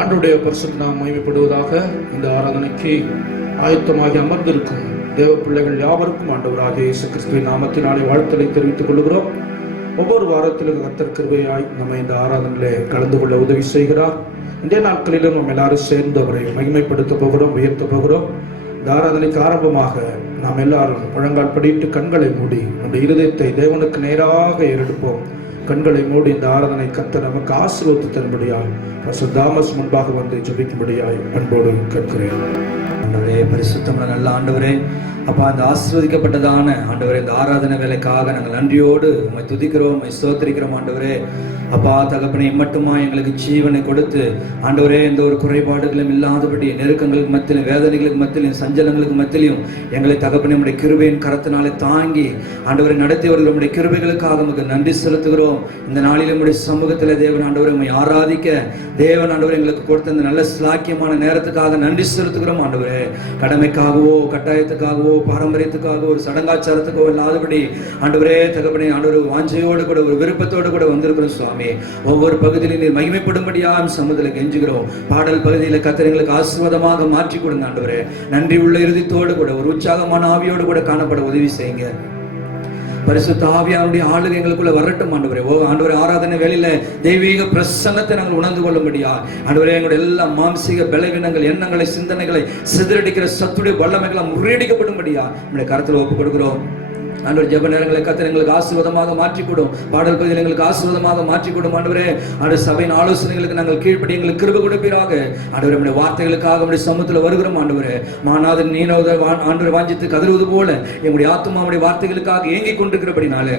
ஆண்டுடைய பரிசுத்த நாம் மகிமைப்படுவதாக. இந்த ஆராதனைக்கு ஆயத்தமாகி அமர்ந்திருக்கும் தேவ பிள்ளைகள் யாவருக்கும் ஆண்டவராகிய இயேசு கிறிஸ்துவின் நாமத்தினாலே வாழ்த்தலை தெரிவித்துக் கொள்கிறோம். ஒவ்வொரு வாரத்திலும் கர்த்தர் கிருபையாய் நம்ம இந்த ஆராதனையிலே கலந்து கொள்ள உதவி செய்கிறார். இந்த நாட்களிலும் நம்ம எல்லாரும் சேர்ந்து அவரை மகிமைப்படுத்த போகிறோம், உயர்த்த போகிறோம். இந்த ஆராதனைக்கு ஆரம்பமாக நாம் எல்லாரும் முழங்கால் படிட்டு கண்களை மூடி நம்முடைய இருதயத்தை தேவனுக்கு நேராக ஏறெடுப்போம். கண்களை மூடி இந்த ஆராதனை கர்த்தர் நமக்கு ஆசீர்வதித்து தரும்படியாய் பாஸ்டர் தாமஸ் முன்பாக வந்து ஜெபிக்கும்படியாய் அன்போடு கேட்கிறேன். ஆண்டவரே, பரிசுத்தமான நல்ல ஆண்டவரே, அப்பா, அந்த ஆசீர்வதிக்கப்பட்டதான ஆண்டவரே, இந்த ஆராதனை வேலைக்காக நாங்கள் நன்றியோடு உம்மை துதிக்கிறோம், உம்மை ஸ்தோத்திரிக்கிறோம். ஆண்டவரே அப்பா தகப்பனே, மட்டுமா எங்களுக்கு ஜீவனை கொடுத்து ஆண்டவரே எந்த ஒரு குறைபாடுகளும் இல்லாதபடி நெருக்கங்களுக்கு மத்தியிலும் வேதனைகளுக்கு மத்தியிலும் சஞ்சலங்களுக்கு மத்தியிலும் எங்களை தகப்பனே நம்முடைய கிருபையின் கரத்தினாலே தாங்கி ஆண்டவரை நடத்தியவர்கள் நம்முடைய கிருபைகளுக்காக நமக்கு நன்றி செலுத்துகிறோம். இந்த நாளில் நம்முடைய சமூகத்தில் தேவன் ஆண்டவரை உம்மை ஆராதிக்க தேவன் ஆண்டவர் எங்களுக்கு கொடுத்த இந்த நல்ல ஸ்லாக்கியமான நேரத்துக்காக நன்றி செலுத்துகிறோம். ஆண்டவரே, கடமைக்காகவோ கட்டாயத்துக்காகவோ பாரம்பரியத்துக்காகவோ ஒரு சடங்காச்சாரத்துக்கோ இல்லாதபடி ஆண்டவரே தகப்பனே ஆண்டவர் வாஞ்சையோடு கூட ஒரு விருப்பத்தோடு கூட வந்திருக்கிறோம். சுவாமி, ஒவ்வொரு பகுதியிலும் நீர் மகிமைப்படும்படியாக சமூகத்தில் கெஞ்சுகிறோம். பாடல் பகுதியில் கர்த்தர் எங்களுக்கு ஆசீர்வாதமாக மாற்றி கொடுங்க. ஆண்டவரே, நன்றி உள்ள இறுதித்தோடு கூட ஒரு உற்சாகமான ஆவியோடு கூட காணப்பட உதவி செய்யுங்க. பரிசுத்த ஆவியானுடைய ஆளுகை எங்களுக்குள்ள வரட்டும். ஆண்டவரே, ஆண்டவரே, ஆராதனை வேளையில தெய்வீக பிரசன்னத்தை நாங்கள் உணர்ந்து கொள்ளும்படியா ஆண்டவரே, எங்களுடைய எல்லா மாம்சீக பலவீனங்கள், எண்ணங்களை, சிந்தனைகளை சிதறடிக்கிற சத்துடைய வல்லமைகளை முறியடிக்கப்படும்படியா நம்முடைய கருத்தில் ஒப்புக் கொடுக்கிறோம். ஆண்டவர், ஜெப நேரங்களை கர்த்தர் எங்களுக்கு ஆசீர்வாதமாக மாற்றிக்கொடும். பாடல் பகுதியில் எங்களுக்கு ஆசீர்வாதமாக மாற்றிக்கொடும். ஆண்டவரே, ஆண்டவர் சபையின் ஆலோசனைகளுக்கு நாங்கள் கீழ்ப்படி எங்களுக்கு கிருபை கொடுப்பீராக. ஆண்டவர், நம்முடைய வார்த்தைகளுக்காக நம்முடைய சமூகத்தில் வருகிறோம். ஆண்டவரே, மாநாதன் நீனோத ஆண்டவர் வாஞ்சித்து கதறுவது போல எங்களுடைய ஆத்துமாவுடைய வார்த்தைகளுக்காக ஏங்கிக் கொண்டிருக்கிறபடினாலே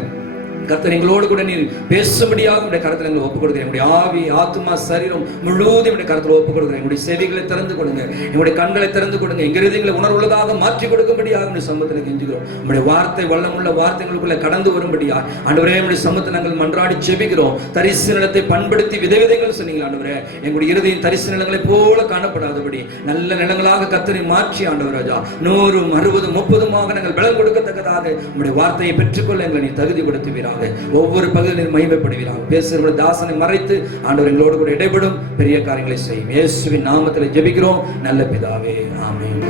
கர்த்தர் எங்களோடு கூட நீர் பேசும்படியாக உடைய கருத்தில் எங்களை ஒப்புக் கொடுக்கிறேன். எங்களுடைய ஆவி, ஆத்மா, சரீரம் முழுவதும் என்னுடைய கருத்தில் ஒப்புக் கொடுக்கிறேன். எங்களுடைய செவிகளை திறந்து கொடுங்க, எங்களுடைய கண்களை திறந்து கொடுங்க, எங்க இருதயங்களை உணர்வுள்ளதாக மாற்றி கொடுக்கும்படியாக நம்முடைய சமூகத்தில் கெஞ்சுகிறோம். நம்முடைய வார்த்தை வல்லமுள்ள வார்த்தைகளுக்குள்ள கடந்து வரும்படியாக ஆண்டவரே நம்முடைய சமூகத்தை நாங்கள் மன்றாடி ஜெபிக்கிறோம். தரிசு நிலத்தை பண்படுத்தி விதவிதங்கள் சொன்னீங்க. ஆண்டவரே, எங்களுடைய இருதயம் தரிசு நிலங்களை போல காணப்படாதபடி நல்ல நிலங்களாக கர்த்தரை மாற்றி ஆண்டவர் ராஜா 100, 60, 30 நாங்கள் பலன் கொடுக்கத்தக்கதாக நம்முடைய வார்த்தையை பெற்றுக்கொள்ள எங்களை நீ தகுதிப்படுத்துவீராக. ஒவ்வொரு பகுதியில் மகிமைப்படுவீராக. பேசுகிற தாசனை மறைத்து ஆண்டவர் எங்களோடு கூட இடைபடும் பெரிய காரியங்களை செய்யும். இயேசுவின் நாமத்தில் ஜெபிக்கிறோம் நல்ல பிதாவே, ஆமென்.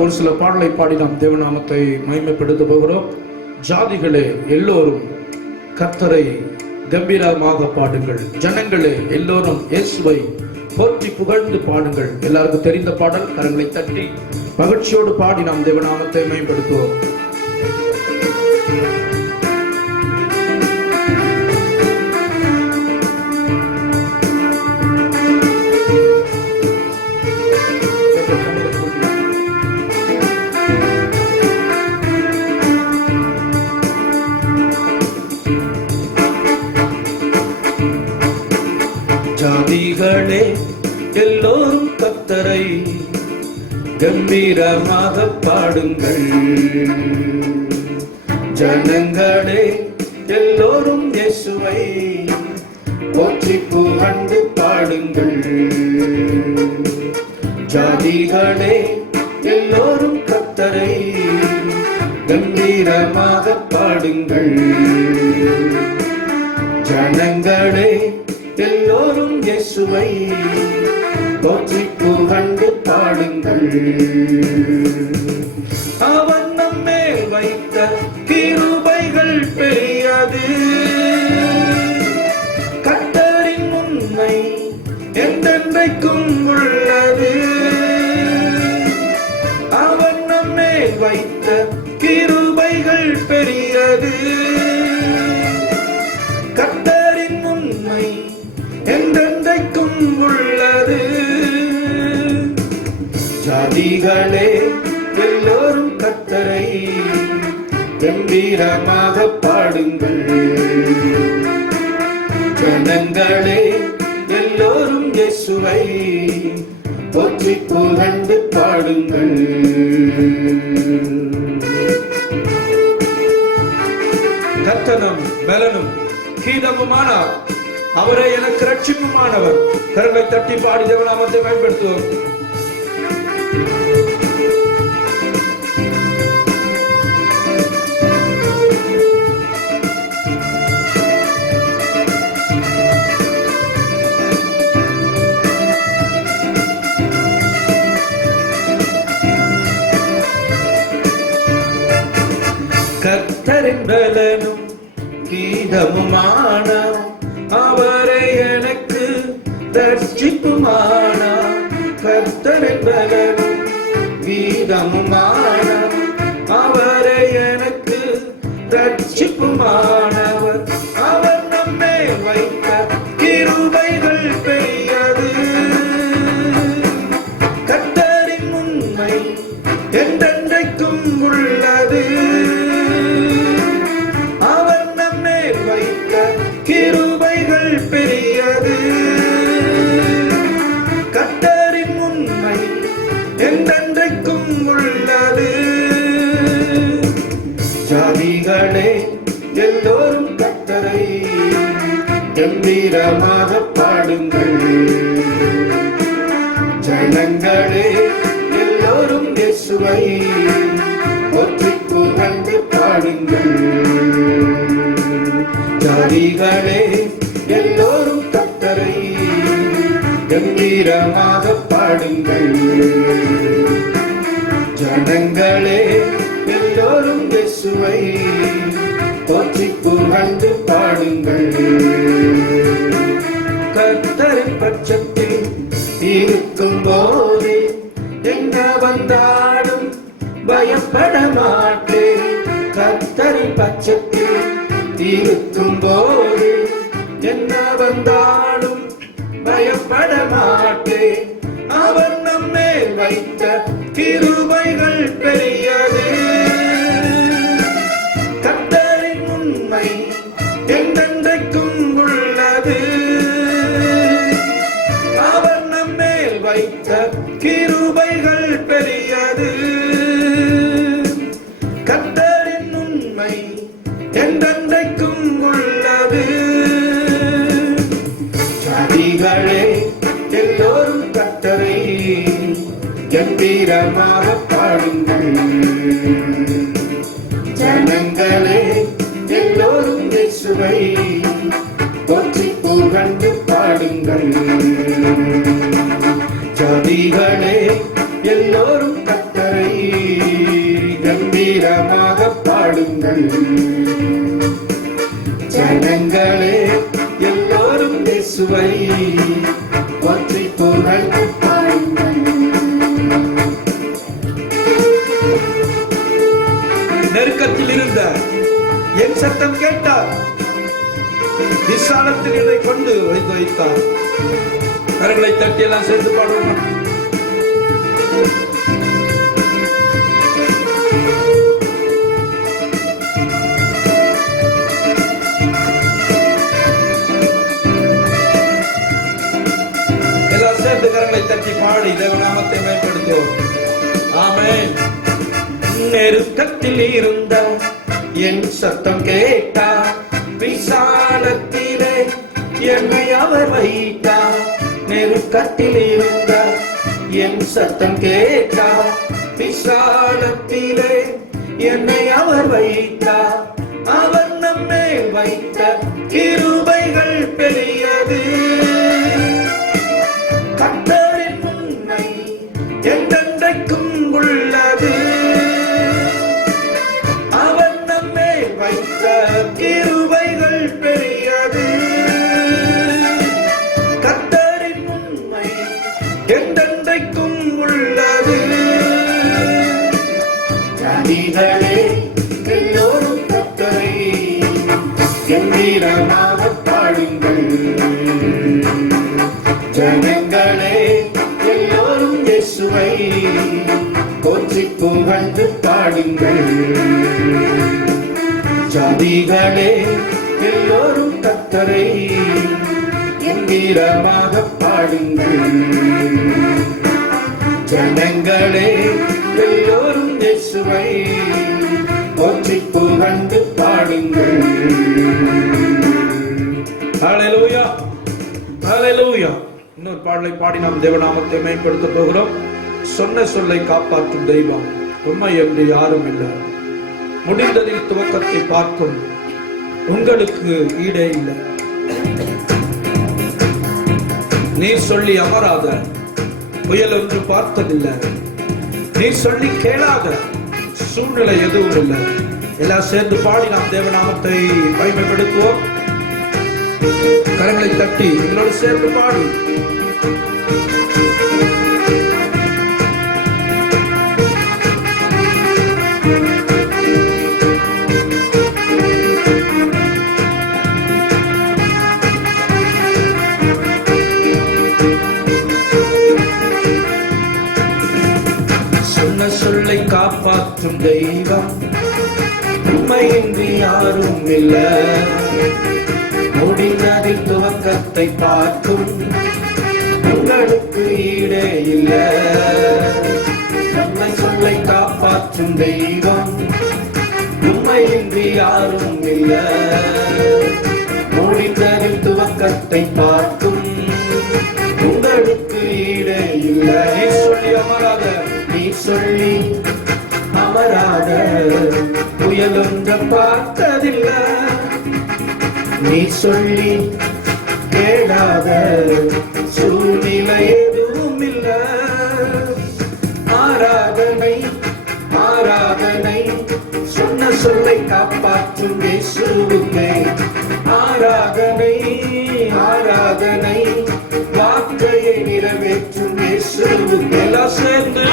ஒரு சில பாடலை பாடி நாம் தேவநாமத்தை மகிமைப்படுத்த போகிறோம். ஜாதிகளே எல்லோரும் கர்த்தரை கம்பீரமாக பாடுங்கள், ஜனங்களே எல்லோரும் இயேசுவை போற்றி புகழ்ந்து பாடுங்கள். எல்லாருக்கும் தெரிந்த பாடல். கரங்களை தட்டி மகிழ்ச்சியோடு பாடி நாம் தேவநாமத்தை மேம்படுத்துவோம். ஜாதிகளே எல்லோரும் கர்த்தரை கம்பீரமாக பாடுங்கள், ஜனங்களே எல்லோரும் இயேசுவை போற்றி புகழ்ந்து பாடுங்கள். ஜாதிகளே எல்லோரும் கர்த்தரை கம்பீரமாக பாடுங்கள், ஜனங்களே எல்லோரும் இயேசுவை போற்றி புகழ்ந்து பாடுங்கள். அவன் நம்மேல் வைத்த கிருபைகள் பெரியது, கர்த்தரின் உண்மை என்றென்றைக்கும் உள்ளது. அவன் நம்மேல் வைத்த கிருபைகள் பெரியது, கர்த்தரின் உண்மை என்றென்றைக்கும் உள்ளது. ஜாதிகளே எல்லோரும் கர்த்தரை கம்பீரமாக பாடுங்கள், ஜனங்களே எல்லோரும் இயேசுவை போற்றி புகழ்ந்து பாடுங்கள். கர்த்தனும் பலனும் கீதமுமானார், அவரே எனக்கு ரட்சிப்புமானவர். கரங்களை தட்டி பாடி தேவநாமத்தை பயன்படுத்துவோம். கர்த்தரின் பலனும் கீதமுமான அவரே எனக்கு ரட்சிப்புமான. கர்த்தரின் பலனும் கீதமுமான அவரே எனக்கு ரட்சிப்புமானவர். அவர் நம்மை வைத்த கிருபைகள் பெரியது. கர்த்தரின் உண்மை என்றென்றைக்கும் உள்ளது. அவர் நம்மை வைத்த கிருபைகள் பெரியது. கர்த்தரின் உண்மை என்றென்றைக்கும் உள்ளது. ஜாதிகளே எல்லோரும் கர்த்தரை கம்பீரமாக பாடுங்கள். ஜனங்களே எல்லோரும் இயேசுவை போற்றிப் புகழ்ந்து பாடுங்கள். ஜாதிகளே எல்லோரும் கர்த்தரை கம்பீரமாக பாடுங்கள். ஜனங்களே எல்லோரும் இயேசுவை போற்றிப் புகழ்ந்து பாடுங்கள். கர்த்தரின் பட்சத்தில் இருக்கும் போது என்ன வந்தாலும் பயப்பட மாட்டேன். கர்த்தரின் பட்சத்தில் இருக்கும் போது என்ன வந்தாலும் பயப்பட மாட்டேன். அவர் நம்மை வைத்த கிருபைகள் பெரியது. கர்த்தரின் உண்மை என்றென்றைக்கும் உள்ளது. அவர் நம்மை வைத்த கிருபைகள் பெரியது. கர்த்தரின் உண்மை என்றென்றைக்கும் உள்ளது. ஜாதிகளே எல்லோரும் கர்த்தரை கம்பீரமாக பாடுங்கள். ஜனங்களே எல்லோரும் இயேசுவை போற்றிப் புகழ்ந்து பாடுங்கள். ஜாதிகளே எல்லோரும் கர்த்தரை கம்பீரமாக பாடுங்கள். ஜனங்களே எல்லோரும் இயேசுவை போற்றிப் புகழ்ந்து பாடுங்கள். நெருக்கத்தில் இருந்த என் சத்தம் கேட்டார். விசாலத்தில் என்னை கொண்டு வைத்தார். கரங்களை தட்டி எல்லாம் சேர்ந்து பாடுவோம். எல்லாம் சேர்ந்து கரங்களை தட்டி பாடி தேவநாமத்தை மேம்படுத்துவோம். ஆமென். நெருக்கத்தில் இருந்த என் சத்தம் கேட்டார். விசாலத்திலே என்னை அவர் வைத்தார். நெருக்கத்தில் இருந்த என் சத்தம் கேட்டார். விசாலத்திலே என்னை அவர் வைத்தார். அவர் நம்மை வைத்த கிருபைகள் பெரியது. கர்த்தரின் உண்மை என்றென்றைக்கும் உள்ளது. அவர் நம்மை வைத்த கிருபைகள் பெரியது. கர்த்தரின் உண்மை என்றென்றைக்கும் உள்ளது. ஜாதிகளே எல்லோரும் கர்த்தரை கம்பீரமாக பாடுங்கள். ஜனங்களே எல்லோரும் இயேசுவை போற்றிப் புகழ்ந்து பாடுங்கள். ஜாதிகளே எல்லோரும் கர்த்தரை கம்பீரமாக பாடுங்கள். ஜனங்களே எல்லோரும் இயேசுவை போற்றிப் புகழ்ந்து பாடுங்கள். ஹல்லேலூயா, ஹல்லேலூயா. இன்னொரு பாடலை பாடி நாம் தேவநாமத்தை மேம்படுத்த போகிறோம். சொன்ன சொல்லை காப்பாற்றும் தெய்வம் உண்மை என்று யாரும் இல்லை. முடிந்ததில் துவக்கத்தை பார்க்கும் உங்களுக்கு ஈடே இல்லை. நீர் சொல்லி அமராத புயல் ஒன்று பார்த்ததில்லை. நீர் சொல்லி கேளாத சூழ்நிலை எதுவும் இல்லை. எல்லாம் சேர்ந்து பாடி நாம் தேவநாமத்தை மகிமைப்படுத்துவோம். கரங்களை தட்டி எங்களோடு சேர்ந்து பாடி சொன்ன சொல்லை காப்பாற்றும் தெய்வம் உண்மையின்றி யாரும் இல்ல. முடிந்ததில் துவக்கத்தை பார்க்கும் உங்களுக்கு ஈடே இல்ல. சொன்ன சொல்லை காப்பாற்றும் தெய்வம் உண்மையின்றி யாரும் இல்ல. முடிந்ததில் துவக்கத்தை பார்க்கும் உங்களுக்கு ஈடே இல்ல. நீ சொல்லி அமராத, நீ சொல்லி அமராத புயலொன்ற பார்த்ததில்ல. நீ சொல்லி கேளாத சூழ்நிலை எதுவும் இல்ல. ஆராதனை ஆராதனை சொன்ன சொல்லை காப்பாற்றும் இயேசுவுக்கே. ஆராதனை ஆராதனை வார்த்தையை நிறைவேற்றும் இயேசுவுக்கே. எல்லாம் சேர்ந்து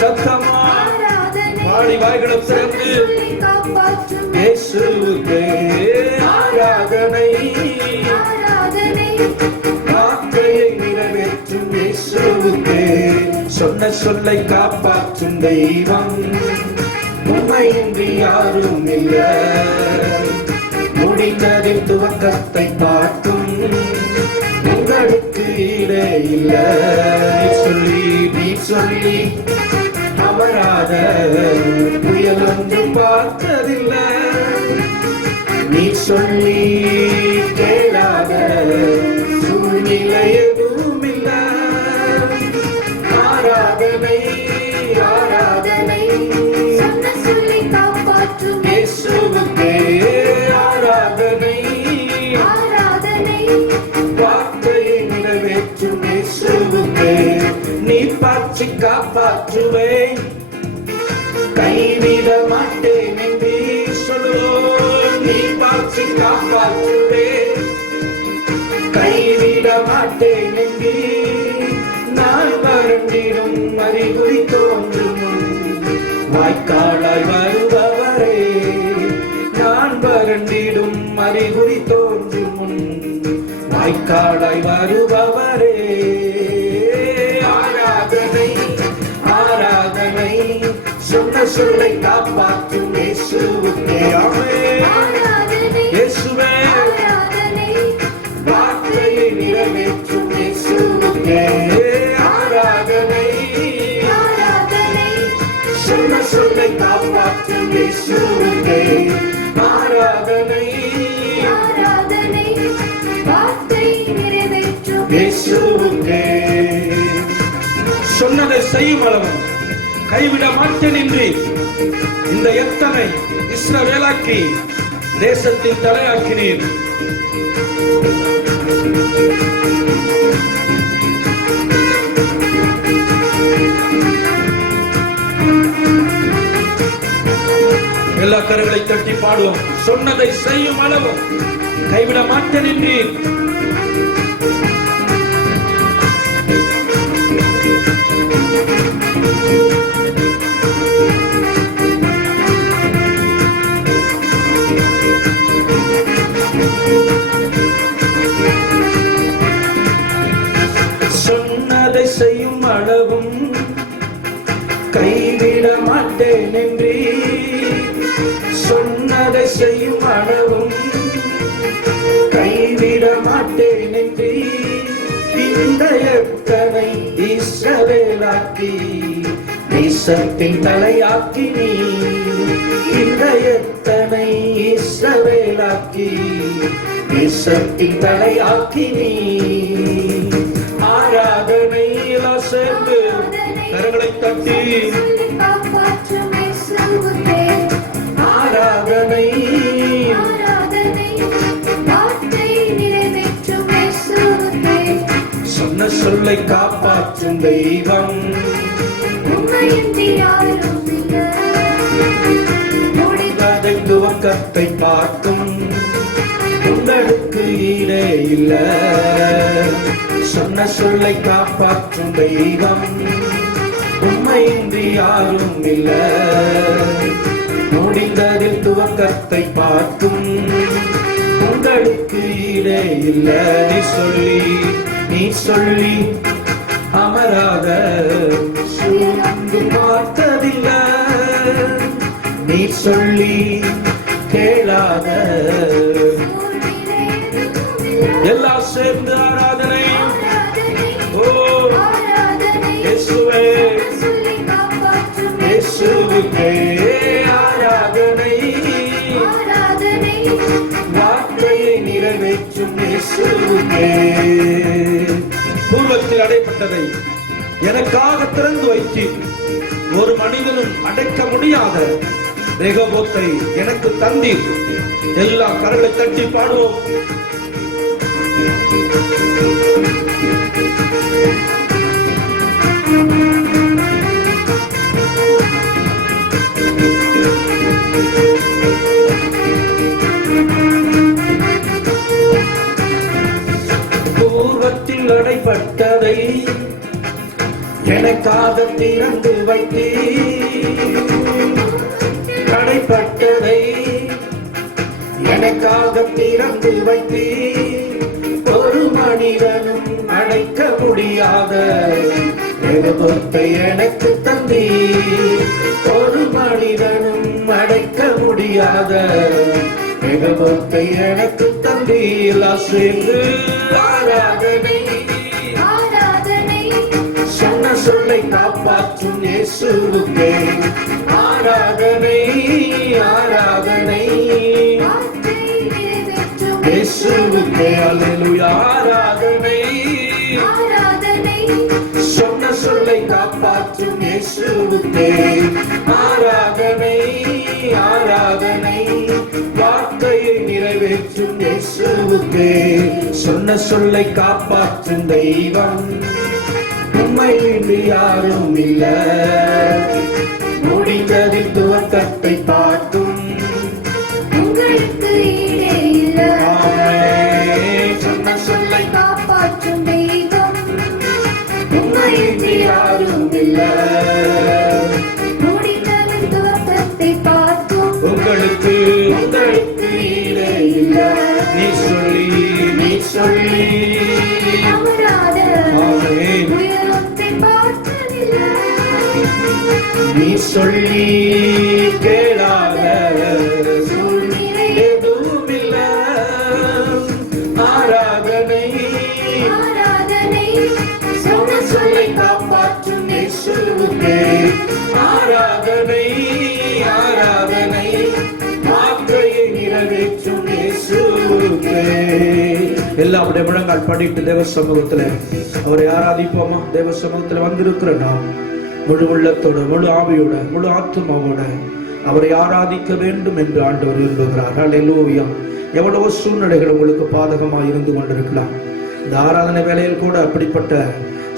சத்தமா பாடி வாய்களை திறந்து இயேசுவுக்கே ஆராதனை. வார்த்தையை நிறைவேற்றும் இயேசுவுக்கே. சொன்ன சொல்லை காப்பாற்றும் தெய்வம் உண்மையின்றி யாரும் இல்ல. முடிந்ததில் துவக்கத்தை பார்க்கும் உங்களுக்கு ஈடே இல்ல. நீ சொல்லி அமராத புயல் ஒன்று பார்த்ததில்ல. நீ சொல்லி கேளாத சூழ்நிலை எதுவும் இல்ல. ஆராதனை ஆராதனை சொன்ன சொல்லை காப்பாற்றும் இயேசுவுக்கே. ஆராதனை ஆராதனை வார்த்தையை நிறைவேற்றும் இயேசுவுக்கே. நீ பாய்ச்சி காப்பாற்றுவே கைவிட மாட்டேன் என்று சொல்லுவோம். நீ பாய்ச்சி காப்பாற்றுவே கைவிட மாட்டேன் என்று நான் வறண்டிடும் அறிகுறி தோன்றும். வாய்க்காலாய் வருபவரே நான் வறண்டிடும் அறிகுறி தோன்றும். வாய்க்காலாய் வருபவரே ஆராதனை ஆராதனை சொன்ன சொல்லை காப்பாற்றும் இயேசுவுக்கே. ஆராதனை இயேசுவே ஆராதனை வார்த்தையை நிறைவேற்றும் இயேசுவுக்கே. ஆராதனை ஆராதனை சொன்ன சொல்லை காப்பாற்றும் இயேசுவுக்கே. ஆராதனை ஆராதனை வார்த்தை நிறைவேற்றும் இயேசுவுக்கே. சொன்னதை செய்யும் அளவு கைவிட மாட்டேன் என்று இந்த எத்தனை இஸ்ரவேலாக்கி தேசத்தின் தலையாக்கினீர். எல்லா கரங்களை தட்டி பாடுவோம். சொன்னதை செய்யும் அளவு கைவிட மாட்டேன் என்றீர். சொன்னதை செய்யும் அளவும் கைவிட மாட்டேன் என்று. சொன்னதை செய்யும் அளவும் கைவிட மாட்டேன் என்று. இந்த எத்தனை இஸ்ரவேலாக்கி தேசத்தின் தலையாக்கி நீ. இந்த எத்தனை இஸ்ரவேலாக்கி தேசத்தின் தலையாக்கி நீ. ஆராதனை எல்லாம் சேர்ந்து கரங்களை தட்டி சொல்லை காப்பாற்றும் இயேசுவுக்கே. ஆராதனை ஆராதனை வார்த்தை நிறைவேற்றும் இயேசுவுக்கே. சொன்ன சொல்லை காப்பாற்றும் தெய்வம் உண்மையின்றி யாரும் இல்லை. முடிந்ததின் துவக்கத்தை பார்க்கும் உங்களுக்கு ஈடே இல்ல. சொன்ன சொல்லை காப்பாற்றும் தெய்வம் உண்மையின்றி யாரும் இல்ல. முடிந்ததில் துவக்கத்தை பார்க்கும் உங்களுக்கு ஈடே இல்ல. நீ சொல்லி அமராத சூழ்ந்து பார்த்ததில்லை. நீ சொல்லி கேளாத எல்லாம் சேர்ந்து ஆராதனை. ஓ இயேசுவே, இயேசுவுக்கே ஆராதனை. வார்த்தையை நிறைவேற்றும் இயேசுவுக்கே. பூர்வத்தில் அடைப்பட்டதை எனக்காக திறந்து வைத்தீர். ஒரு மனிதனும் அடைக்க முடியாத ரெகோபோத்தை எனக்கு தந்தீர். எல்லா கரங்களை தட்டி பாடுவோம். பூர்வத்தில் அடைப்பட்டதை எனக்காக திறந்து வைத்தீர். அடைப்பட்டதை எனக்காக திறந்து வைத்தீர். ஒரு மனிதனும் அடைக்க முடியாத ரெகோபோத்தை எனக்கு தந்தீர். ஒரு மனிதனும் அடைக்க முடியாத ரெகோபோத்தை எனக்கு தந்தீர். சேர்ந்து ஆராதனை. சொன்ன சொல்லை காப்பாற்றும் இயேசுவுக்கே ஆராதனை. ஆராதனை இயேசுவுக்கே. அல்லேலூயா. ஆராதனை. சொன்ன சொல்லை காப்பாற்றும் இயேசுவுக்கே ஆராதனை. ஆராதனை வார்த்தையை நிறைவேற்றும் இயேசுவுக்கே. சொன்ன சொல்லை காப்பாற்றும் தெய்வம் உண்மையின்றி யாரும் இல்ல. முடிந்ததில் துவக்கத்தை பார்க்கும் உங்களுக்கு ஈடே இல்ல. சொன்ன சொல்லை காப்பாற்றும் தெய்வம் உண்மையின்றி யாரும் இல்ல. முடிந்ததின் துவக்கத்தை பார்க்கும் உங்களுக்கு ஈடே இல்ல. நீ சொல்லி அமராத ஆமென். உயரத்தை பார்த்ததில்லை. நீ சொல்லி கேளாத சூழ்நிலை எதுவும் இல்ல. ஆராதனை. சொன்ன சொல்லை காப்பாற்றும் இயேசுவுக்கே ஆராதனை. ஆராதனை வார்த்தையை நிறைவேற்றும் இயேசுவுக்கே. எல்லாருடைய முழங்கால் படிட்டு தேவ சமூகத்துல அவரை ஆராதிப்போமா? தேவ சமூகத்துல வந்திருக்கிற நாம் முழு உள்ளத்தோட, முழு ஆவியோட, முழு ஆத்துமாவோட அவரை ஆராதிக்க வேண்டும் என்று ஆண்டவர் விரும்புகிறார். அல்லேலூயா. எவ்வளவோ சூழ்நிலைகள் உங்களுக்கு பாதகமாக இருந்து கொண்டிருக்கலாம். இந்த ஆராதனை வேளையில் கூட அப்படிப்பட்ட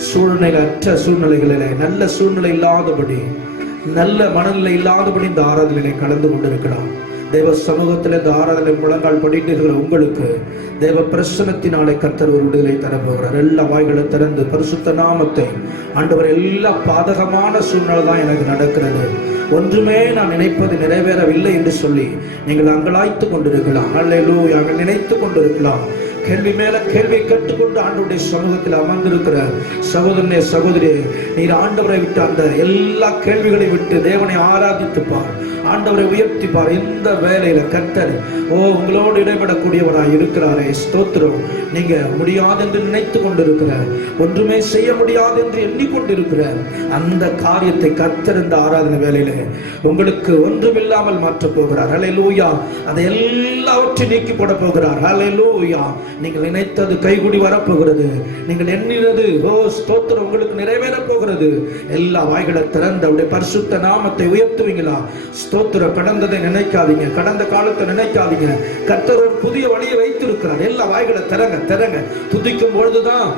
சூழ்நிலையற்ற சூழ்நிலைகளிலே, நல்ல சூழ்நிலை இல்லாதபடி, நல்ல மனநிலை இல்லாதபடி இந்த ஆராதனையிலே கலந்து கொண்டிருக்கலாம். தேவ சமூகத்தில் இந்த ஆராதனை முழங்கால் படிட்டு உங்களுக்கு தேவ பிரசனத்தினாலே கர்த்தர் ஒரு விடுதலை தரப்போகிறார். எல்லா வாய்களை திறந்து பரிசுத்த நாமத்தை ஆண்டவர். எல்லா பாதகமான சூழ்நிலை தான் எனக்கு நடக்கிறது, ஒன்றுமே நான் நினைப்பது நிறைவேறவில்லை என்று சொல்லி நீங்கள் அங்கலாய்த்து கொண்டிருக்கலாம். அல்லேலூயா. நினைத்து கொண்டிருக்கலாம். கேள்வி மேல கேள்வி கேட்டுக்கொண்டு ஆண்டவருடைய சமூகத்தில் அமர்ந்திருக்கிற சகோதரனே, சகோதரியே, நீர் ஆண்டவரை விட்டு அந்த எல்லா கேள்விகளை விட்டு தேவனை ஆராதித்துப்பார், ஆண்டவரை உயர்த்திப்பார். இந்த வேலையில கர்த்தர் உங்களோடு இடைபடக்கூடியவராய் இருக்கிறாரே. ஸ்தோத்திரம். நீங்க முடியாது என்று நினைத்து கொண்டிருக்கிற, ஒன்றுமே செய்ய முடியாது என்று எண்ணிக்கொண்டிருக்கிற அந்த காரியத்தை கர்த்தர் இந்த ஆராதனை வேலையில உங்களுக்கு ஒன்றுமில்லாமல் மாற்றப் போகிறார். அல்லேலூயா. அதை எல்லாவற்றையும் நீக்கி போட போகிறார். அல்லேலூயா. நீங்கள் நினைத்தது கைகூடி வரப்போகிறது. நீங்கள் எண்ணினது ஸ்தோத்திரம் உங்களுக்கு நிறைவேற போகிறது. எல்லா வாய்களை திறந்து அவருடைய பரிசுத்த நாமத்தை உயர்த்துவீங்களா? ஸ்தோத்திரம். கடந்ததை நினைக்காதீங்க, கடந்த காலத்தை நினைக்காதீங்க. கர்த்தர் ஒரு புதிய வழியை வைத்திருக்கிறார். எல்லா வாய்களை திறங்க, திறங்க. துதிக்கும் பொழுதுதான்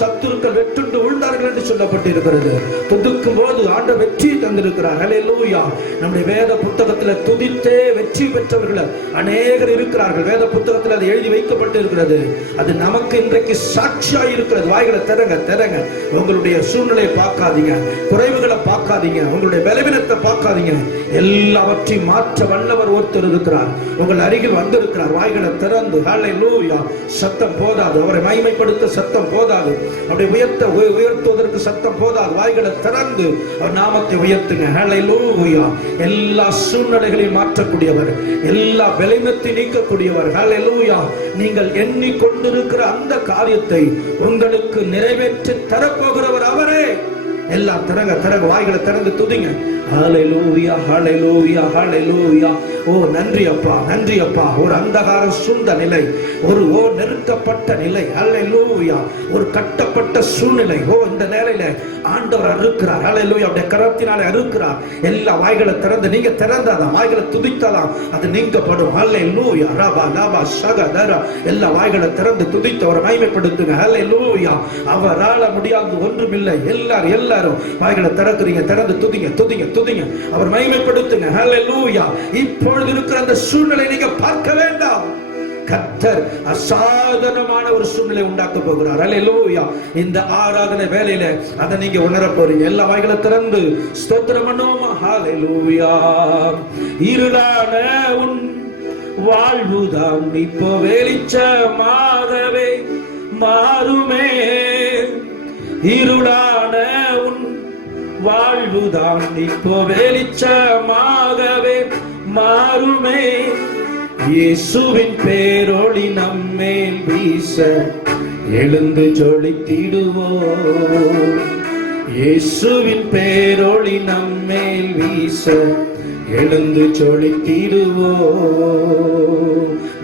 சத்துருக்கள் வெட்டுண்டு விழுந்தார்கள் என்று சொல்லப்பட்டிருக்கிறது. துதிக்கும் போது ஆண்டவர் வெற்றி தந்திருக்கிறார். அல்லேலூயா. ஹalleluya. நம்முடைய வேத புத்தகத்துல துதித்தே வெற்றி பெற்றவர்கள் அநேகர் இருக்கிறார்கள். வேத புத்தகத்தில் அது எழுதி வைக்கப்பட்டு இருக்கிறது. அது நமக்கு இன்றைக்கு சாட்சியாய் இருக்கிறது. வாய்களை திறங்க. உங்களுடைய சூழ்நிலையை பார்க்காதீங்க, குறைவுகளை பார்க்காதீங்க, உங்களுடைய பலவீனத்தை பார்க்காதீங்க. எல்லாவற்றையும் மாற்ற வல்லவர் ஒருத்தர் இருக்கிறார், உங்கள் அருகில் வந்திருக்கிறார். வாய்களை திறந்து ஹalleluya. சத்தம் போதாது, அவரை மகிமைப்படுத்த சத்தம் போதாது, அவரை உயர்த்துவதற்கு சத்தம் போதாது. வாய்களை திறந்து அவர் நாமத்தை உயர்த்துங்க. ஹalleluya. எல்லா சூழ்நிலைகளையும் மாற்றக்கூடியவர், எல்லா பலவீனத்தை நீக்கக்கூடியவர். ஹalleluya. நீங்கள் எண்ணிக்கொண்டிருக்கிற அந்த காரியத்தை உங்களுக்கு நிறைவேற்றி தரப்போகிறவர் அவரே. எல்லாம் திறங்க, வாய்களை திறந்து துதிங்க. ஹalleluya, ஹalleluya, ஹalleluya. ஓ நன்றி அப்பா. ஒரு அந்தகார சூழ்ந்த நிலை, ஒரு நெருக்கப்பட்ட நிலை, ஹalleluya, ஒரு கட்டப்பட்ட சூழ்நிலை, இந்த நிலையில ஆண்டவர் அறுக்கிறார். ஹalleluya. அவருடைய கரத்தினாலே அறுக்கிறார். எல்லா வாய்களை திறந்து, நீங்க திறந்தாதான், வாய்களை துதித்தாதான் அது நீங்கப்படும். ஹalleluya. ரபா லபா ஷகதர. எல்லா வாய்களை திறந்து துதித்து அவரை மகிமைப்படுத்துங்க. ஹalleluya. அவரால முடியாது ஒன்றுமில்லை. எல்லாரும் வாய்களை திறக்கிறீங்க, திறந்து துதிங்க. அவர் மகிமைப்படுத்துங்க. ஹalleluya. இப்பொழுது இருக்கிற அந்த சூழ்நிலை நீங்க பார்க்க வேண்டாம். கர்த்தர் அசாதாரணமான ஒரு சூழ்நிலை உண்டாக்க போகிறார். ஹalleluya. இந்த ஆராதனை வேளையில அதை நீங்க உணர போறீங்க. எல்லா வாய்களை திறந்து ஸ்தோத்திரம் பண்ணுவோமா? ஹalleluya. இருளான உன் வாழ்வுதான் இப்போ வெளிச்சமாகவே மாறுமே. இருளான உன் வாழ்வுதான் இப்போ வெளிச்சமாகவே மாறுமே. இயேசுவின் பேரொளி நம்மேல் வீச எழுந்து ஜொலித்திடுவோம். இயேசுவின் பேரொளி நம்மேல் வீச எழுந்து ஜொலித்திடுவோம்.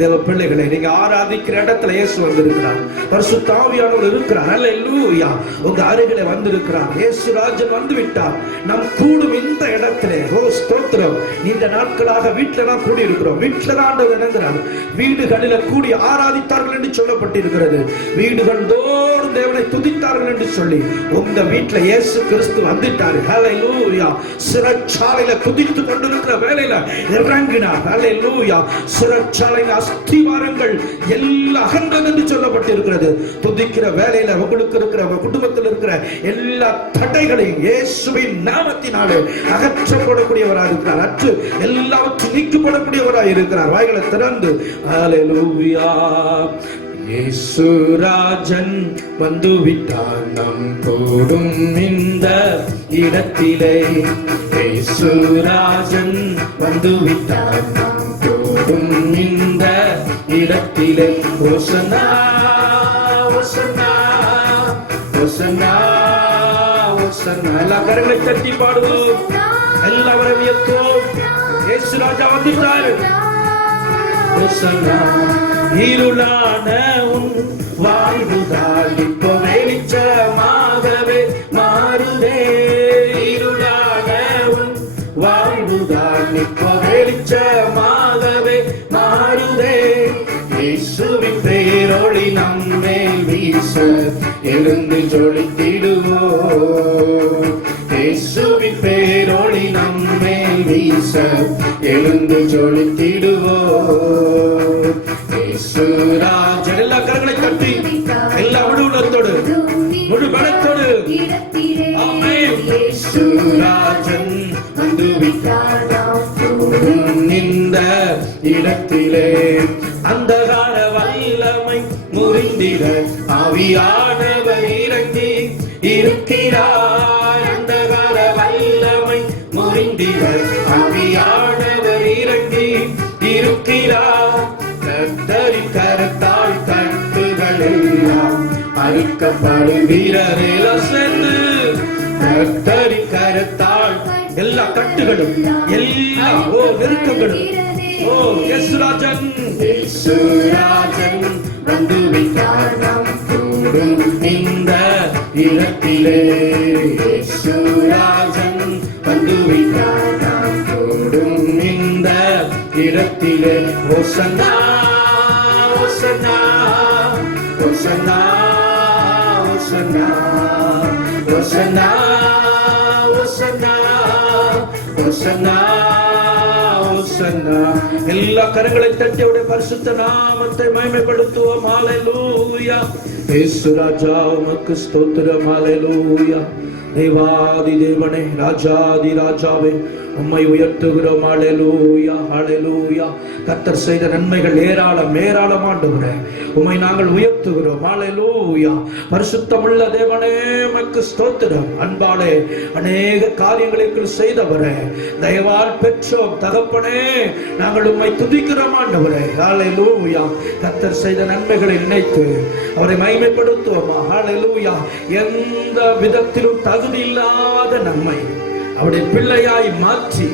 தேவ பிள்ளைகளை, நீங்க ஆராதிக்கிற இடத்துல இயேசு வந்திருக்கிறார், பரிசுத்த ஆவியானவர் இருக்கிறார். ஹalleluya. உங்க அருகிலே வந்திருக்கிறார். இயேசு ராஜன் வந்து விட்டார். நாம் கூடும் இந்த இடத்திலே ஸ்தோத்திரம். இந்த நாட்களாக வீட்டில தான் கூடி இருக்கிறோம். வீட்டில தான் ஆண்டவர் இணைந்தார். வீடுகளில கூடி ஆராதித்தார்கள் என்று சொல்லப்பட்டிருக்கிறது. வீடுகள் தோறும் தேவனை துதித்தார்கள் என்று சொல்லி உங்க வீட்டில இயேசு கிறிஸ்து வந்துட்டார். ஹalleluya. சிறைச்சாலையில குதித்து கொண்டிருக்கிற வேளையில இறங்கினார். ஹalleluya. சிறைச்சாலையின் அஸ்திவாரங்கள் எல்லாம் அகன்றது என்று சொல்லப்பட்டிருக்கிறது. துதிக்கிற வேளையில உங்களுக்கு இருக்கிற குடும்பத்தில் இருக்கிற எல்லா தடைகளையும் இயேசுவின் நாமத்தினாலே அகற்றப்படக்கூடியவராக இருக்கிறார். அற்று எல்லாவற்றையும் நீக்கப்படக்கூடியவராக இருக்கிறார். வாய்களை திறந்து ஹalleluya. இயேசு ராஜன் வந்துவிட்டார் நம் கூடும் இந்த இடத்திலே. இயேசு ராஜன் வந்துவிட்டார் நம் கூடும் இந்த இடத்திலே. ஓசன்னா ஓசன்னா ஓசன்னா ஓசன்னா. எல்லா கரங்களை தட்டி பாடுவோம். எல்லாவரை உயர்த்துவோம். இயேசு ராஜா வந்துட்டார். ஓசன்னா. இருளான உன் வாழ்வுதான் இப்போ வெளிச்சமாகவே மாறுதே. இருளான உன் வாழ்வுதான் இப்போ வெளிச்சமாகவே மாறுதே. இயேசுவின் பேரொளி நம்மேல் வீச எழுந்து ஜொலித்திடுவோம். இயேசுவின் பேரொளி நம்மேல் வீச எழுந்து ஜொலித்திடுவோம். இயேசுராஜன். எல்லா கரங்களை கட்டி, எல்லா விடுதலத்தோடு, முழு பலத்தோடு ஆமென். இயேசுராஜன் வந்துவிட்டார் இந்த இடத்திலே. அந்தகார வல்லமை முறிந்திட ஆவியானவர் இறங்கி இருக்கிறார். அந்தகார வல்லமை முறிந்திட ஆவியானவர் இறங்கி இருக்கிறார். கர்த்தரின் கரத்தால் கட்டுகள் எல்லாம் அறுக்கப்படுகிறதே. சென்று கர்த்தரின் கரத்தால் எல்லா கட்டுகளும் எல்லா நெருக்கங்களும் இயேசுராஜன். இயேசுராஜன் வந்துவிட்டார் நம் கூடும் இந்த இடத்திலே. இயேசுராஜன் வந்துவிட்டார் நம் கூடும் இந்த இடத்திலே. ஓசன்னா ஓசன்னா ஓசன்னா ஓசன்னா ஓசன்னா ஓசன்னா ஓசன்னா ஓசன்னா. எல்லா கரங்களை தட்டி அவருடைய பரிசுத்த நாமத்தை மகிமைப்படுத்துவோம். ஹல்லேலூயா. இயேசு ராஜா உமக்கு ஸ்தோத்திரம். ஹல்லேலூயா. தேவாதி தேவனே, ராஜாதி ராஜாவே, உம்மை உயர்த்துகிறோம். ஹல்லேலூயா ஹல்லேலூயா. கர்த்தர் செய்த நன்மைகள் ஏராளம் ஏராளம் ஆண்டவரே, உம்மை நாங்கள் உயர்த்துகிறோம். ஹல்லேலூயா. பரிசுத்தமுள்ள தேவனே உமக்கு ஸ்தோத்திரம். அன்பாலே அநேக காரியங்களுக்கு செய்தவரே, தயவால் பெற்றோம் தகப்பனே, நாங்கள் உம்மை துதிக்கிறோம் ஆண்டவரே. ஹல்லேலூயா. கர்த்தர் செய்த நன்மைகளை நினைத்து அவரை மகிமைப்படுத்துவோமா. ஹல்லேலூயா. எந்த விதத்திலும் தகுதி இல்லாத நம்மை அவருடைய பிள்ளையாய் மாற்றி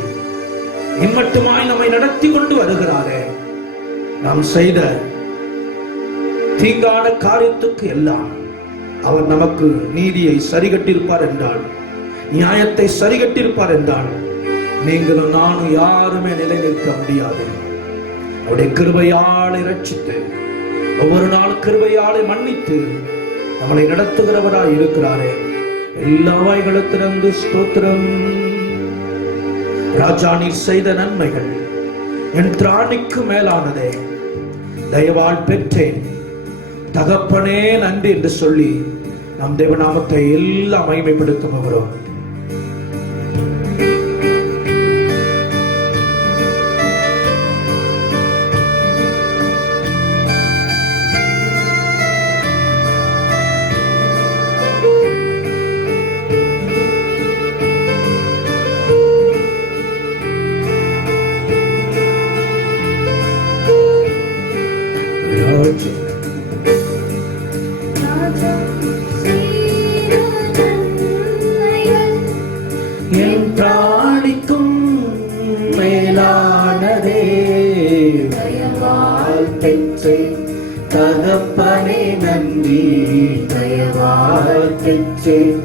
இம்மட்டுமாய் நம்மை நடத்தி கொண்டு வருகிறாரே. நாம் செய்த தீங்கான காரியத்துக்கு எல்லாம் அவர் நமக்கு நீதியை சரிகட்டிருப்பார் என்றால், நியாயத்தை சரிகட்டிருப்பார் என்றால், நீங்களும் நானும் யாருமே நிலை நிற்க முடியாது. அவருடைய கிருபையாலை ரட்சித்து, ஒவ்வொரு நாள் கிருபையாலை மன்னித்து நம்மளை நடத்துகிறவராய் இருக்கிறாரே. எல்லா வாய்களுத்திலிருந்து ஸ்தோத்திரம். ராஜா, நீர் செய்த நன்மைகள் என் திராணிக்கு மேலானதே, தயவால் பெற்றேன் தகப்பனே நன்றி என்று சொல்லி நம் தேவநாமத்தை எல்லாம் மகிமைப்படுத்த போகிறோம். என் பிராணிக்கும் மேலானதே, தயவால் பெற்றேன் தகப்பனே நன்றி. தயவால் பெற்றேன்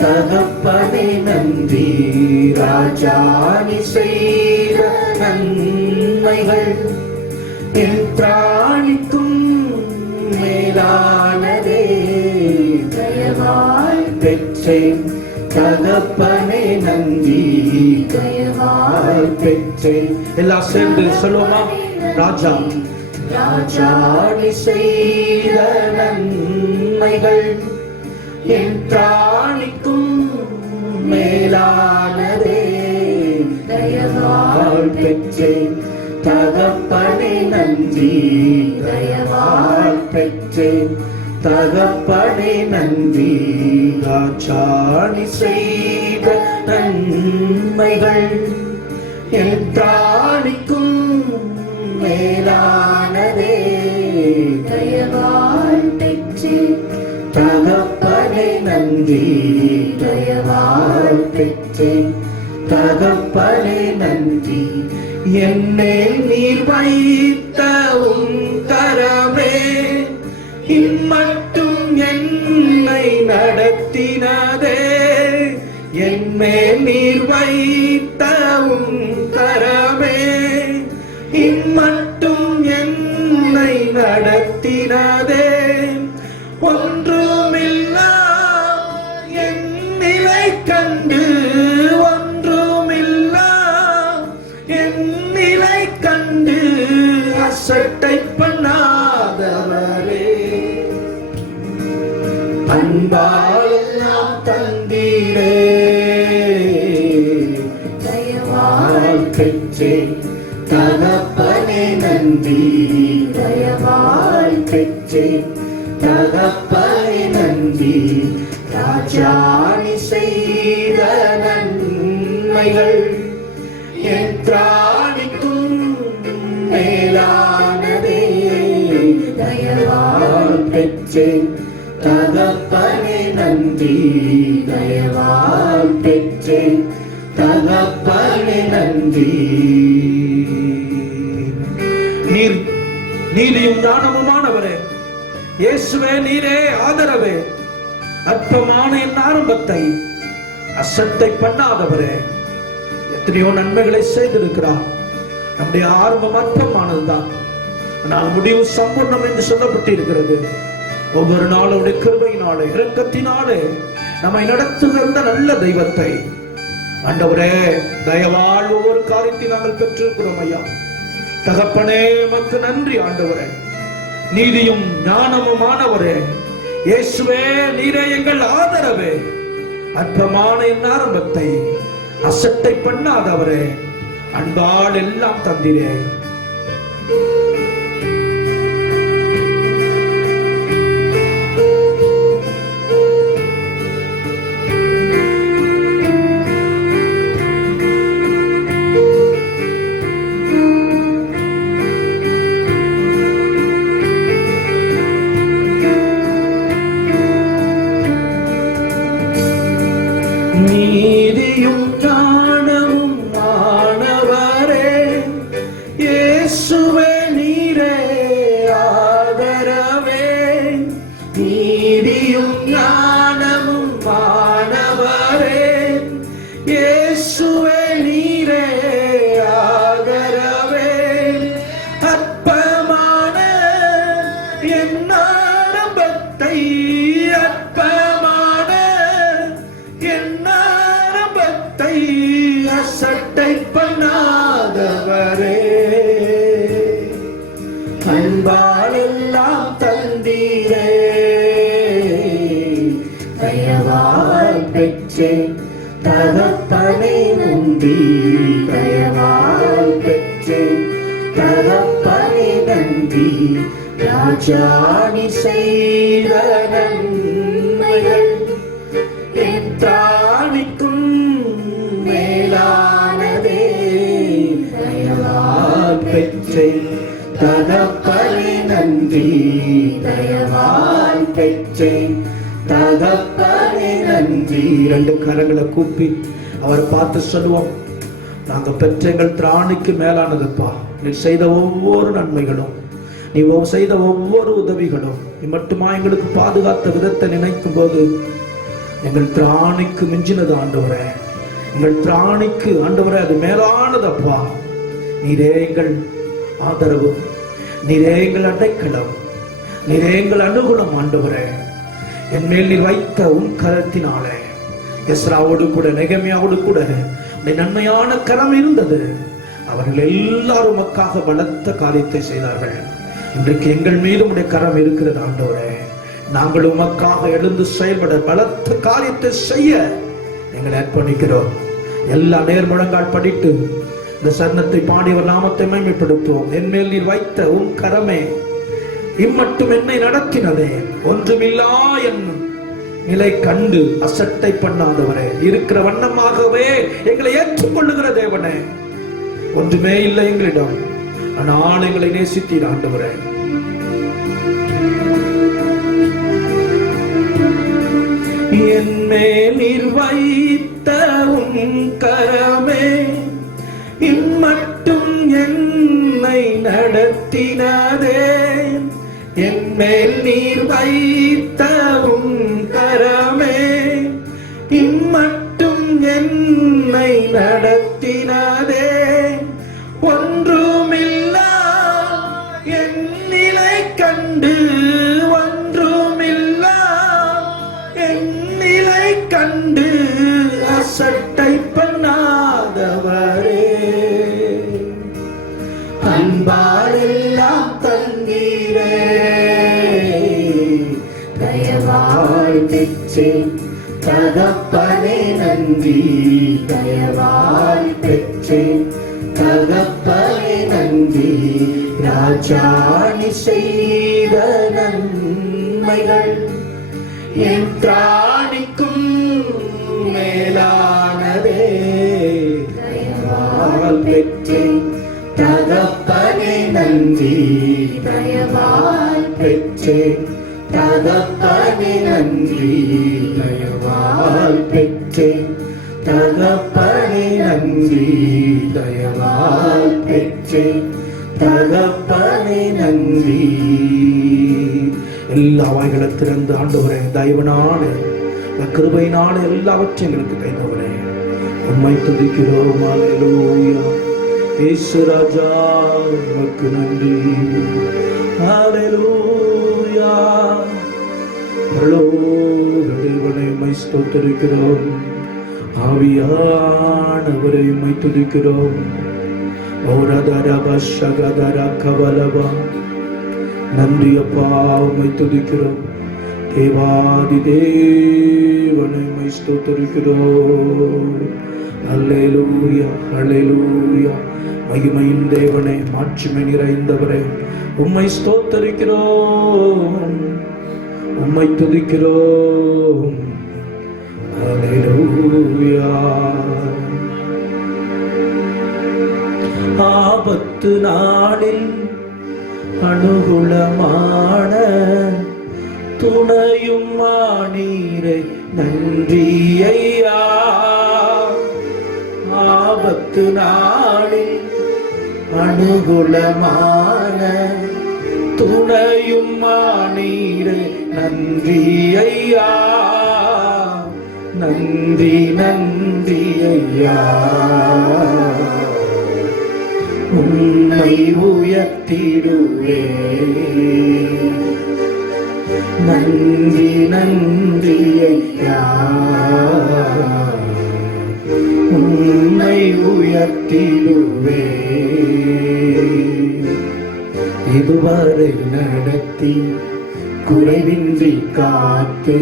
தகப்பனே நன்றி. ராஜா, நீ செய்த நன்மைகள் என் பிராணிக்கும் மேலானதே, தயவால் பெற்றேன் தகப்பனே நன்றி. தயவால் பெற்றேன். எல்லாம் சேர்ந்து சொல்லுவோமா. ராஜா, ராஜா, நீ செய்த நன்மைகள் என் பிராணிக்கும் மேலானதே, தயவால் பெற்றேன் தகப்பனே நன்றி. தயவால் பெற்றேன் தகப்பனே நன்றி. ராஜா, நீ செய்த நன்மைகள் என் பிராணிக்கும் மேலானதே, தயவால் பெற்றேன் தகப்பனே நன்றி. தயவால் பெற்றேன் தகப்பனே நன்றி. என்னேல் நீர் வைத்த உம் கரமே இம்மட்டும் என்னை நடத்தினதே. என்மேல் நீர் வைத்த உம் கரமே இம்மட்டும் என்னை நடத்தினதே. ஒன்றுமில்லா என் நிலை கண்டு, ஒன்றுமில்லா என் நிலை கண்டு அசட்டை பண்ணாதவரே, அன்பால் எல்லாம் தந்தீரே. தயவால் பெற்றேன் தகப்பனே நன்றி. தயவால் பெற்றேன் தகப்பனே நன்றி. ராஜா, நீ செய்த நன்மைகள் என் பிராணிக்கும் மேலானதே, தயவால் பெற்றேன் தகப்பனே நன்றி. தயவால் பெற்றேன் தகப்பனே நன்றி. நீர் நீதியும் ஞானமுமானவரே, இயேசுவே நீரே ஆதரவே, அற்பமான என் ஆரம்பத்தை அசட்டை பண்ணாதவரே. எத்தனையோ நன்மைகளை செய்திருக்கிறார். நம்முடைய ஆரம்பம் அற்பமானதுதான், ஆனால் முடிவு சம்பூர்ணம் என்று சொல்லப்பட்டிருக்கிறது. ஒவ்வொரு நாளுடைய கிருபையினாலே இரக்கத்தினாலே நம்மை நடத்துகிற நல்ல தெய்வத்தை, ஆண்டவரே, தயவால் ஒவ்வொரு காரியத்தை நாங்கள் பெற்றிருக்கிறோம் ஐயா. தகப்பனே, உமக்கு நன்றி ஆண்டவரே. நீதியும் ஞானமுமானவரே, இயேசுவே, நீரே எங்கள் ஆதரவே. அற்பமான என் ஆரம்பத்தை அசட்டை பண்ணாதவரே, அன்பால் எல்லாம் தந்திரே. நீதியும் ஞானமும் ஆனவரே, இயேசுவே, நீரே ஆதரவே. நீதியும் ஞானமும் ஆனவரே, இயேசுவே, நீரே ஆதரவே. அற்பமான என் ஆரம்பத்தை, அற்பமான என் ஆரம்பத்தை அசட்டை பண்ணாதவரே, அன்பால் எல்லாம் தந்தீரே. தயவால் பெற்றேன் தகப்பனே நன்றி, தயவால் பெற்றேன் தகப்பனே நன்றி. ராஜாணி செய்த நன்மைகள் எத்தாணிக்கும் மேலானதே. தயவால் பெற்றேன் தகப்பனே நன்றி, தயவால் பெற்றேன் தகப்பனே நன்றி. இரண்டு கரங்களை கூப்பி அவர் பார்த்து சொல்லுவோம், நாங்க பெற்ற எங்கள் திராணிக்கு மேலானதுப்பா. நீ செய்த ஒவ்வொரு நன்மைகளும், நீ செய்த ஒவ்வொரு உதவிகளும், நீ மட்டுமா எங்களுக்கு பாதுகாத்த விதத்தை நினைக்கும் போது எங்கள் திராணிக்கு மிஞ்சினது ஆண்டவரே. எங்கள் திராணிக்கு ஆண்டவரே அது மேலானதப்பா. நீரே எங்கள் ஆதரவு, நீரே எங்கள் அடைக்கலம், நீரே எங்கள் அனுகூலம் ஆண்டவரே. என் மேல் நீர் வைத்த உன் கரத்தினாலே எஸ்ராவோடு கூட நெகமியாவோடு கூட நன்மையான கரம் இருந்தது. அவர்கள் எல்லாரும் உமக்காக பலத்த காரியத்தை செய்தார்கள். இன்றைக்கு எங்கள் மீது உடைய கரம் இருக்கிறது ஆண்டவரே. நாங்கள் உமக்காக எழுந்து செயல்பட பலத்த காரியத்தை செய்ய எங்களை அர்ப்பணிக்கிறோம். எல்லா நேர்முழங்கால் படிட்டு இந்த சரணத்தை பாடியவர் நாமத்தை மேம்படுத்துவோம். என் மேல் நீர் வைத்த உன் கரமே இம்மட்டும் என்னை நடத்தினதே. ஒன்றுமில்லா என் நிலை கண்டு அசட்டை பண்ணாதவரே, இருக்கிற வண்ணமாகவே எங்களை ஏற்றுக்கொள்ளுகிற தேவனே. ஒன்றுமே இல்லை எங்களிடம், ஆனால் எங்களை நேசித்தீர் ஆண்டவரே. என் மேல் நீர் வைத்த உன் கரமே இம்மட்டும் என்னை நடத்தினதே. என் மேல் நீர் வைத்த உன் கரமே இம்மட்டும் என்னை நடத்தினதே. ஒன்றுமில்லா என் நிலை கண்டு, ஒன்றுமில்லா என் நிலை கண்டு அசட்டை பண்ணாதவரே, அன்பால் எல்லாம் தந்தீரே. தயவால் பெற்றேன் தகப்பனே நன்றி, தயவால் பெற்றேன் தகப்பனே நன்றி. ராஜாணி செய்த நன்மைகள் என் திராணிக்கும் மேலானதே. தயவால் பெற்றேன் தகப்பனே நன்றி, தயவால் பெற்றேன் தகப்பனே நன்றி. தயவால் பெற்றேன் தகப்பனே நன்றி, தயவால் பெற்றேன் தகப்பனே நன்றி. எல்லா வாய்களை திறந்து ஆண்டவரே, தயவனாலே கிருபையினாலே எல்லாவற்றையும் எங்களுக்கு கைதவரே உம்மை துதிக்கிறோம். அல்லேலூயா. இயேசு ராஜா உமக்கு நன்றி. அல்லேலூயா. பரலோக தேவனே உம்மை ஸ்தோத்திரிக்கிறோம். ஆவியானவரை உம்மை துதிக்கிறோம். நன்றி அப்பா, உம்மை துதிக்கிறோம். தேவாதி தேவனை உம்மை ஸ்தோத்திரிக்கிறோம். அல்லேலூயா, அல்லேலூயா. மகிமையின் தேவனே, மாட்சிமை நிறைந்தவரே, உம்மை ஸ்தோத்திரிக்கிறோம், உம்மை துதிக்கிறோம். அல்லேலூயா. ஆபத்து நாளில் அனுகூலமான துணையும் மானீரை நன்றி ஐயா. ஆபத்து நாளில் அனுகூலமான துணையும் மானீரை நன்றி ஐயா. நன்றி நன்றி ஐயா. உன்னை உயர்த்திடுவே. நன்றி நன்றி ஐயா. உன்னை உயர்த்திடுவே. இதுவரை நடத்தி குறைவின்றி காத்து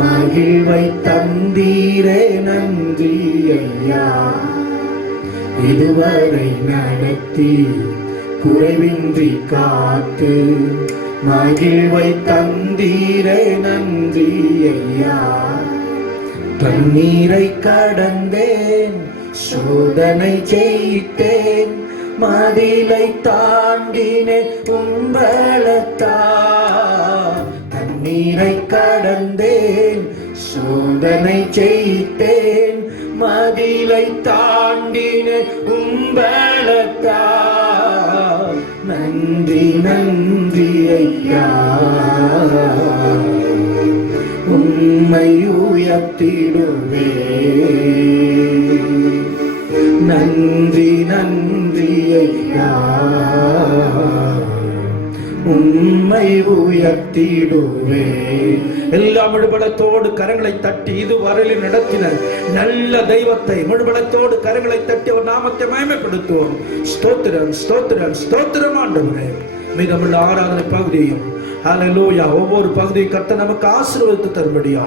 மகிழ்வை தந்தீரே நன்றி ஐயா. இதுவரை நடத்தி குறைவின்றி காத்து மகிழ்வை தந்தீரே நன்றி ஐயா. தண்ணீரை கடந்தேன், சோதனை ஜெயித்தேன், மதிலை தாண்டினேன் உம்பளத்தால். தண்ணீரை கடந்தேன், சோதனை ஜெயித்தேன், மதிலை தாண்டினேன் உம்பளத்தால். நன்றி நன்றி ஐயா. உம்மை உயர்த்திடுவே. நன்றி நன்றி ஐயா. உம்மை உயர்த்திடுவே. எல்லா முழுபலத்தோடு கரங்களை தட்டி இதுவரையில் நடத்தின நல்ல தெய்வத்தை முழுபலத்தோடு கரங்களை தட்டி ஒரு நாமத்தை மகிமைப்படுத்துவோம். ஸ்தோத்திரம் ஸ்தோத்திரம் ஸ்தோத்திரம் ஆண்டவரே. மீதமுள்ள ஆராதனை பகுதியையும் ஹல்லேலூயா ஒவ்வொரு பகுதியை கர்த்தர் நமக்கு ஆசீர்வதித்து தரும்படியா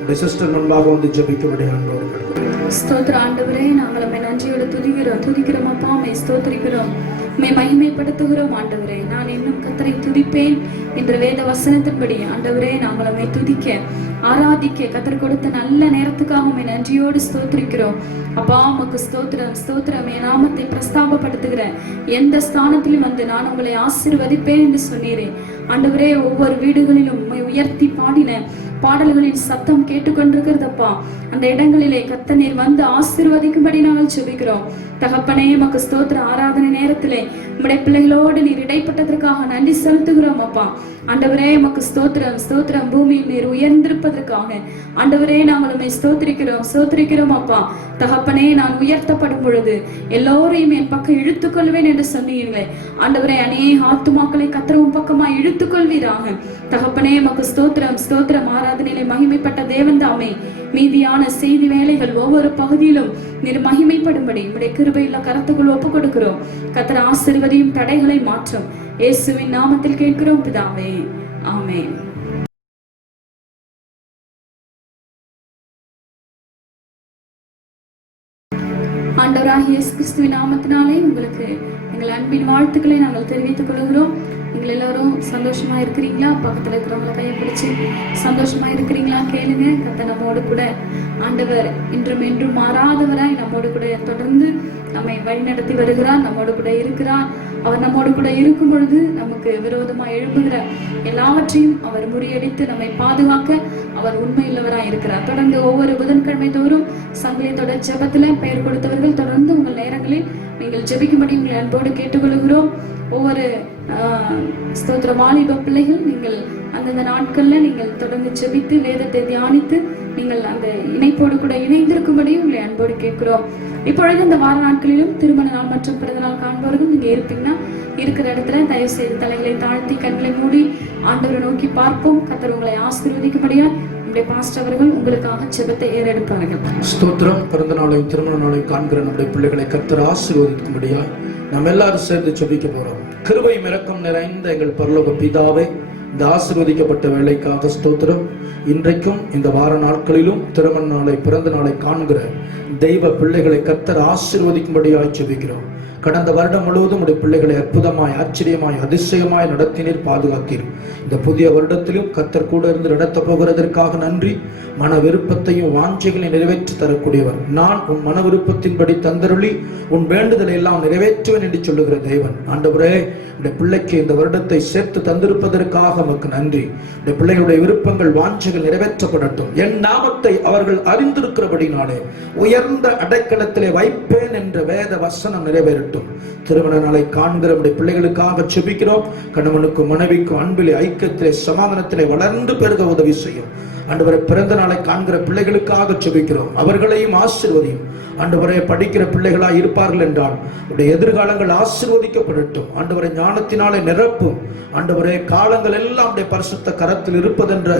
உடைய சிஸ்டர் முன்பாக வந்து ஜெபிக்கும்படியா அன்போடு கேட்டுக்கொள்கிறேன். ஸ்தோத்திர ஆண்டவரே, நாங்கள் உம்மை நன்றியோடு துதிக்கிறோம் அப்பா, உம்மை ஸ்தோத்திரிக்கிறோம், உம்மை மகிமைப்படுத்துகிறோம் ஆண்டவரே. நான் இன்னும் கர்த்தரை துதிப்பேன் என்ற வேத வசனத்தின்படி ஆண்டவரே நாங்கள் உம்மை துதிக்க ஆராதிக்க கர்த்தர் கொடுத்த நல்ல நேரத்துக்காக உம்மை நன்றியோடு ஸ்தோத்திரிக்கிறோம் அப்பா. உமக்கு ஸ்தோத்திரம் ஸ்தோத்திரம். என் நாமத்தை பிரஸ்தாபப்படுத்துகிற எந்த ஸ்தானத்திலும் வந்து நான் உங்களை ஆசீர்வதிப்பேன் என்று சொன்னீரே ஆண்டவரே. ஒவ்வொரு வீடுகளிலும் உம்மை உயர்த்தி பாடின பாடல்களின் சத்தம் கேட்டுக்கொண்டிருக்கிறதப்பா. அந்த இடங்களிலே கர்த்தர் நீர் வந்து ஆசீர்வதிக்கும்படி நாங்கள் ஜெபிக்கிறோம் தகப்பனே. உமக்கு ஸ்தோத்திர. ஆராதனை நேரத்திலே உம்முடைய பிள்ளைகளோடு நீர் இடைப்பட்டதற்காக நன்றி செலுத்துகிறோம் அப்பா. ஆண்டவரே உமக்கு ஸ்தோத்திரம் ஸ்தோத்திரம். பூமியில் நீர் உயர்ந்திருப்பதற்காக ஆண்டவரே நாங்கள் உம்மை ஸ்தோத்திரிக்கிறோம் அப்பா. தகப்பனே, நான் உயர்த்தப்படும் பொழுது எல்லோரையும் என் பக்கம் இழுத்துக்கொள்வேன் என்று சொன்னீர்களே ஆண்டவரே. அநேக ஆத்துமாக்களை கர்த்தர் பக்கமாய் இழுத்துக்கொள்வீராக தகப்பனே. உமக்கு ஸ்தோத்திரம் ஸ்தோத்திரம். ஆராதனையிலே மகிமைப்பட்ட தேவன் தாமே மீதியான செய்தி வேலைகள் ஒவ்வொரு பகுதியிலும் நீர் மகிமைப்படும்படி உம்முடைய கிருபையுள்ள கரத்துக்குள் ஒப்புக் கொடுக்கிறோம். கர்த்தர் ஆசீர்வதியும், தடைகளை மாற்றும். இயேசுவின் நாமத்தில் கேட்கிறோம் பிதாவே, ஆமென். ஆண்டவராகிய இயேசு கிறிஸ்துவின் நாமத்தினாலே உங்களுக்கு எங்கள் அன்பின் வாழ்த்துக்களை நாங்கள் தெரிவித்துக் கொள்கிறோம். நீங்கள் எல்லாரும் சந்தோஷமா இருக்கிறீங்களா? பக்கத்துல இருக்கிறவங்களை கையை பிடிச்சு சந்தோஷமா இருக்கிறீங்களா கேளுங்க. கர்த்தர் நம்மோடு கூட ஆண்டவர் இன்றும் என்றும் மாறாதவராய் நம்மோடு கூட தொடர்ந்து நம்மை வழிநடத்தி வருகிறார், நம்மோடு கூட இருக்கிறார். அவர் நம்மோடு கூட இருக்கும் பொழுது நமக்கு விரோதமாக எழுப்புகிற எல்லாவற்றையும் அவர் முறியடித்து நம்மை பாதுகாக்க அவர் உண்மையுள்ளவராய் இருக்கிறார். தொடர்ந்து ஒவ்வொரு புதன்கிழமை தோறும் சங்கிலி தொடர் ஜெபத்துல பெயர் கொடுத்தவர்கள் தொடர்ந்து உங்கள் நேரங்களில் நீங்கள் ஜெபிக்கும்படி உங்களை அன்போடு கேட்டுக்கொள்கிறோம். ஒவ்வொரு ஸ்தோத்திர வாலிப பிள்ளைகள் நீங்கள் அந்தந்த நாட்கள்ல நீங்கள் தொடர்ந்து ஜெபித்து வேதத்தை தியானித்து நீங்கள் அந்த இணைப்போடு கூட இணைந்திருக்கும்படி உங்களை அன்போடு கேட்கிறோம். இப்பொழுது இந்த வார நாட்களிலும் திருமண நாள் மற்றும் பிறந்த நாள் காண்பவர்கள் நீங்க இருப்பீங்கன்னா இருக்கிற இடத்துல தயவு செய்து தலைகளை தாழ்த்தி கண்களை மூடி ஆண்டவரை நோக்கி பார்ப்போம். கர்த்தர் உங்களை ஆசீர்வதிக்கும்படியா நம்முடைய பாஸ்டர் அவர்கள் உங்களுக்காக ஜெபத்தை ஏறெடுப்பார்கள். ஸ்தோத்திரம். பிறந்த நாளையும் திருமண நாளையும் காண்கிற நம்முடைய பிள்ளைகளை கர்த்தர் ஆசீர்வதிக்கும்படியா நம்ம எல்லாரும் சேர்ந்து ஜெபிக்க போறோம். கிருபையும் இரக்கம் நிறைந்த எங்கள் பரலோக பிதாவே, இந்த ஆசீர்வதிக்கப்பட்ட வேலைக்காக ஸ்தோத்திரம். இன்றைக்கும் இந்த வார நாட்களிலும் திருமண நாளை பிறந்த நாளை காண்கிற தெய்வ பிள்ளைகளை கர்த்தர் ஆசீர்வதிக்கும்படியாய் ஜெபிக்கிறோம். கடந்த வருடம் முழுவதும் உடைய பிள்ளைகளை அற்புதமாய், ஆச்சரியமாய், அதிசயமாய் நடத்தினீர், பாதுகாத்தீர். இந்த புதிய வருடத்திலும் கர்த்தர் கூட இருந்து நடத்த போகிறதற்காக நன்றி. மன விருப்பத்தையும் வாஞ்சைகளை நிறைவேற்றி தரக்கூடியவர். நான் உன் மன விருப்பத்தின்படி தந்தருளி உன் வேண்டுதலை எல்லாம் நிறைவேற்றுவேன் என்று சொல்லுகிற தேவன். ஆண்டவரே, உடைய பிள்ளைக்கு இந்த வருடத்தை சேர்த்து தந்திருப்பதற்காக உமக்கு நன்றி. உடைய பிள்ளைகளுடைய விருப்பங்கள், வாஞ்சைகள் நிறைவேற்றப்படட்டும். என் நாமத்தை அவர்கள் அறிந்திருக்கிறபடினாலே உயர்ந்த அடைக்கலத்திலே வைப்பேன் என்ற வேத வசனம் நிறைவேறட்டும். திருமண நாளை காண்கிற உடைய பிள்ளைகளுக்காக ஜெபிக்கிறோம். கணவனுக்கும் மனைவிக்கும் அன்பிலே, ஐக்கியத்திலே, சமாதானத்திலே வளர்ந்து பெருக உதவி செய்யும். ஆண்டவரே, பிறந்த நாளை காண்கிற பிள்ளைகளுக்காக ஜெபிக்கிறோம். அவர்களையும் ஆசீர்வதியும். ஆண்டவரே, படிக்கிற பிள்ளைகளாய் இருப்பார்கள் என்றால் உடைய எதிர்காலங்கள் ஆசீர்வதிக்கப்படட்டும். ஆண்டவரை ஞானத்தினாலே நிரப்பும். ஆண்டவரே, காலங்கள் எல்லாம் உடைய பரிசுத்த கரத்தில்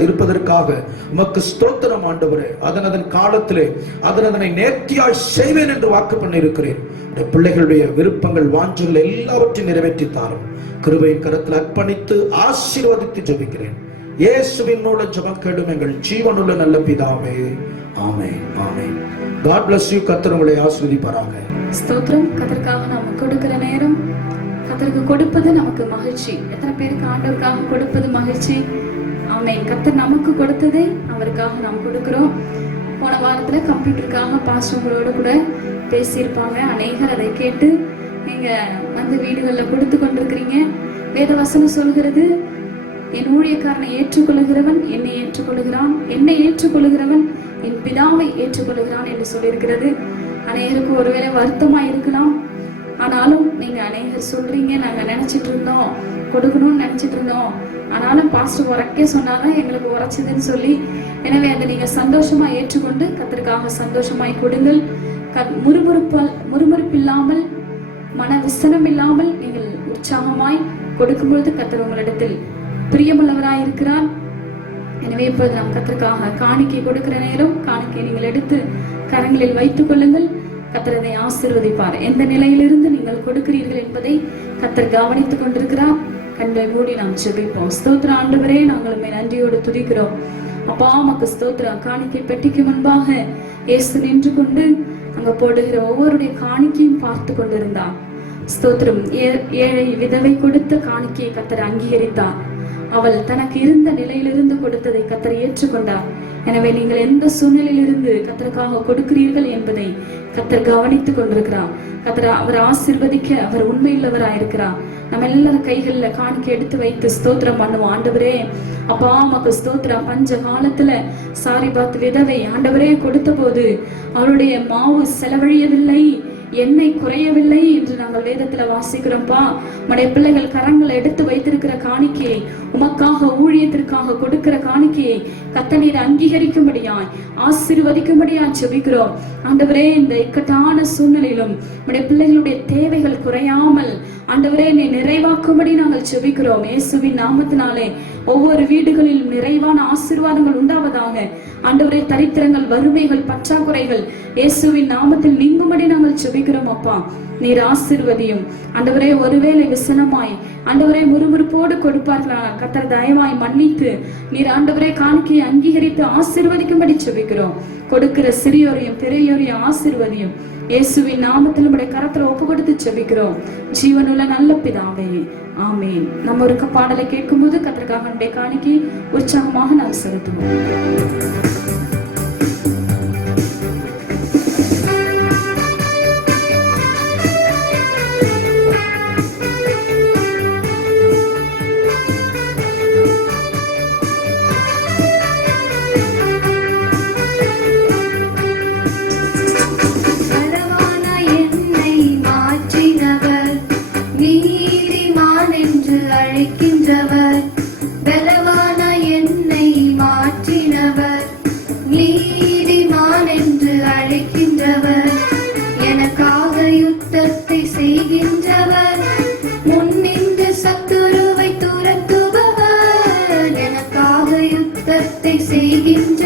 இருப்பதற்காக உமக்கு ஸ்தோத்திரம். ஆண்டவரே, அதன் காலத்திலே அதனை நேர்த்தியாய் செய்வேன் என்று வாக்கு பண்ணியிருக்கிறேன். உடைய பிள்ளைகளுடைய விருப்பங்கள், வாஞ்சல்கள் எல்லாவற்றையும் நிறைவேற்றி தாரும். கிருபையின் கரத்தில் அர்ப்பணித்து ஆசீர்வதித்து ஜெபிக்கிறேன். இயேசுவின் மூலம் ஜெபம் கேளும் எங்கள் ஜீவனுள்ள நல்ல பிதாவே. ஆமென், ஆமென். God bless you. கர்த்தர் உங்களை ஆசீர்வதிப்பாராக. ஸ்தோத்திரம். கர்த்தருக்காக நாம கொடுக்கிற நேரம், கர்த்தருக்கு கொடுப்பது நமக்கு மகிழ்ச்சி. எத்தனை பேருக்கு ஆண்டவருக்காக கொடுப்பது மகிழ்ச்சி? ஆமென். கர்த்தர் நமக்கு கொடுத்ததை அவருக்காக நாம் கொடுக்கிறோம். போன வாரத்துல கம்ப்யூட்டருக்காக பாஸ்டர்களோட கூட பேசியிருப்பாங்க. அநேகர் அதை கேட்டு நீங்க வந்து வீடுகளில் கொடுத்து கொண்டிருக்கிறீங்க. வேத வசனம் சொல்கிறது, என் ஊழியக்காரனை ஏற்றுக்கொள்ளுகிறவன் என்னை ஏற்றுக்கொள்ளுகிறான், என்னை ஏற்றுக்கொள்ளுகிறவன் என் பிதாவை ஏற்றுக்கொள்ளுகிறான் என்று சொல்லியிருக்கிறது. அநேகருக்கு ஒருவேளை வருத்தமா இருக்கலாம். ஆனாலும் நீங்க அநேகர் சொல்றீங்க, நாங்க நினைச்சிட்டு இருந்தோம், கொடுக்கணும்னு நினைச்சிட்டு இருந்தோம், ஆனாலும் பாஸ்டர் உரைக்க சொன்னாங்க, எங்களுக்கு உரைச்சதுன்னு சொல்லி. எனவே அதை நீங்க சந்தோஷமா ஏற்றுக்கொண்டு கர்த்தருக்காக சந்தோஷமாய் கொடுங்கள். முறுமுறுப்பு இல்லாமல், மன விசனம் இல்லாமல் நீங்கள் உற்சாகமாய் கொடுக்கும் பொழுது கர்த்தர் உங்களிடத்தில் பிரியமுள்ளவராய் இருக்கிறார். எனவே இப்பொழுது நாம் கர்த்தருக்காக காணிக்கை கொடுக்கிற நேரம், காணிக்கை நீங்கள் எடுத்து கரங்களில் வைத்துக் கொள்ளுங்கள். கர்த்தர் அதை ஆசீர்வதிப்பார். எந்த நிலையிலிருந்து நீங்கள் கொடுக்கிறீர்கள் என்பதை கர்த்தர் கவனித்துக் கொண்டிருக்கிறார். கண்களை மூடி நாம் ஜெபிப்போம். ஸ்தோத்திர ஆண்டவரே, நாங்கள் உம்மை நன்றியோடு துதிக்கிறோம். அப்பா, உமக்கு ஸ்தோத்திரம். காணிக்கை பெட்டிக்கு முன்பாக இயேசு நின்று கொண்டு அங்க போடுகிற ஒவ்வொருடைய காணிக்கையும் பார்த்து கொண்டிருந்தார். ஸ்தோத்திரம். ஏழை விதவை கொடுத்த காணிக்கையை கர்த்தர் அங்கீகரித்தார். அவள் தனக்கு இருந்த நிலையிலிருந்து கொடுத்ததை கர்த்தர் ஏற்றுக்கொண்டார். எனவே நீங்கள் எந்த சூழ்நிலையிலிருந்து கர்த்தருக்காக கொடுக்கிறீர்கள் என்பதை கர்த்தர் கவனித்துக் கொண்டிருக்கிறார். கர்த்தர் அவர் ஆசீர்வதிக்க அவர் உண்மையுள்ளவராயிருக்கிறார். நம்ம எல்லாரும் கைகள்ல காணிக்கை எடுத்து வைத்து ஸ்தோத்திரம் பண்ணுவோம். ஆண்டவரே, அப்பா உமக்கு ஸ்தோத்திரம். பஞ்ச காலத்துல சாரிபாத் விதவை ஆண்டவரே கொடுத்த போது அவருடைய மாவு செலவழியவில்லை, எண்ணெய் குறையவில்லை என்று நாங்கள் வேதத்துல வாசிக்கிறோம்ப்பா. நம்முடைய பிள்ளைகள் கரங்களை எடுத்து வைத்திருக்கிற காணிக்கையை, உமக்காக ஊழியத்திற்காக கொடுக்கிற காணிக்கையை கர்த்தர் அங்கீகரிக்கும்படியாய் ஆசீர்வதிக்கும்படியாய் ஜெபிக்கிறோம். ஆண்டவரே, இந்த இக்கட்டான சூழ்நிலையிலும் நம்முடைய பிள்ளைகளுடைய தேவைகள் குறையாமல் ஆண்டவரே நீ நிறைவாக்கும்படி நாங்கள் ஜெபிக்கிறோம். இயேசுவின் நாமத்தினாலே ஒவ்வொரு வீடுகளிலும் நிறைவான ஆசீர்வாதங்கள் உண்டாவதாக. ஆண்டவரே, தரித்திரங்கள், வறுமைகள், பற்றாக்குறைகள் இயேசுவின் நாமத்தில் நீங்கும்படி நாங்கள் ஜெபிக்கிறோம். அப்பா, நீர் ஆசீர்வதியும். ஆண்டவரே, ஒருவேளை விசனமாய் ஆண்டவரே முறுமுறுப்போடு கொடுப்பார்களா, கர்த்தர் தயவாய் மன்னித்து நீர் ஆண்டவரே காணிக்கையை அங்கீகரித்து ஆசீர்வதிக்கும்படி ஜெபிக்கிறோம். கொடுக்கிற சிறியோரையும் பெரியோரையும் ஆசீர்வதியும். இயேசுவின் நாமத்தில் நம்முடைய கரத்துல ஒப்பு கொடுத்து ஜெபிக்கிறோம். ஜீவனுள்ள நல்ல பிதாவே, ஆமேன். நம்ம ஒரு பாடலை கேட்கும் போது கர்த்தருக்காக நம்முடைய காணிக்கை உற்சாகமாக நாம் செலுத்துவோம். செய்கின்ற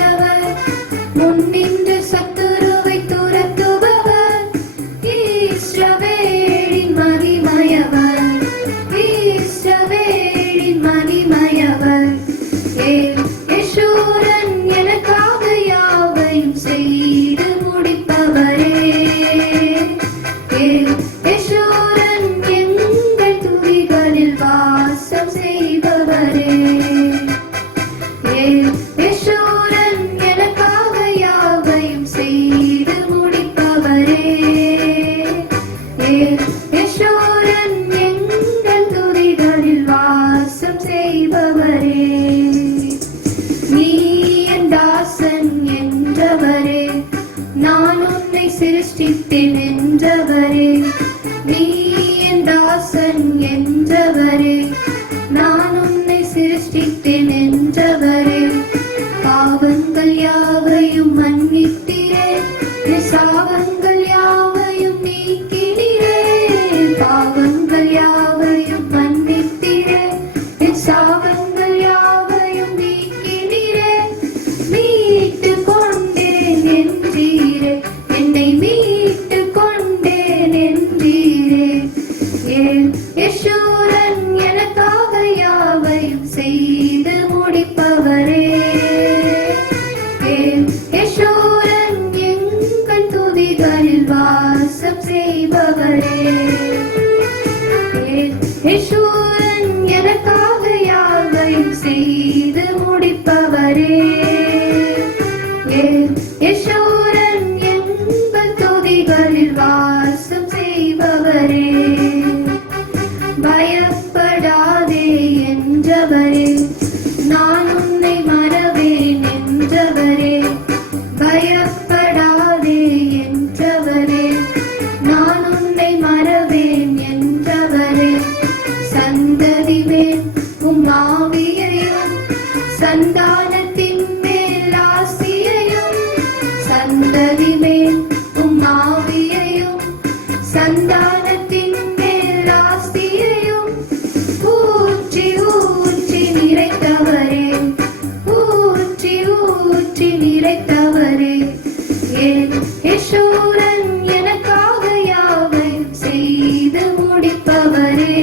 செய்து முடிப்பவரே. யெஷூரன் என்பல் தொகைகளில் வாசம் செய்பவரே. பயப்படாதே என்றவரே, நான் உன்னை மறவேன் என்றவரே. பயப்படாதே என்றவரே, நான் உன்னை மறவேன் என்றவரே. சந்ததி மேல் உம் ஆவியையும் சந்தானத்தின் மேல் ஆசியையும், சந்ததி மேல் உம் ஆவியையும் சந்தானத்தின் மேல் ஆசியையும் ஊற்றி ஊற்றி நிறைத்தவரே. ஊற்றி ஊற்றி நிறைத்தவரே. யெஷூரன் எனக்காக யாவை செய்து முடிப்பவரே.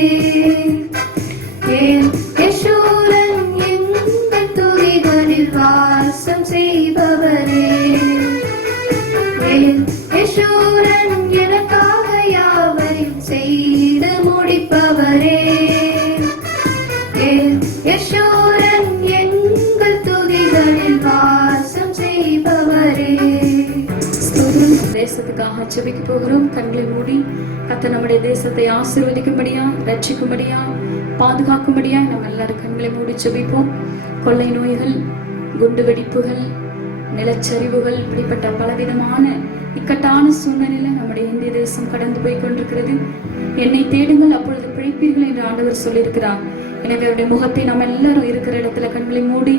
யெஷூரன் எங்கள் துதிகளில் வாசம் செய்பவரே. யெஷூரன் எனக்காக யாவை செய்து முடிப்பவரே. யெஷூரன் எங்கள் துதிகளில் வாசம் செய்பவரே. தேசத்துக்காக ஜெபிக்க போகிறோம். கண்களை மூடி கர்த்தர் நம்முடைய தேசத்தை ஆசீர்வதிக்கும்படியா, ரட்சிக்கும்படியா, பாதுகாக்கும்படியா நம்ம எல்லாரும் கண்களை மூடி ஜெபிப்போம். கொள்ளை நோய்கள், குண்டு வெடிப்புகள், நிலச்சரிவுகள், இப்படிப்பட்ட பலவிதமான இக்கட்டான சூழ்நிலையில நம்முடைய இந்திய தேசம் கடந்து போய் கொண்டிருக்கிறது. என்னை தேடுங்கள் அப்பொழுது பிழைப்பீர்கள் என்று ஆண்டவர் சொல்லியிருக்கிறார். எனவே அவருடைய முகத்தை நம்ம எல்லாரும் இருக்கிற இடத்துல கண்களை மூடி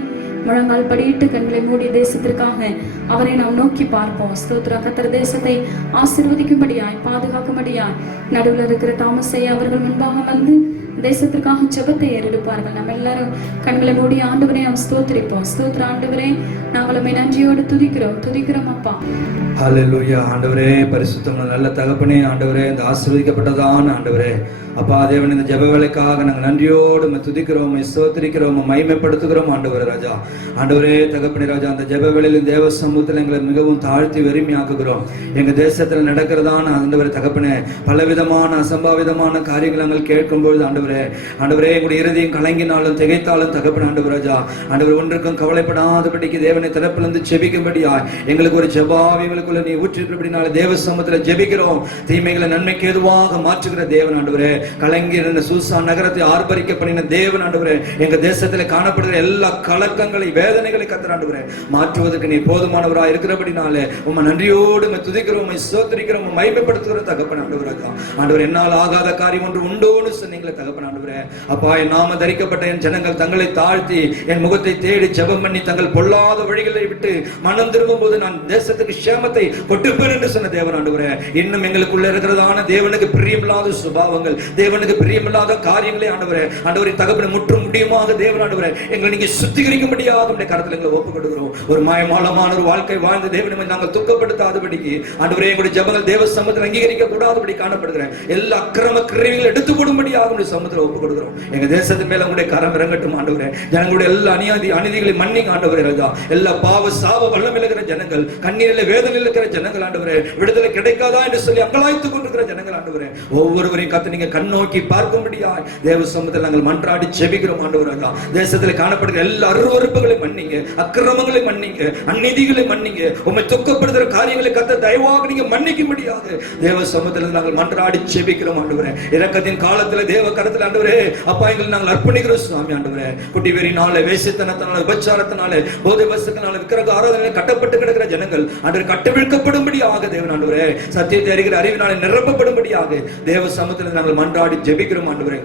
முழங்கால் படியிட்டு கண்களை மூடி தேசத்திற்காக அவரை நாம் நோக்கி பார்ப்போம். ஸ்தோத்திரம். கர்த்தர் தேசத்தை ஆசீர்வதிக்கும்படியாய், பாதுகாக்கும்படியாய் நடுவில் இருக்கிற தாமஸை அவர்கள் முன்பாக வந்து தேசத்திற்காக ஜெபத்தை ஏறெடுப்பார்கள். நம்ம எல்லாரும் கண்களை மூடி ஆண்டவரை நாம் ஸ்தோத்திரிப்போம். ஸ்தோத்திர ஆண்டவரே, நாங்களுமே நன்றியோடு துதிக்கிறோம் அப்பா. ஹல்லேலூயா. ஆண்டவரே, பரிசுத்தம் நல்ல தகப்பனே, ஆண்டவரே, இந்த ஆசீர்வதிக்கப்பட்டதான ஆண்டவரே அப்பா தேவன், இந்த ஜெப வேலைக்காக நாங்கள் நன்றியோடு துதிக்கிறோம், ஸ்தோத்திரிக்கிறோம், மகிமைப்படுத்துகிறோம். ஆண்டவரே ராஜா, ஆண்டவரே தகப்பனே ராஜா, அந்த ஜெப வேளையில் தேவ சமூகத்தில் எங்களை மிகவும் தாழ்த்தி வெறுமையாக்குகிறோம். எங்க தேசத்துல நடக்கிறதான ஆண்டவரே தகப்பனே பலவிதமான அசம்பாவிதமான காரியங்கள் நாங்கள் கேட்கும்பொழுது ஆண்டவரே, ஆண்டவரே எங்களுடைய இறுதியும் கலங்கினாலும் திகைத்தாலும் தகப்பன ஆண்டவர் ராஜா, ஆண்டவர் ஒன்றுக்கும் கவலைப்படாதபடிக்கு தேவனை திறப்பிலிருந்து ஜெபிக்கும்படியா எங்களுக்கு ஒரு ஜெபாவிகளுக்குள்ள நீ ஊற்றிருக்கிறபடினால தேவ சமூகத்தில் ஜெபிக்கிறோம். தீமைகளை நன்மைக்கு ஏதுவாக மாற்றுகிற தேவன் ஆண்டவரே, கலங்கி இருந்த சூசா நகரத்தை ஆர்ப்பரிக்க பண்ணின தேவன் ஆண்டவரே, எங்க தேசத்துல காணப்படுகிற எல்லா கலக்கங்களை வேதனைகளை கர்த்தர் ஆண்டவரே மாற்றுவதற்கு நீ போதுமானவராக இருக்கிறபடினாலே உம்மை நன்றியோடு துதிக்கிறோம், ஸ்தோத்திரிக்கிறோம், மகிமைப்படுத்துகிறோம் தகப்பன் ஆண்டவரே. ஆண்டவர் என்னால் ஆகாத காரியம் ஒன்று உண்டோன்னு சொன்னீங்களே தகப்பன் ஆண்டவரே. அப்பா, என் நாம தரிக்கப்பட்ட என் ஜனங்கள் தங்களை தாழ்த்தி என் முகத்தை தேடி ஜெபம் பண்ணி தங்கள் பொல்லாத வழிகளை விட்டு மனம் திரும்பும் போது நான் தேசத்துக்கு சேமத்தை கொட்டுப்பேன் என்று சொன்ன தேவன் ஆண்டவரே. இன்னும் எங்களுக்குள்ள இருக்கிறதான தேவனுக்கு பிரியமில்லாத சுபாவங்கள், தேவனுக்கு பிரியமில்லாத காரியங்களே ஆண்டவரே, ஆண்டவரை தகப்பனை முற்றும் முடியுமாக தேவன் ஆண்டவரே எங்களை நீங்க சுத்திகரிக்கும்படியாக உடைய கருத்துல எங்களை ஒப்புக் கொடுக்கிறோம். ஒரு மாயமாலமான ஒரு வாழ்க்கை வாழ்ந்த தேவனை நாங்கள் துக்கப்படுத்தாதபடிக்கு ஆண்டவரே எங்களுடைய ஜெபங்கள் தேவ சமூகத்தில் அங்கீகரிக்க கூடாதபடி காணப்படுகிற எல்லா அக்கிரம கிரியைகளை எடுத்து போடும்படியாக உடைய சமூகத்தில் ஒப்புக் கொடுக்கிறோம். எங்க தேசத்தின் மேல உங்களுடைய கரம் இறங்கட்டும் ஆண்டவரே. ஜனங்களுடைய எல்லா அநீதிகளை மன்னிங்க ஆண்டவரே ராஜா. எல்லா பாவ சாவ வல்லம் இருக்கிற ஜனங்கள், கண்ணீரில் வேதனையில் இருக்கிற ஜனங்கள் ஆண்டவரே, விடுதலை கிடைக்காதா என்று சொல்லி அங்கலாய்த்துக் கொண்டிருக்கிற ஜனங்கள் ஆண்டவரே, ஒவ்வொருவரையும் கத்து நீங்க கண்ணோக்கி பார்க்கும்படியாய் தேவ சமூகத்தில் நாங்கள் மன்றாடி ஜெபிக்கிறோம் ஆண்டவரே. தேசத்தில் காணப்படுகிற எல்லா அருவருப்புகளை மன்னிங்க, அக்கிரமங்களை மன்னிங்க, அநீதிகளை மன்னிங்க, உம்மை துக்கப்படுத்துகிற காரியங்களை கத்த தயவாக நீங்க மன்னிக்கும்படியாக தேவ சமூகத்தில் நாங்கள் மன்றாடி ஜெபிக்கிறோம் ஆண்டவரே. இரக்கத்தின் காலத்துல தேவ கரத்தில் ஆண்டவரே அப்பா எங்களை நாங்கள் அர்ப்பணிக்கிறோம் சுவாமி ஆண்டவரே. குட்டி வெறினால, வேசித்தனத்தினால, விபச்சாரத்தினால, போதை வசத்தினால, விக்கிரக ஆராதனை கட்டப்பட்டு கிடக்கிற ஜனங்கள் ஆண்டவர் கட்டவிழ்க்கப்படும்படியாக தேவன் ஆண்டவரே, சத்தியத்தை அறிகிற அறிவினாலே நிரப்பப்படும்படியாக தேவ சமூகத்தில் நாங்கள் மன்றாடி ஜெபிக்கிறோம் ஆண்டவரே.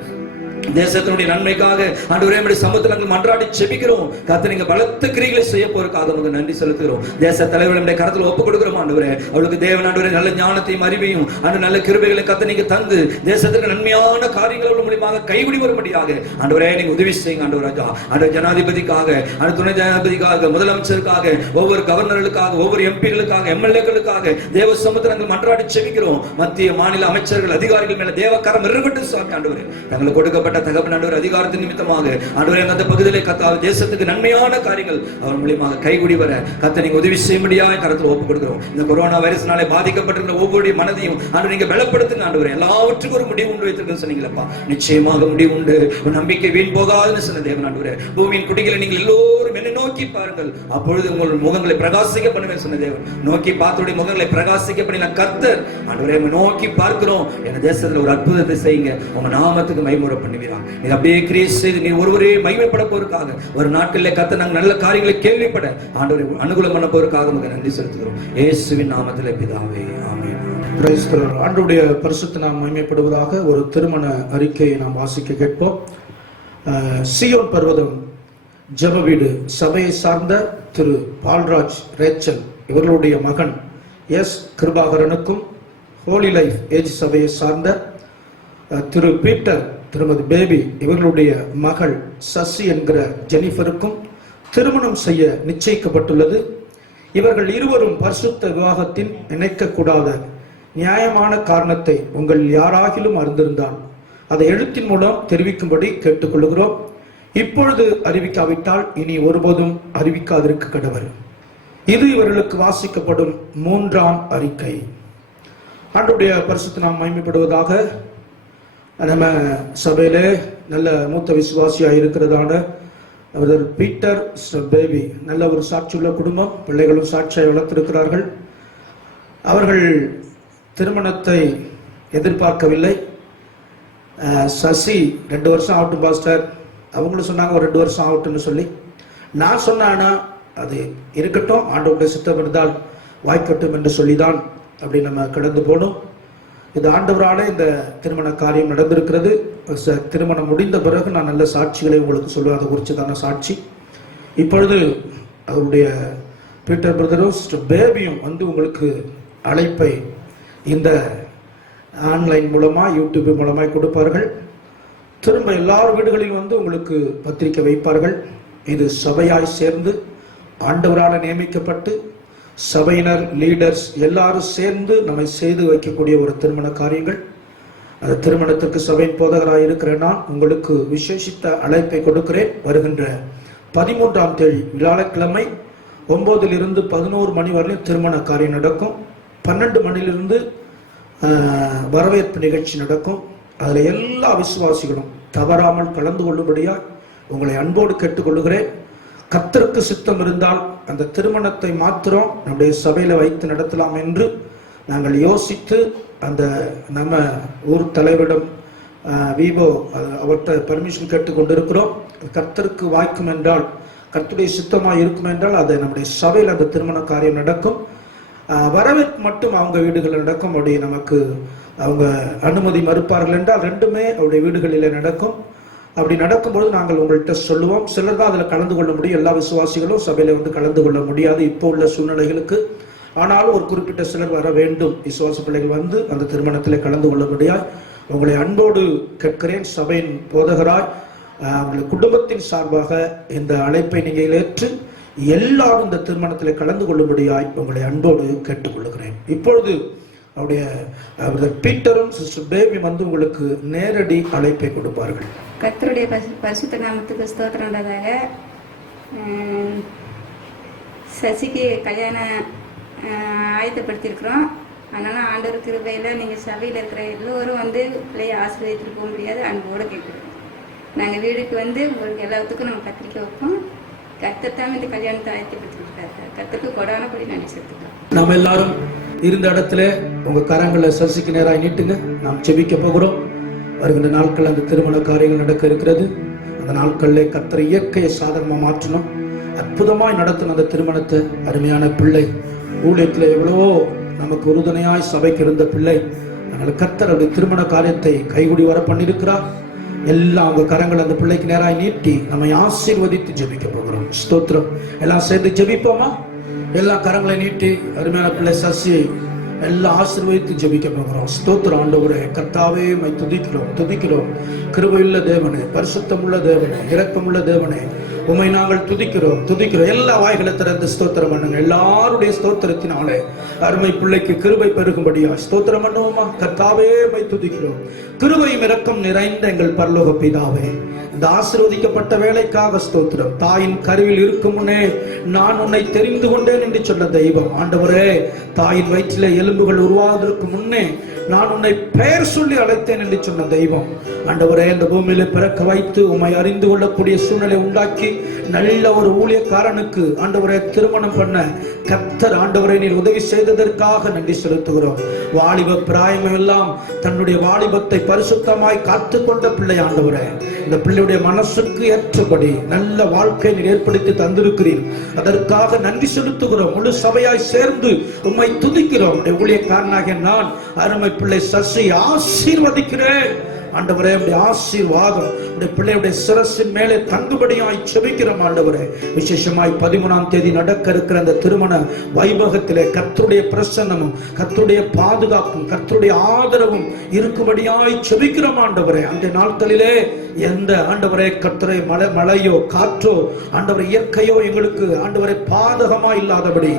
தேசத்தினுடைய நன்மைக்காக ஆண்டவரே நம்முடைய சமூகத்தில் நாங்கள் மன்றாடி ஜெபிக்கிறோம். கர்த்தர் நீங்க பலத்த கிரியைகளை செய்ய போறதுக்காக உங்களுக்கு நன்றி செலுத்துகிறோம். தேச தலைவர்களுடைய கரத்தில் ஒப்புக் கொடுக்கிறோம் ஆண்டவரே. அவளுக்கு தேவன் ஆண்டவரே நல்ல ஞானத்தையும் அறிவையும் ஆண்டவர் நல்ல கிருபைகளை கர்த்தர் நீங்க தந்து தேசத்துக்கு நன்மையான காரியங்கள் மூலமாக கைவிடி வரும்படியாக ஆண்டவரே நீங்க உதவி செய்யுங்க ஆண்டவர் ராஜா. ஆண்டவர் ஜனாதிபதிக்காக, ஆண்டவர் துணை ஜனாதிபதிக்காக, முதலமைச்சருக்காக, ஒவ்வொரு கவர்னர்களுக்காக, ஒவ்வொரு எம்பிகளுக்காக, எம்எல்ஏக்களுக்காக தேவ சமூகத்தில் நாங்கள் மன்றாடி ஜெபிக்கிறோம். மத்திய மாநில அமைச்சர்கள் அதிகாரிகள் மேல தேவ கரம் இருக்கட்டும் சுவாமி ஆண்டவரே. தங்களுக்கு கொடுக்கப்பட்ட அப்படிப்பட்ட தகப்பன் ஆண்டவர் அதிகாரத்தின் நிமித்தமாக ஆண்டவரே அந்த பகுதியிலே கர்த்தாவே தேசத்துக்கு நன்மையான காரியங்கள் அவர் மூலியமாக கைகூடி வர கர்த்தர் நீங்க உதவி செய்ய முடியாத கருத்தில் ஒப்புக் கொடுக்கிறோம். இந்த கொரோனா வைரஸ்னாலே பாதிக்கப்பட்டிருக்கிற ஒவ்வொரு மனதையும் ஆண்டவர் நீங்க பலப்படுத்துங்க ஆண்டவரே. எல்லாவற்றுக்கும் ஒரு முடிவு உண்டு வைத்திருக்கேன்னு சொன்னீங்களப்பா. நிச்சயமாக முடிவு உண்டு. ஒரு நம்பிக்கை வீண் போகாதுன்னு சொன்ன தேவன் ஆண்டவரே. பூமியின் குடிகளை நீங்கள் எல்லோரும் என்னை நோக்கி பாருங்கள், அப்பொழுது உங்கள் முகங்களை பிரகாசிக்க பண்ணுவேன் சொன்ன தேவன். நோக்கி பார்த்தோடைய முகங்களை பிரகாசிக்க பண்ணின கர்த்தர் ஆண்டவரே நோக்கி பார்க்கிறோம். என் தேசத்துல ஒரு அற்புதத்தை செய்யுங்க, உங்க நாமத்துக்கு மகிமை பண்ணுவீராக. நீ அப்படியே கிரியை செய்து நீ ஒருவரே மகிமைப்பட போவதற்காக ஒரு நாட்களில் கர்த்தர் நாங்கள் நல்ல காரியங்களை கேள்விப்பட ஆண்டவரை அனுகூலம் பண்ண போவதற்காக உங்களுக்கு நன்றி செலுத்துகிறோம். இயேசுவின் நாமத்திலே பிதாவே, ஆமென். Praise the Lord. ஆண்டவருடைய பரிசுத்த நாமம் மகிமைப்படுவதாக. ஒரு திருமண அறிக்கையை நாம் வாசிக்க கேட்போம். சீயோன் பர்வதம் ஜெப வீடு சபையை சார்ந்த திரு பால்ராஜ் ரேச்சல் இவர்களுடைய மகன் எஸ் கிருபாகரனுக்கும், ஹோலி லைஃப் ஏஜ் சபையை சார்ந்த திரு பீட்டர் திருமதி பேபி இவர்களுடைய மகள் சசி என்கிற ஜெனிஃபருக்கும் திருமணம் செய்ய நிச்சயிக்கப்பட்டுள்ளது. இவர்கள் இருவரும் பரிசுத்த விவாகத்தில் இணைக்கக்கூடாத நியாயமான காரணத்தை உங்கள் யாராகிலும் அறிந்திருந்தால் அதை எழுத்தின் மூலம் தெரிவிக்கும்படி கேட்டுக்கொள்கிறோம். இப்பொழுது அறிவிக்காவிட்டால் இனி ஒருபோதும் அறிவிக்காதிருக்க கடவர். இது இவர்களுக்கு வாசிக்கப்படும் 3ஆம் அறிக்கை. ஆண்டவருடைய பரிசுத்த நாம் மகிமைப்படுவதாக. நம்ம சபையிலே நல்ல மூத்த விசுவாசியாக இருக்கிறதான அவர் பீட்டர் பேபி நல்ல ஒரு சாட்சியுள்ள குடும்பம், பிள்ளைகளும் சாட்சியை வளர்த்திருக்கிறார்கள். அவர்கள் திருமணத்தை எதிர்பார்க்கவில்லை. சசி 2 வருஷம் ஆகட்டும் பாஸ்டர், அவங்களும் சொன்னாங்க ஒரு 2 வருஷம் ஆகட்டும்னு சொல்லி. நான் சொன்னானா அது இருக்கட்டும், ஆண்டவருடைய சித்தம் இருந்தால் வாய்க்கட்டும் என்று சொல்லிதான் அப்படி நம்ம கடந்து போனோம். இது ஆண்டவராலே இந்த திருமண காரியம் நடந்திருக்கிறது. திருமணம் முடிந்த பிறகு நான் நல்ல சாட்சிகளை உங்களுக்கு சொல்லுவேன், அதை குறித்து தான சாட்சி. இப்பொழுது அவருடைய பீட்டர் பிரதரும் சிஸ்டர் பேபியும் வந்து உங்களுக்கு அழைப்பை இந்த ஆன்லைன் மூலமாக யூடியூப் மூலமாக கொடுப்பார்கள். திரும்ப எல்லார் வீடுகளிலும் வந்து உங்களுக்கு பத்திரிக்கை வைப்பார்கள். இது சபையாய் சேர்ந்து ஆண்டவரால் நியமிக்கப்பட்டு சபையினர் லீடர்ஸ் எல்லாரும் சேர்ந்து நம்மை செய்து வைக்கக்கூடிய ஒரு திருமண காரியங்கள். அந்த திருமணத்திற்கு சபையின் போதகராக இருக்கிற நான் உங்களுக்கு விசேஷித்த அழைப்பை கொடுக்கிறேன். வருகின்ற 13ஆம் தேதி வியாழக்கிழமை 9 to 11 மணி வரையும் திருமண காரியம் நடக்கும். 12 மணியிலிருந்து வரவேற்பு நிகழ்ச்சி நடக்கும். அதில் எல்லா விசுவாசிகளும் தவறாமல் கலந்து கொள்ளும்படியா உங்களை அன்போடு கேட்டுக்கொள்ளுகிறேன். கர்த்தருக்கு சித்தம் இருந்தால் அந்த திருமணத்தை மாத்திரம் நம்முடைய சபையில் வைத்து நடத்தலாம் என்று நாங்கள் யோசித்து அந்த நம்ம ஊர் தலைவரிடம் விவோ அவர்கிட்ட பர்மிஷன் கேட்டுக்கொண்டிருக்கிறோம். கர்த்தருக்கு வாய்க்கும் என்றால், கர்த்தருடைய சித்தமாக இருக்கும் என்றால் அதை நம்முடைய சபையில் அந்த திருமண காரியம் நடக்கும். வரவேற்பு மட்டும் அவங்க வீடுகளில் நடக்கும். அப்படி நமக்கு அவங்க அனுமதி மறுப்பார்கள் என்றால் 2மே அவருடைய வீடுகளில் நடக்கும். அப்படி நடக்கும்போது நாங்கள் உங்கள்கிட்ட சொல்லுவோம். சிலர் தான் அதில் கலந்து கொள்ள முடியும். எல்லா விசுவாசிகளும் சபையில் வந்து கலந்து கொள்ள முடியாது இப்போ உள்ள சூழ்நிலைகளுக்கு. ஆனாலும் ஒரு குறிப்பிட்ட சிலர் வர வேண்டும். விசுவாச பிள்ளைகள் வந்து அந்த திருமணத்தில் கலந்து கொள்ள முடியாது. உங்களை அன்போடு கேட்கிறேன். சபையின் போதகராய் உங்கள் குடும்பத்தின் சார்பாக இந்த அழைப்பை நீங்கள் ஏற்று எல்லாரும் இந்த திருமணத்தில் கலந்து கொள்ளும்படியாய் உங்களை அன்போடு கேட்டுக்கொள்ளுகிறேன். இப்பொழுது அவருடைய பீட்டரும் சிஸ்டர் பேபி வந்து உங்களுக்கு நேரடி அழைப்பை கொடுப்பார்கள். கர்த்தருடைய பரிசுத்த நாமத்துக்கு ஸ்தோத்திரம் உள்ளதாக. சசிக்கு கல்யாணம் ஆயத்தப்படுத்தியிருக்கிறோம். அதனால் ஆண்டவர் கிருபையில் நீங்கள் சபையில் இருக்கிற எல்லோரும் வந்து பிள்ளையை ஆசீர்வதித்துட்டு போக முடியாது, அன்போடு கேட்குறோம். நாங்கள் வீடுக்கு வந்து உங்களுக்கு எல்லாத்துக்கும் நம்ம பத்திரிக்கை வைப்போம். கர்த்தர் தான் இந்த கல்யாணத்தை ஆயத்தப்படுத்திருக்காரு. கர்த்தருக்கு கொடானபடி நன்றி செலுத்துக்கிறோம். நம்ம எல்லாரும் இருந்த இடத்துல உங்கள் கரங்களை சசிக்கு நேராக நீட்டுங்க. நாம் செபிக்க போகிறோம். வருகின்ற நாட்கள் அந்த திருமண காரியங்கள் நடக்க இருக்கிறது. அந்த நாட்களில் கர்த்தர் இயற்கையை சாதகமாக மாற்றணும். அற்புதமாய் நடத்தின அந்த திருமணத்தை அருமையான பிள்ளை ஊழியத்தில் எவ்வளவோ நமக்கு உறுதுணையாய் சபைக்கு இருந்த பிள்ளை. அதனால் கர்த்தர் அவருடைய திருமண காரியத்தை கைகூடி வர பண்ணியிருக்கிறார். எல்லாம் அவங்க கரங்கள் அந்த பிள்ளைக்கு நேராக நீட்டி நம்மை ஆசீர்வதித்து ஜெபிக்க போகிறோம். ஸ்தோத்திரம். எல்லாம் சேர்ந்து ஜெபிப்போமா? எல்லா கரங்களை நீட்டி அருமையான பிள்ளை சசியை எல்லாம் ஆசீர்வதித்து ஜெபிக்க போகிறோம். ஸ்தோத்திரம் ஆண்டவரே. கர்த்தாவே உம்மை துதிக்கிறோம். கிருபையுள்ள தேவனே, பரிசுத்தமுள்ள தேவனே, இரக்கமுள்ள தேவனே, உம்மை நாங்கள் துதிக்கிறோம். எல்லா வாய்களை திறந்து ஸ்தோத்திரம் பண்ணுங்க. எல்லாருடைய ஸ்தோத்திரத்தினாலே அருமை பிள்ளைக்கு கிருபை பெருகும்படியா ஸ்தோத்திரம் பண்ணுவோமா? கர்த்தாவே உம்மை துதிக்கிறோம். கிருபையும் இரக்கம் நிறைந்த எங்கள் பரலோக பிதாவே, இந்த ஆசீர்வதிக்கப்பட்ட வேலைக்காக ஸ்தோத்திரம். தாயின் கருவில் இருக்கும் முன்னே நான் உன்னை தெரிந்து கொண்டேன் என்று சொன்ன தெய்வம் ஆண்டவரே, தாயின் வயிற்றிலே எலும்புகள் உருவாவதற்கு முன்னே நான் உன்னை பெயர் சொல்லி அழைத்தேன் என்று சொன்ன தெய்வம் ஆண்டவரே, இந்த பூமியில பிறக்க வைத்து உம்மை அறிந்து கொள்ளக்கூடிய சூழ்நிலை உண்டாக்கி நல்ல ஒரு ஊழியக்காரனுக்கு ஆண்டவரே திருமணம் பண்ண கர்த்தர் ஆண்டவரே நீர் உதவி செய்ததற்காக நன்றி செலுத்துகிறோம். வாலிப பிராயம் எல்லாம் தன்னுடைய வாலிபத்தை பரிசுத்தமாய் காத்து கொண்ட பிள்ளை ஆண்டவரே, இந்த பிள்ளையுடைய மனசுக்கு ஏற்றபடி நல்ல வாழ்க்கை நீர் ஏற்படுத்தி தந்திருக்கிறீர். அதற்காக நன்றி செலுத்துகிறோம். முழு சபையாய் சேர்ந்து உம்மை துதிக்கிறோம். ஊழியக்காரனாகிய நான் அருமை பிள்ளை சசி ஆசீர்வதிக்கிறேன். ஆண்டவரே, உடைய ஆசீர்வாதம் உடைய பிள்ளையுடைய சிரசின் மேலே தங்குபடியாய் செபிக்கிறோம். ஆண்டவரே, விசேஷமாய் 13ஆம் தேதி நடக்க இருக்கிற அந்த திருமண வைபவத்திலே கர்த்தருடைய பிரசன்னமும் கர்த்தருடைய பாதுகாப்பும் கர்த்தருடைய ஆதரவும் இருக்கும்படியாய் செபிக்கிறோம். ஆண்டவரே, அந்த நாட்களிலே எந்த ஆண்டவரே கர்த்தரை மழையோ காற்றோ ஆண்டவரை இயற்கையோ எங்களுக்கு ஆண்டவரை பாதகமாய் இல்லாதபடி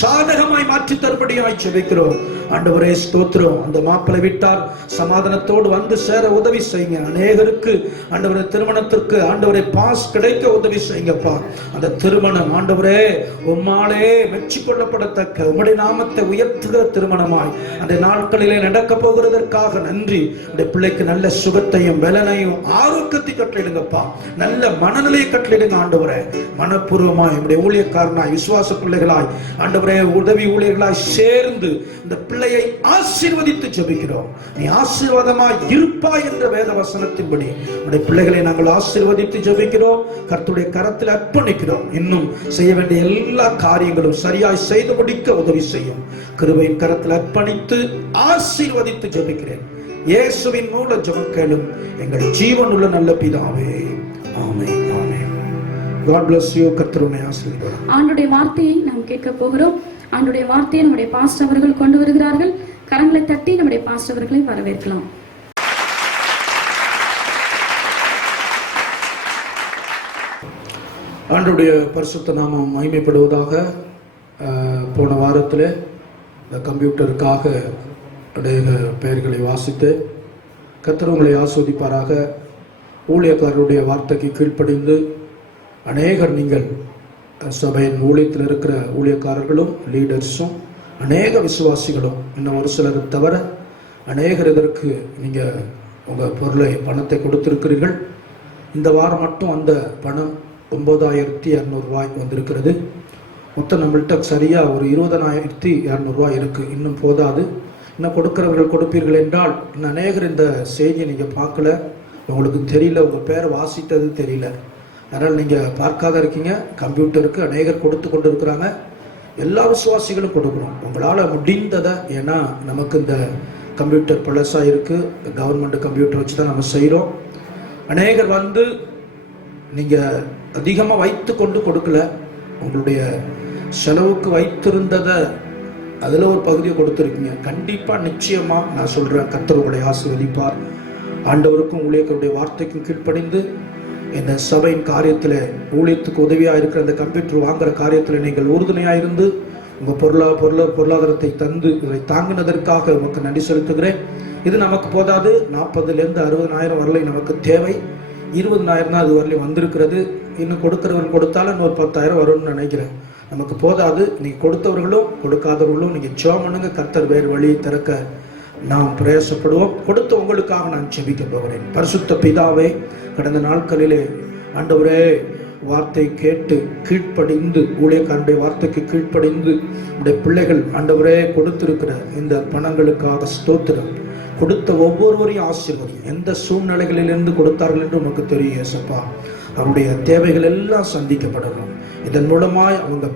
சாதகமாய் மாற்றி தரும்படியாய் செபிக்கிறோம். ஆண்டவரே ஸ்தோத்திரம். அந்த மாப்பிளை விட்டார் சமாதானத்தோடு வந்து சேர உதவி செய்யுங்க. அநேகருக்கு ஆண்டவரே திருமணத்திற்கு ஆண்டவரே பாஸ் கிடைக்க உதவி செய்யுங்கப்பா. அந்த திருமணம் ஆண்டவரே உம்மாலே மெச்சிக்கொள்ளப்படத்தக்க உம்முடைய நாமத்தை உயர்த்துகிற திருமணமாய் அந்த நாட்களிலே நடக்க போகிறதற்காக நன்றி. இந்த பிள்ளைக்கு நல்ல சுகத்தையும் பலனையும் ஆரோக்கியத்தை கட்டளிடுங்கப்பா. நல்ல மனநிலையை கட்டளிடுங்க ஆண்டவரே. மனப்பூர்வமாய் நம்முடைய ஊழியக்காரனாய் விசுவாச பிள்ளைகளாய் ஆண்டவரே உதவி ஊழியர்களாய் சேர்ந்து இந்த பிள்ளையை ஆசீர்வதித்து ஜெபிக்கிறோம். நீ ஆசீர்வாதமாய் இருப்பாய் என்ற வேத வசனத்தின்படி நம்முடைய பிள்ளைகளை நாங்கள் ஆசீர்வதித்து ஜெபிக்கிறோம். கர்த்தருடைய கரத்தில் அர்ப்பணிக்கிறோம். இன்னும் செய்ய வேண்டிய எல்லா காரியங்களும் சரியாய் செய்து முடிக்க உதவி செய்யும். கிருபையின் கரத்தில் அர்ப்பணித்து ஆசீர்வதித்து ஜெபிக்கிறேன். இயேசுவின் மூல ஜெபம் கேளும் எங்கள் ஜீவனுள்ள நல்ல பிதாவே. ஆமென். ஆமென். God bless you. கர்த்தர் உம்மை ஆசீர்வதிப்பார். ஆண்டவருடைய வார்த்தையை நாம் கேட்க போகிறோம். ஆண்டவருடைய வார்த்தையை நம்முடைய பாஸ்டர் அவர்கள் கொண்டு வருகிறார்கள். கரங்களை தட்டி நம்முடைய பாஸ்டர் அவர்களை வரவேற்கலாம். ஆண்டவருடைய பரிசுத்த நாமம் மகிமைப்படுவதாக. போன வாரத்தில் இந்த கம்ப்யூட்டருக்காக அநேக பெயர்களை வாசித்து கர்த்தர் உங்களை ஆஸ்வதிப்பாராக. ஊழியக்காரருடைய வார்த்தைக்கு கீழ்ப்படிந்து அநேகர் நீங்கள் சபையின் ஊழியத்தில் இருக்கிற ஊழியக்காரர்களும் லீடர்ஸும் அநேக விசுவாசிகளும் இன்னும் ஒரு சிலர் தவிர அநேகர் இதற்கு நீங்கள் உங்கள் பணத்தை கொடுத்திருக்கிறீர்கள். இந்த வாரம் மட்டும் அந்த பணம் 9,200 ரூபாய் வந்திருக்கிறது. மொத்தம் நம்மள்கிட்ட சரியாக ஒரு 20,200 ரூபாய் இருக்குது. இன்னும் போதாது. இன்னும் கொடுக்கிறவர்கள் கொடுப்பீர்கள் என்றால் இன்னும் அநேகர் இந்த செய்தியை நீங்கள் பார்க்கல, உங்களுக்கு தெரியல, உங்கள் பேர் வாசித்தது தெரியல. அதனால் நீங்கள் பார்க்காத இருக்கீங்க. கம்ப்யூட்டருக்கு அநேகர் கொடுத்து கொண்டு இருக்கிறாங்க. எல்லா விசுவாசிகளும் கொடுக்கணும் உங்களால் முடிந்ததை. ஏன்னா நமக்கு இந்த கம்ப்யூட்டர் பழசாக இருக்குது. கவர்மெண்ட் கம்ப்யூட்டர் வச்சு தான் நம்ம செய்கிறோம். அநேகர் வந்து நீங்கள் அதிகமாக வைத்து கொண்டு கொடுக்கல. உங்களுடைய செலவுக்கு வைத்திருந்ததை அதில் ஒரு பகுதியை கொடுத்துருக்கீங்க. கண்டிப்பாக நிச்சயமாக நான் சொல்கிறேன், கர்த்தர் உங்களை ஆசீர்வதிப்பார். ஆண்டவருக்கும் ஊழியர்களுடைய வார்த்தைக்கும் கீழ்ப்படிந்து இந்த சபையின் காரியத்தில் ஊழியத்துக்கு உதவியாக இருக்கிற அந்த கம்ப்யூட்டர் வாங்குகிற காரியத்தில் நீங்கள் உறுதுணையாக இருந்து உங்கள் பொருளாதாரத்தை தந்து இதை தாங்கினதற்காக உமக்கு நன்றி செலுத்துகிறேன். இது நமக்கு போதாது. 40,000 to 60,000 வரலை நமக்கு தேவை. 20,000 தான் அது வரலையும் வந்திருக்கிறது. இன்னும் கொடுக்கிறவர்கள் கொடுத்தாலும் இன்னொரு 10,000 வரும்னு நினைக்கிறேன். நமக்கு போதாது. நீங்கள் கொடுத்தவர்களும் கொடுக்காதவர்களும் நீங்கள் ஜெபம் பண்ணுங்க. கர்த்தர் வேறு வழியை திறக்க நாம் பிரயாசப்படுவோம். கொடுத்த உங்களுக்காக நான் ஜெபிக்க போகிறேன். பரிசுத்த பிதாவே, கடந்த நாட்களிலே ஆண்டவரே வார்த்தை கேட்டு கீழ்ப்படிந்து ஊழியக்காரனுடைய வார்த்தைக்கு கீழ்ப்படிந்து உடைய பிள்ளைகள் ஆண்டவரே கொடுத்திருக்கிற இந்த பணங்களுக்காக ஸ்தோத்திரம். கொடுத்த ஒவ்வொருவரையும் ஆசீர்வதியும். எந்த சூழ்நிலைகளிலிருந்து கொடுத்தார்கள் என்று உனக்கு தெரியும் இயேசுப்பா. அவருடைய தேவைகள் எல்லாம் சந்திக்கப்படணும். இதன் மூலமாய் அவங்க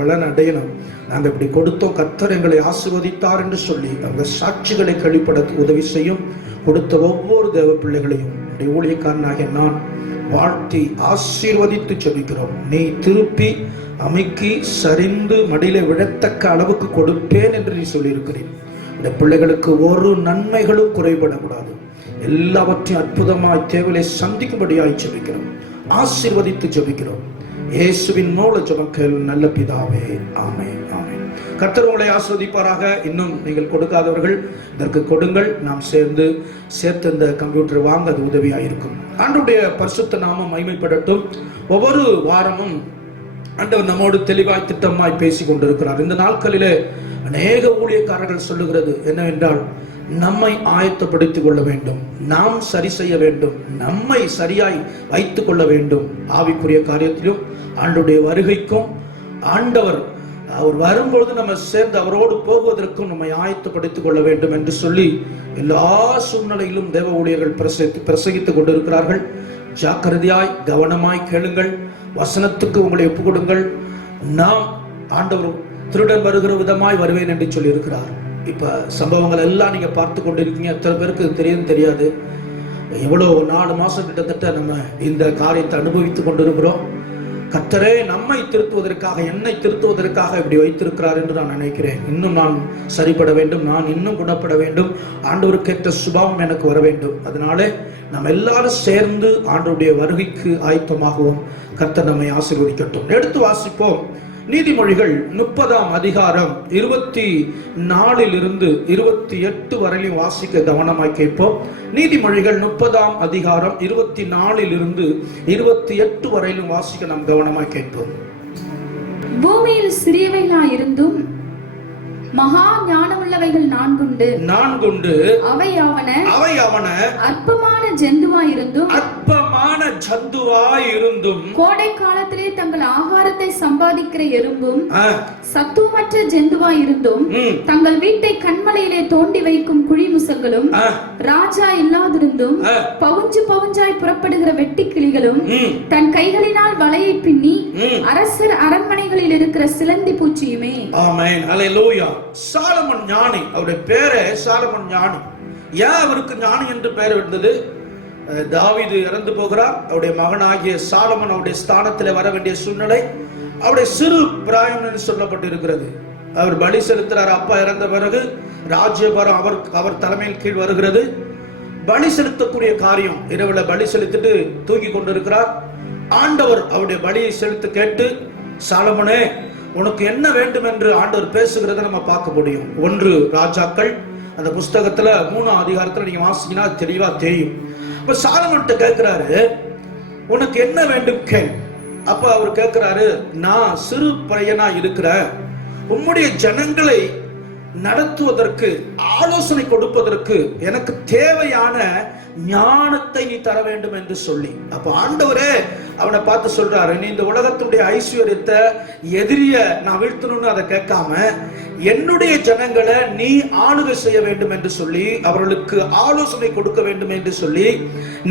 பலன் அடையணும். நாங்கள் இப்படி கொடுத்தோம், கர்த்தர் எங்களை ஆசீர்வதித்தார் என்று சொல்லி அவங்க சாட்சிகளை கழிப்பட உதவி செய்யும். கொடுத்த ஒவ்வொரு தேவ பிள்ளைகளையும் ஊழியக்காரனாகிய நான் வாழ்த்தி ஆசீர்வதித்து ஜெபிக்கிறோம். நீ திருப்பி அமுக்கி சரிந்து மடியில விழத்தக்க அளவுக்கு கொடுப்பேன் என்று நீ சொல்லியிருக்கிறேன். இந்த பிள்ளைகளுக்கு ஒரு நன்மைகளும் குறைபடக்கூடாது. எல்லாவற்றையும் அற்புதமாய் தேவையை சந்திக்கும்படியாய் ஜெபிக்கிறோம். ஆசீர்வதித்து ஜெபிக்கிறோம். இயேசுவின் மூல ஜெபங்கள் நல்ல பிதாவே, ஆமென், ஆமென். கர்த்தர் உங்களை ஆசீர்வதிப்பாராக. இன்னும் நீங்கள் கொடுக்காதவர்கள் இதற்கு கொடுங்கள். நாம் சேர்த்து இந்த கம்ப்யூட்டர் வாங்க அது உதவியாக இருக்கும். ஆண்டவருடைய பரிசுத்த நாமம் மகிமைப்படட்டும். ஒவ்வொரு வாரமும் ஆண்டவர் நம்மோடு தெளிவாய் திட்டமாய் பேசிக் கொண்டிருக்கிறார். இந்த நாட்களிலே அநேக ஊழியக்காரர்கள் சொல்லுகிறது என்னவென்றால், நம்மை ஆயத்தப்படுத்திக் கொள்ள வேண்டும், நாம் சரி செய்ய வேண்டும், நம்மை சரியாய் வைத்துக் கொள்ள வேண்டும். ஆவிக்குரிய காரியத்திலும் ஆண்டவருடைய வருகைக்கும் ஆண்டவர் அவர் வரும்பொழுது நம்ம சேர்ந்து அவரோடு போகுவதற்கும் நம்மை ஆயத்தப்படுத்திக் கொள்ள வேண்டும் என்று சொல்லி எல்லா சூழ்நிலையிலும் தேவ ஊழியர்கள் பிரசங்கித்துக் கொண்டிருக்கிறார்கள். ஜாக்கிரதையாய் கவனமாய் கேளுங்கள். வசனத்துக்கு உங்களை ஒப்புக் கொடுங்கள். நாம் ஆண்டவர் திருடன் வருகிற விதமாய் வருவேன் என்று சொல்லி இருக்கிறார். இப்ப சம்பவங்கள் எல்லாம் நீங்க பார்த்து கொண்டிருக்கீங்க. எத்தனை பேருக்கு தெரியாது. எவ்வளவு 4 மாசம் கிட்டத்தட்ட நம்ம இந்த காரியத்தை அனுபவித்துக் கொண்டிருக்கிறோம். கர்த்தரே நம்மை திருத்துவதற்காக, என்னை திருத்துவதற்காக இப்படி வைத்திருக்கிறார் என்று நான் நினைக்கிறேன். இன்னும் நான் சரிபட வேண்டும், நான் இன்னும் குணப்பட வேண்டும், ஆண்டவருக்கேற்ற சுபாவம் எனக்கு வர வேண்டும். அதனாலே நாம் எல்லாரும் சேர்ந்து ஆண்டவருடைய வருகைக்கு ஆயத்தமாகவும் கர்த்தர் நம்மை ஆசீர்வதிக்கட்டும். எடுத்து வாசிப்போம். நீதிமொழிகள் 30ஆம் அதிகாரம் 24 28 வரையிலும் வாசிக்க கவனமாய் கேட்போம். நீதிமொழிகள் 30ஆம் அதிகாரம் 24 28 வரையிலும் வாசிக்க நாம் கவனமாய் கேட்போம். பூமியில் சிறியவைகளாய் இருந்தும் மகா ஞானமுள்ளவைகள் 4 உண்டு. அவையாவன அற்பமான ஜந்துவாய் இருந்தும் கோடை காலத்திலே தங்கள் ஆகாரத்தை சம்பாதிக்கிற எறும்பும் சத்துவமற்ற ஜந்துவாய் இருந்தும் தங்கள் வீட்டை கண்மலையிலே தோண்டி வைக்கும் குழிமுசங்களும் ராஜா இல்லாதிருந்தும் பவுஞ்சாய் புறப்படுகிற வெட்டி கிளிகளும் தன் கைகளினால் வலையை பின்னி அரசர் அரண்மனைகளில் இருக்கிற சிலந்தி பூச்சியுமே. ஆமென், அல்லேலூயா. சாலமன் ஞானி, அவருடைய பேரே சாலமன் ஞானி. ஏன் அவருக்கு ஞானி என்று பெயர் இருந்தது? தாவீது இறந்து போகிறார். அவருடைய மகனாகிய சாலமன் அவருடைய ஸ்தானத்தில் வர வேண்டிய சூழ்நிலை. அவருடைய சிறு பிராயம் என்று சொல்லப்பட்டிருக்கிறது. அவர் பலி செலுத்துறார். அப்பா இறந்த பிறகு ராஜ்யபாரம் அவர் தலைமையில் கீழ் வருகிறது. பலி செலுத்தக்கூடிய காரியம், இரவுல பலி செலுத்திட்டு தூக்கி கொண்டிருக்கிறார். ஆண்டவர் அவருடைய பலியை செலுத்த கேட்டு, சாலமனே உனக்கு என்ன வேண்டும் என்று ஆண்டவர் பேசுகிறத நம்ம பார்க்க முடியும். 1 ராஜாக்கள் அந்த புஸ்தகத்துல 3ஆம் அதிகாரத்துல நீங்க வாசிங்கன்னா தெளிவா தெரியும். இப்ப சாலமன்ட்ட கேட்கிறாரு, உனக்கு என்ன வேண்டும் கேள். அப்ப அவர் கேட்கிறாரு, நான் சிறு பையனா இருக்கிறேன், உம்முடைய ஜனங்களை நடத்துவதற்கு, ஆலோசனை கொடுப்பதற்கு எனக்கு தேவையான ஞானத்தை நீ தர வேண்டும் என்று சொல்லி. அப்ப ஆண்டவரே அவனை பார்த்து சொல்றாரு, நீ இந்த உலகத்துடைய ஐஸ்வர்யத்தை எதிரிய நான் வீழ்த்தணும்னு அதை கேட்காம என்னுடைய ஜனங்களை நீ ஆளுகை செய்ய வேண்டும் என்று சொல்லி, அவர்களுக்கு ஆலோசனை கொடுக்க வேண்டும் என்று சொல்லி,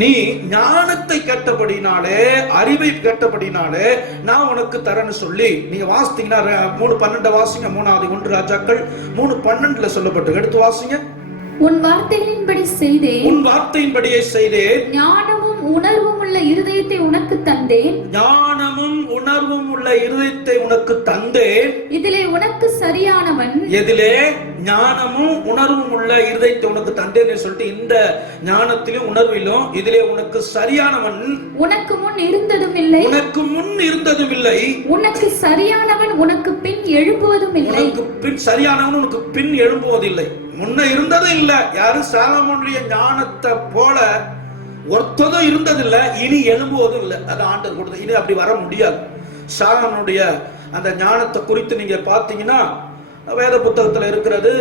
நீ ஞானத்தை கேட்டபடினாலே, அறிவை கேட்டபடினாலே நான் உனக்கு தரேன்னு சொல்லி. நீங்க வாசித்தீங்கன்னா 3:12 வாசிங்க. 3ஆவது 1 ராஜாக்கள் 3:12 சொல்லப்பட்டு எடுத்து வாசிங்க. உன் வார்த்தைகளின்படி செய்தேன், உன் வார்த்தையின்படியே செய்தேன், ஞானமும் உணர்வும் உள்ள இருதயத்தை உனக்கு தந்தேன், ஞானமும் உணர்வும் உள்ள இருதயத்தை உனக்கு தந்தேன். இதிலே உனக்கு சரியானவன், எதிலே ஞானமும் உணர்வும் உள்ள இருதயத்தை உனக்கு தந்தேன் சொல்லிட்டு, இந்த ஞானத்திலும் உணர்விலும் இதிலே உனக்கு சரியானவன் உனக்கு முன் இருந்ததும் இல்லை, உனக்கு முன் இருந்ததும் இல்லை, உனக்கு சரியானவன் உனக்கு பின் எழும்புவதும் இல்லை, உனக்கு பின் சரியானவன் உனக்கு பின் எழும்புவதில்லை. முன்ன இருந்ததும் இல்ல. யாரும் சாலமோனுடைய ஞானத்தை போல ஒருத்ததும் இருந்ததில்லை, இனி எழும்புவதும் இல்லை. அது ஆண்டவர் கொடுத்தது. இனி அப்படி வர முடியாது. சாலமோனுடைய அந்த ஞானத்தை குறித்து நீங்க பாத்தீங்கன்னா வேத புத்தகத்துல இருக்கிறது.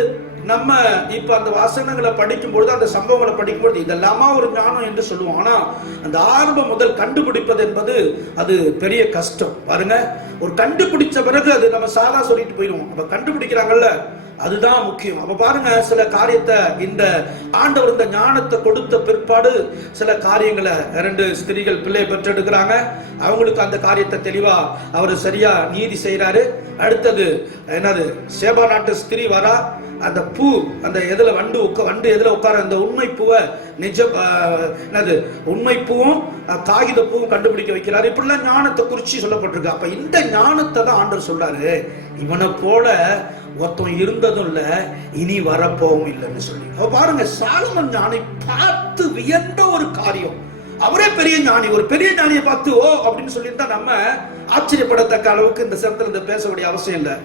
நம்ம இப்ப அந்த வசனங்களை படிக்கும் பொழுது, அந்த சம்பவங்களை படிக்கும் பொழுது இதெல்லாமா ஒரு ஞானம் என்று சொல்லுவோம். ஆனா அந்த ஆரம்பம் முதல் கண்டுபிடிப்பது என்பது அது பெரிய கஷ்டம். பாருங்க, ஒரு கண்டுபிடிச்ச பிறகு அது நம்ம சாதா சொல்லிட்டு போயிடுவோம். அப்ப கண்டுபிடிக்கிறாங்கல்ல, அதுதான் முக்கியம். அப்ப பாருங்க, சில காரியத்தை இந்த ஆண்டவர் இந்த ஞானத்தை கொடுத்த பிற்பாடு சில காரியங்களை 2 ஸ்திரீகள் பிள்ளை பெற்றெடுக்கிறாங்க. அவங்களுக்கு அந்த காரியத்தை தெளிவா அவர் சரியா நீதி செய்யறாரு. அடுத்தது என்னது, சேபா நாட்டு ஸ்திரீ வரா, அந்த பூ அந்த எதுல வண்டு எதுல உட்கார அந்த உண்மை பூவை நிஜ என்னது உண்மை பூவும் காகித பூவும் கண்டுபிடிக்க வைக்கிறாரு. இப்படிலாம் ஞானத்தை குறிச்சு சொல்லப்பட்டிருக்கு. அப்ப இந்த ஞானத்தை தான் ஆண்டவர் சொல்றாரு, இவனை போல ஒருத்தன் இருந்ததும் இல்ல, இனி வரப்போவும் இல்லைன்னு சொல்லி. பாருங்க, சாலமன் ஞானி பார்த்து வியந்த ஒரு காரியம். அவரே பெரிய ஞானி, ஒரு பெரிய ஞானியை பார்த்து ஓ அப்படின்னு சொல்லியிருந்தா நம்ம ஆச்சரியப்படத்தக்க அளவுக்கு இந்த சந்தத்துல பேச வேண்டிய அவசியம் இல்லை.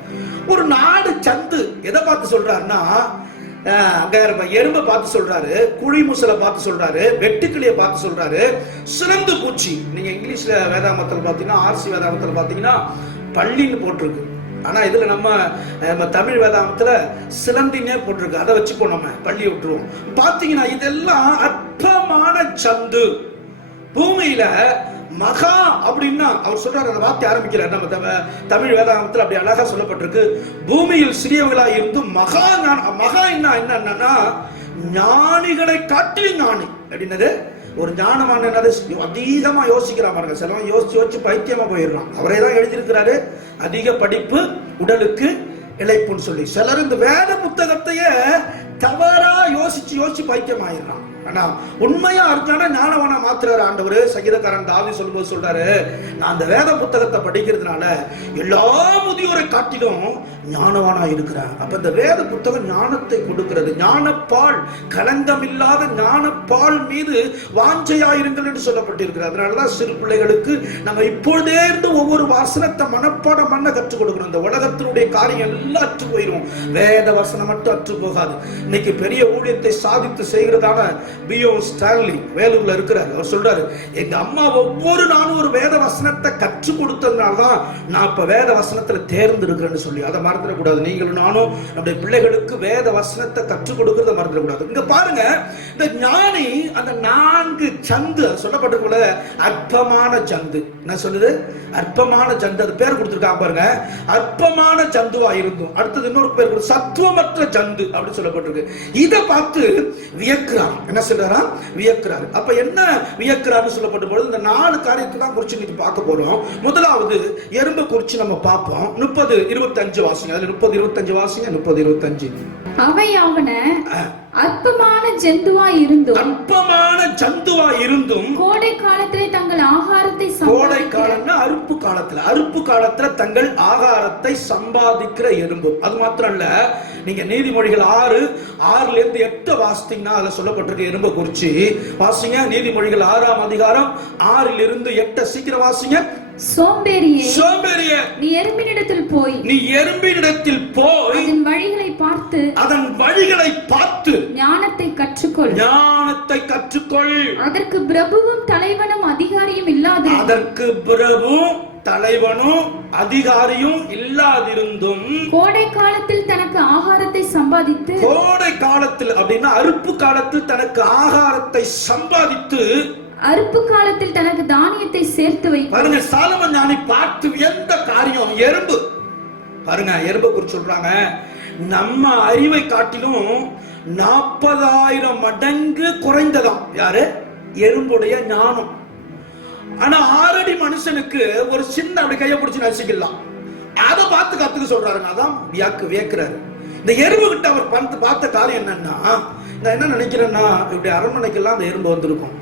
ஒரு நாடு சந்து எதை பார்த்து சொல்றாருன்னா, அங்க எறும்பை பார்த்து சொல்றாரு, குழி முசலை பார்த்து சொல்றாரு, வெட்டுக்கிளியை பார்த்து சொல்றாரு, சிறந்து பூச்சி. நீங்க இங்கிலீஷ்ல வேதாமத்தில் பாத்தீங்கன்னா, ஆர்சி வேதாமத்தில் பாத்தீங்கன்னா பள்ளின்னு போட்டிருக்கு. ஆனா இதுல நம்ம தமிழ் வேதாமத்துல சிலந்தினே போட்டிருக்கு. அதை வச்சுப்போம், நம்ம பள்ளி விட்டுருவோம். பாத்தீங்கன்னா இதெல்லாம் அற்பமான சந்து. பூமியில மகா அப்படின்னா அவர் சொல்றாரு, அந்த வார்த்தை ஆரம்பிக்கிறார். நம்ம தமிழ் வேதாகமத்தில் அப்படி அழகா சொல்லப்பட்டிருக்கு, பூமியில் சிறியவர்களா இருந்து மகா மகா என்னன்னா ஞானிகளை காட்டி ஞானி அப்படின்னது. ஒரு ஞானமான என்னது, அதிகமா யோசிக்கிறான் பாருங்க. சிலவன் யோசிச்சு பைத்தியமா போயிடுறான். அவரே தான் எழுதியிருக்கிறாரு, அதிக படிப்பு உடலுக்கு இளைப்புன்னு சொல்லி. சிலர் இந்த வேத புத்தகத்தையே தவறா யோசிச்சு பைத்தியம் ஆயிடுறான். ஆனா உண்மையா அர்த்தமான ஞானவனா மாத்துறாரு ஆண்டவர். சங்கீதக்காரன் தாவீது சொல்லும்போது சொல்றாரு, நான் அந்த வேத புத்தகத்தை படிக்கிறதுனால எல்லா முதியோரை காட்டிலும் ஞானவானா இருக்கிறேன். அப்ப இந்த வேத புத்தகம் ஞானத்தை கொடுக்கிறது. ஞானப்பால், கலங்கமில்லாத ஞானப்பால் மீது வாஞ்சையாயிருங்கள் என்று சொல்லப்பட்டிருக்கிறது. அதனாலதான் சிறு பிள்ளைகளுக்கு நம்ம இப்பொழுதே இருந்து ஒவ்வொரு வசனத்தை மனப்பாடம் பண்ண கற்றுக் கொடுக்கணும். இந்த உலகத்தினுடைய காரியம் எல்லாம் அற்று போயிடும், வேத வசனம் மட்டும் அற்று போகாது. இன்னைக்கு பெரிய ஊழியத்தை சாதித்து செய்கிறதான பியோ ஸ்டான்லி வேலூர்ல இருக்கிறார். அவர் சொல்றாரு, எங்க அம்மா ஒவ்வொரு நாளும் ஒரு வேத வசனத்தை கற்றுக் கொடுத்ததுனால்தான் நான் இப்ப வேத வசனத்துல தேர்ந்து இருக்கிறேன்னு சொல்லி. அதை மறந்துடக்கூடாது. நீங்களும் நானும் நம்முடைய பிள்ளைகளுக்கு வேத வசனத்தை கற்றுக் கொடுக்கறத மறந்துடக்கூடாது. இங்க பாருங்க, இந்த ஞானி அந்த 4 சந்து சொல்லப்பட்டிருக்கல, அற்பமான சந்து. என்ன சொல்லுது? அற்பமான சந்து. அது பேர் கொடுத்திருக்காங்க பாருங்க, அற்பமான சந்துவா இருந்தும். அடுத்தது இன்னொரு பேர் கொடுத்து சத்துவமற்ற சந்து அப்படி சொல்லப்பட்டிருக்கு. இதை பார்த்து வியக்கிறார். என்ன சொல்றாரா? வியக்கிறார். அப்ப என்ன வியக்கிறார்னு சொல்லப்பட்ட பொழுது இந்த 4 காரியத்தை தான் குறிச்சு நீங்க பார்க்க போறோம். முதலாவது எறும்பை குறிச்சு நம்ம பார்ப்போம். 30-25 வாசிங்க. அதுல 30-25 வாசிங்க. 30-25. அவையாவன அற்பமான ஜந்துவா இருந்தும், அற்பமான ஜந்துவா இருந்தும் கோடை காலத்திலே தங்கள் ஆகாரத்தை, கோடை காலம்னா அறுப்பு காலத்துல, அறுப்பு காலத்துல தங்கள் ஆகாரத்தை சம்பாதிக்கிற எறும்பு. அது மாத்திரம் இல்ல, நீங்க நீதிமொழிகள் 6-8 வாசித்தீங்கன்னா அதுல சொல்லப்பட்டிருக்க எறும்பை குறிச்சு வாசிங்க. நீதிமொழிகள் 6ஆம் அதிகாரம் 6-8 சீக்கிரம் வாசிங்க. சோம்பேறியே, சோம்பேறியே, நீ எறும்பினிடத்தில் போய், அதன் வழிகளை பார்த்து ஞானத்தை கற்றுக்கொள். அதற்கு பிரபுவும் தலைவனும் அதிகாரியும் இல்லாதிருந்தும் கோடை காலத்தில் தனக்கு ஆகாரத்தை சம்பாதித்து, கோடை காலத்தில் அப்படின்னா அறுப்பு காலத்தில் தனக்கு ஆகாரத்தை சம்பாதித்து, அறுப்பு காலத்தில் தனக்கு தானியத்தை சேர்த்து வை. பாருங்க, சாலமன் ஞானி பார்த்து எந்த காரியம் எறும்பு. பாருங்க, எறும்பை குறித்து சொல்றாங்க, நம்ம அறிவை காட்டிலும் 40,000 மடங்கு குறைந்ததாம். யாரு? எறும்புடைய ஞானம். ஆனா 6 அடி மனுஷனுக்கு ஒரு சின்ன அப்படி கையை பிடிச்சு நசிக்கலாம். அதை பார்த்து கத்துக்க சொல்றாருங்க. அதான் வியக்கிறாரு. இந்த எறும்பு கிட்ட அவர் பார்த்த காரியம் என்னன்னா, நான் என்ன நினைக்கிறேன்னா, இப்படி அரண்மனைக்கெல்லாம் அந்த எறும்பு வந்திருக்கும்,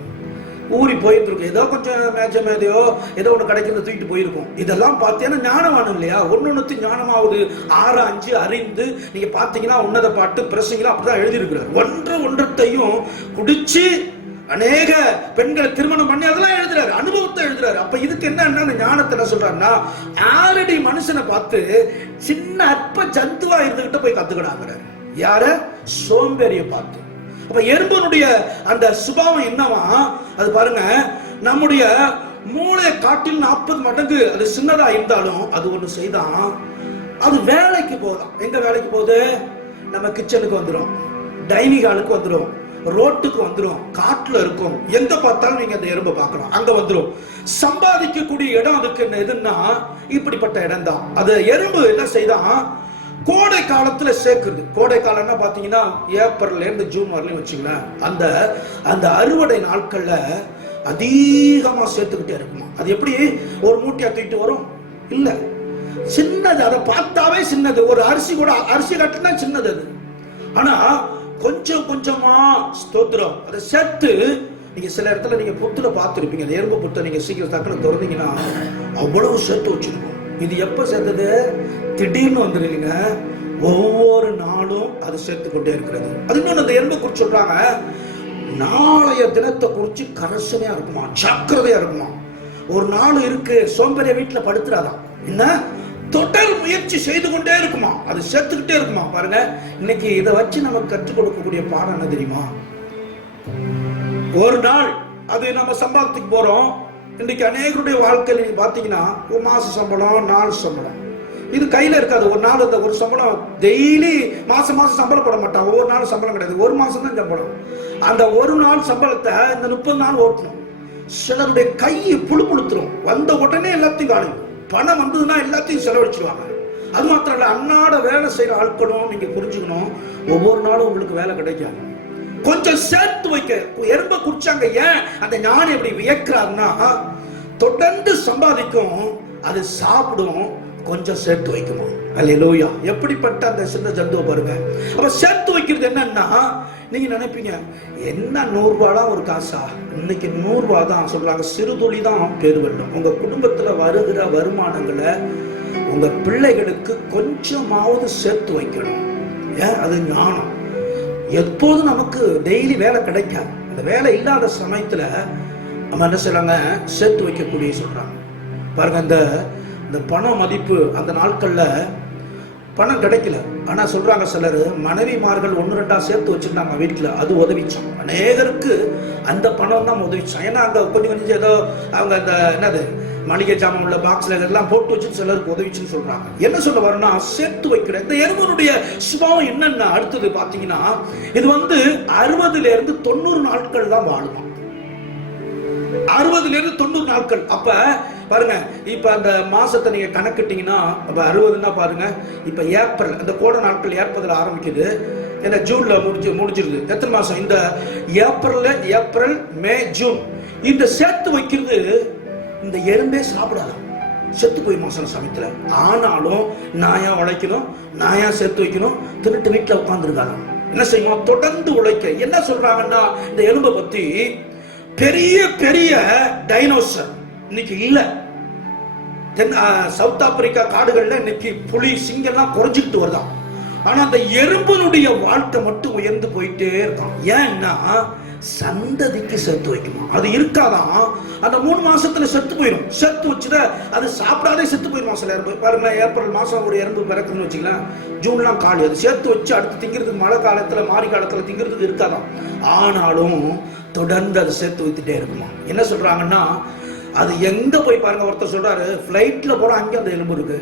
ஊறி போயிட்டு இருக்கும், ஏதோ கொஞ்சம் மேதையோ ஏதோ ஒன்று கிடைக்கிறது தூக்கிட்டு போயிருக்கும். இதெல்லாம் பார்த்தீங்கன்னா ஞானவானம் இல்லையா? ஒன்னொன்னு ஞானமாவது ஆராய்ஞ்சு அறிந்து நீங்க பாத்தீங்கன்னா உன்னத பாட்டு பிரசங்கெல்லாம் அப்படிதான் எழுதியிருக்கிறார். ஒன்றத்தையும் குடிச்சு அநேக பெண்களை திருமணம் பண்ணி அதெல்லாம் எழுதுறாரு, அனுபவத்தை எழுதுறாரு. அப்ப இதுக்கு என்ன ஞானத்தை என்ன சொல்றாருன்னா, 6 அடி மனுஷனை பார்த்து சின்ன அற்ப ஜந்துவா இருந்துகிட்ட போய் கத்துக்கிடாங்கிறாரு. யார? சோம்பேறிய பார்த்து. அப்ப எறும்பனுடைய அந்த சுபாவம் என்னவா? அது பாருங்க, நம்முடைய மூளையை காட்டில் 40 மடங்கு அது சின்னதா இருந்தாலும் அது ஒண்ணு செய்தான், அது வேலைக்கு போதும். எங்க வேலைக்கு போகுது? நம்ம கிச்சனுக்கு வந்துடும், டைனிங் ஹாலுக்கு வந்துடும், ரோட்டுக்கு வந்துடும், காட்டுல இருக்கும், எங்க பார்த்தாலும் நீங்க அந்த எறும்பை பார்க்கலாம், அங்க வந்துடும். சம்பாதிக்கக்கூடிய இடம் அதுக்கு என்ன எதுன்னா இப்படிப்பட்ட இடம் தான். அது எறும்பு என்ன செய்தான்? கோடை காலத்துல சேர்க்குது. கோடை காலம்னா பாத்தீங்கன்னா ஏப்ரல்ல இருந்து ஜூன் வரலையும் வச்சுங்களேன். அந்த அறுவடை நாட்கள்ல அதிகமா சேர்த்துக்கிட்டே இருக்குமா. அது எப்படி ஒரு மூட்டையா தூக்கிட்டு வரும்? இல்ல, சின்னது. அதை பார்த்தாவே சின்னது. ஒரு அரிசி கூட, அரிசி கட்டுனா சின்னது அது. ஆனா கொஞ்சம் கொஞ்சமா ஸ்தோத்திரம் அதை சேர்த்து நீங்க சில இடத்துல நீங்க புத்துல பார்த்துருப்பீங்க. அந்த எறும்பு புத்தை நீங்க சீக்கிரம் தக்கல திறந்தீங்கன்னா அவ்வளவு சேர்த்து வச்சிருக்கும். இது எப்ப சேர்த்தது? திடீர்னு வந்துருங்க. ஒவ்வொரு நாளும் அது சேர்த்து கொண்டே இருக்கிறது. அது இன்னொன்று அந்த எறும்பை குறிச்சு சொல்றாங்க, நாளைய தினத்தை குறிச்சு கரசனையா இருக்குமா, ஜாக்கிரதையா இருக்குமா. ஒரு நாள் இருக்கு, சோம்பேறிய வீட்டுல படுத்துறாதான், என்ன தொடர் முயற்சி செய்து கொண்டே இருக்குமா, அது சேர்த்துக்கிட்டே இருக்குமா. பாருங்க, இன்னைக்கு இதை வச்சு நமக்கு கற்றுக் கொடுக்கக்கூடிய பாடம் என்ன தெரியுமா? ஒரு நாள் அது நம்ம சம்பளத்துக்கு போறோம். இன்னைக்கு அநேகருடைய வாழ்க்கையில் நீங்க பாத்தீங்கன்னா ஒரு மாச சம்பளம், நாள் சம்பளம், இது கையில இருக்காது. ஒரு நாள் அந்த ஒரு சம்பளம் டெய்லி மாசம் சம்பளம் போட மாட்டாங்க. ஒவ்வொரு நாள் சம்பளம் கிடையாது, ஒரு மாசம் தான் சம்பளம். அந்த ஒரு நாள் சம்பளத்தை இந்த 30 நாள் ஓட்டணும். சிலருடைய கையை புழுத்துரும். வந்த உடனே எல்லாத்தையும் காணும். பணம் வந்ததுன்னா எல்லாத்தையும் செலவழிச்சுவாங்க. அது மாத்திரம் இல்ல, அன்னாட வேலை செய்யற ஆட்களும் நீங்க புரிஞ்சுக்கணும், ஒவ்வொரு நாளும் உங்களுக்கு வேலை கிடைக்காது. கொஞ்சம் சேர்த்து வைக்க. எறும்பை குறிச்சாங்க. ஏன் அந்த ஞானம் எப்படி வியக்கிறாருன்னா, தொடர்ந்து சம்பாதிக்கும், அது சாப்பிடும், கொஞ்சம் சேர்த்து வைக்குமா. அல்லேலூயா. எப்படிப்பட்ட அந்த சின்ன ஜந்துவை பாருங்க. அப்ப சேர்த்து வைக்கிறது என்னன்னா, நீங்க நினைப்பீங்க என்ன 100 ரூபாய் ஒரு காசா? இன்னைக்கு 100 ரூபாய் தான் சொல்றாங்க. சிறு துளி தான் பேரு வெல்லும். உங்க குடும்பத்துல வருகிற வருமானங்களை உங்க பிள்ளைகளுக்கு கொஞ்சமாவது சேர்த்து வைக்கணும். ஏன்? அது ஞானம். எப்போதும் நமக்கு டெய்லி வேலை கிடைக்காது. அந்த வேலை இல்லாத சமயத்துல நம்ம என்ன செய்யறாங்க, சேர்த்து வைக்கக்கூடிய சொல்றாங்க. பாருங்க, இந்த பண மதிப்பு அந்த நாட்கள்ல பணம் கிடைக்கல. ஆனா சொல்றாங்க சிலர், மனைவிமார்கள் 1-2 சேர்த்து வச்சிருந்தாங்க வீட்டுல, அது உதவிச்சான். அநேகருக்கு அந்த பணம் தான் உதவிச்சான். ஏன்னா அங்க கொஞ்சம் ஏதோ அவங்க அந்த என்னது மளிகை ஜாமான் உள்ள பாக்ஸ்ல எல்லாம் போட்டு வச்சு சிலருக்கு உதவிச்சுன்னு சொல்றாங்க. என்ன சொல்ல வரணும்னா, சேர்த்து வைக்கிற இந்த எறும்பனுடைய சுபாவம் என்னன்னா, அடுத்தது பாத்தீங்கன்னா இது 60 இருந்து 90 நாட்கள் தான் வாழுமா. 60 இருந்து 90 நாட்கள். அப்ப பாருங்க, இப்ப அந்த மாசத்தை நீங்க கணக்கிட்டீங்கன்னா, அப்ப 60ன்னா பாருங்க, இப்ப ஏப்ரல் அந்த கோடை நாட்கள் ஏற்பதில் ஆரம்பிக்குது. ஏன்னா ஜூன்ல முடிஞ்சிருது. எத்தனை மாசம்? இந்த ஏப்ரல் மே ஜூன். இந்த சேர்த்து வைக்கிறது இந்த எறும்பே சாப்பிடாதான், செத்து போய் மாசம் சமயத்துல. ஆனாலும் நான் ஏன் உழைக்கணும், நான் ஏன் சேர்த்து வைக்கணும், திருட்டு வீட்டுல உட்கார்ந்துருக்காங்க. என்ன செய்யும்? தொடர்ந்து உழைக்க. என்ன சொல்றாங்கன்னா, இந்த எறும்பை பத்தி, பெரிய பெரிய டைனோசர் இன்னைக்கு இல்ல. சவுத் ஆப்பிரிக்கா காடுகள்ல இன்னைக்கு புலி, சிங்கம்லாம் குறைஞ்சிக்கிட்டு வருதான். ஆனா அந்த எறும்பனுடைய வாழ்க்கை மட்டும் உயர்ந்து போயிட்டே இருக்கான். ஏன்னா சந்ததிக்கு சேர்த்து வைக்குமா. அது இருக்காதான், அந்த 3 மாசத்துல செத்து போயிடும். சேர்த்து வச்சுட அது சாப்பிடாதே செத்து போயிடுமா. சில எறும்பு பாருங்க, ஏப்ரல் மாசம் ஒரு எறும்பு பிறக்குன்னு வச்சுக்கலாம், ஜூன்லாம் காலி. அது சேர்த்து வச்சு அடுத்து திங்கிறதுக்கு மழை காலத்துல மாறி காலத்துல திங்கிறதுக்கு இருக்காதான். ஆனாலும் தொடர்ந்து அது சேர்த்து வைத்துட்டே இருக்குமா. என்ன சொல்றாங்கன்னா, அது எங்க போய் பாருங்க, ஒருத்தர் சொல்றாரு பிளைட்ல போற அங்கே அந்த எலும்பு இருக்கு.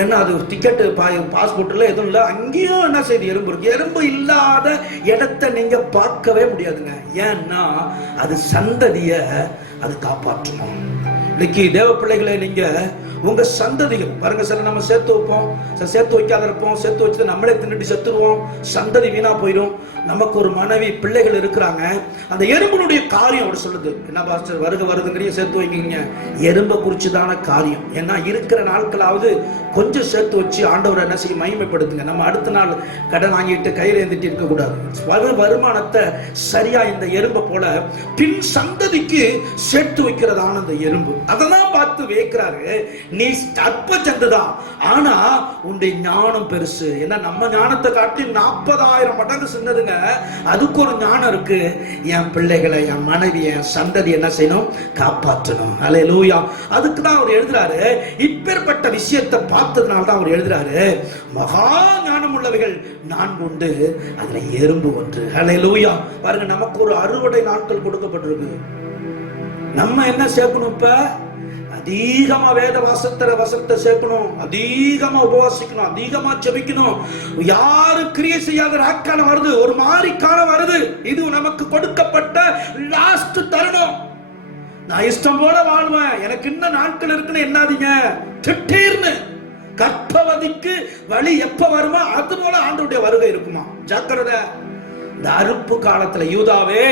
ஏன்னா அது டிக்கெட்டு பாஸ்போர்ட்ல எதுவும் இல்லை, அங்கேயும் என்ன செய்யுது, எறும்பு இருக்கு. எறும்பு இல்லாத இடத்தை நீங்க பார்க்கவே முடியாதுங்க. ஏன்னா அது சந்ததிய அது காப்பாற்றணும். இன்னைக்கு தேவ பிள்ளைகளை நீங்க உங்க சந்ததிகள் பாருங்க, சில நம்ம சேர்த்து வைப்போம், சேர்த்து வைக்காத இருப்போம், சேர்த்து வச்சு நம்மளே தின்னுட்டு செத்துருவோம், சந்ததி வீணா போயிடும். நமக்கு ஒரு மனைவி பிள்ளைகள் இருக்கிறாங்க. அந்த எறும்புடைய காரியம் அப்படி சொல்லுது. என்ன பாஸ்டர் வருதுங்கிறீங்க, சேர்த்து வைக்கிங்க, எறும்பை குறிச்சுதான காரியம். ஏன்னா இருக்கிற நாட்களாவது கொஞ்சம் சேர்த்து வச்சு ஆண்டவரை என்ன செய்ய மகிமைப்படுத்துங்க. நம்ம அடுத்த நாள் கடன் வாங்கிட்டு கையில் ஏந்திட்டு இருக்க கூடாது. வருமானத்தை சரியா இந்த எறும்பை போல பின் சந்ததிக்கு சேர்த்து வைக்கிறதான அந்த எறும்பு. அதெல்லாம் பார்த்து வைக்கிறாரு, நீ அற்ப சந்துதான், ஆனா உன்னுடைய ஞானம் பெருசு. ஏன்னா நம்ம ஞானத்தை காட்டி 40,000 மடங்கு சின்னதுங்க. அதுக்கு ஒரு ஞானம் இருக்கு. என் பிள்ளைகளை, என் மனைவி, என் சந்ததி என்ன செய்யணும், காப்பாற்றணும். அல்லேலூயா. அதுக்கு தான் அவர் எழுதுறாரு. இப்பேற்பட்ட விஷயத்தை பார்த்ததுனால தான் அவர் எழுதுறாரு, மகா ஞானம் உள்ளவைகள் 4 உண்டு, அதுல எறும்பு ஒன்று. அல்லேலூயா. பாருங்க, நமக்கு ஒரு அறுவடை நாட்கள் கொடுக்கப்பட்டிருக்கு. நம்ம என்ன சேர்க்கணும்? இப்ப அதிகமா வேத வசனத்தை சேர்க்கணும், அதிகமா உபவாசிக்கணும், அதிகமா ஜெபிக்கணும். யாரு கிரியை செய்யாத நாட்காலம் வருது, ஒரு மாதிரி காலம் வருது. இது நமக்கு கொடுக்கப்பட்ட லாஸ்ட் தருணம். நான் இஷ்டம் போல வாழ்வேன், எனக்கு இன்னும் நாட்கள் இருக்குன்னு என்னாதீங்க. திட்டீர்னு கற்பவதிக்கு வழி எப்ப வருமா அது போல ஆண்டவருடைய வருகை இருக்குமா. ஜாக்கிரதை. இந்த அறுப்பு காலத்துல யூதாவே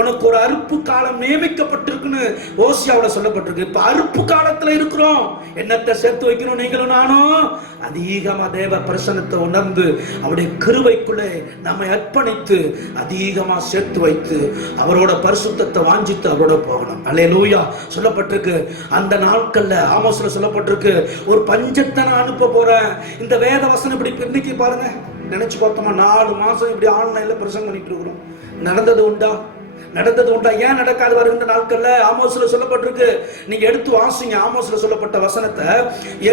உனக்கு ஒரு அறுப்பு காலம் நியமிக்கப்பட்டிருக்குன்னு ஓசியாவுல சொல்லப்பட்டிருக்கு. இப்ப அறுப்பு காலத்துல இருக்கிறோம். என்னத்தை சேர்த்து வைக்கணும் நீங்களும் நானும்? அதிகமா தேவ பிரசன்னத்தை உணர்ந்து அவருடைய கிருபைக்குள்ளே நம்மை அர்ப்பணித்து அதிகமா சேர்த்து வைத்து அவரோட பரிசுத்தத்தை வாஞ்சித்து அவரோட போகணும். அல்லேலூயா. சொல்லப்பட்டிருக்கு அந்த நாட்கள்ல ஆமோஸ்ல சொல்லப்பட்டிருக்கு, ஒரு பஞ்சத்தை நான் அனுப்ப போறேன். இந்த வேத வசனம் இப்படி இன்னைக்கு பாருங்க, நினைச்சு பார்த்தோமா 4 மாசம் இப்படி ஆன்லைன்ல பிரசங்கம் பண்ணிட்டு இருக்கிறோம். நடந்தது உண்டா? நடந்தது உண்டா? ஏன் நடக்காது? வருகின்ற நாட்கள்ல ஆமோஸ்ல சொல்லப்பட்டிருக்கு, நீங்க எடுத்து வாசிங்க. ஆமோஸ்ல சொல்லப்பட்ட வசனத்தை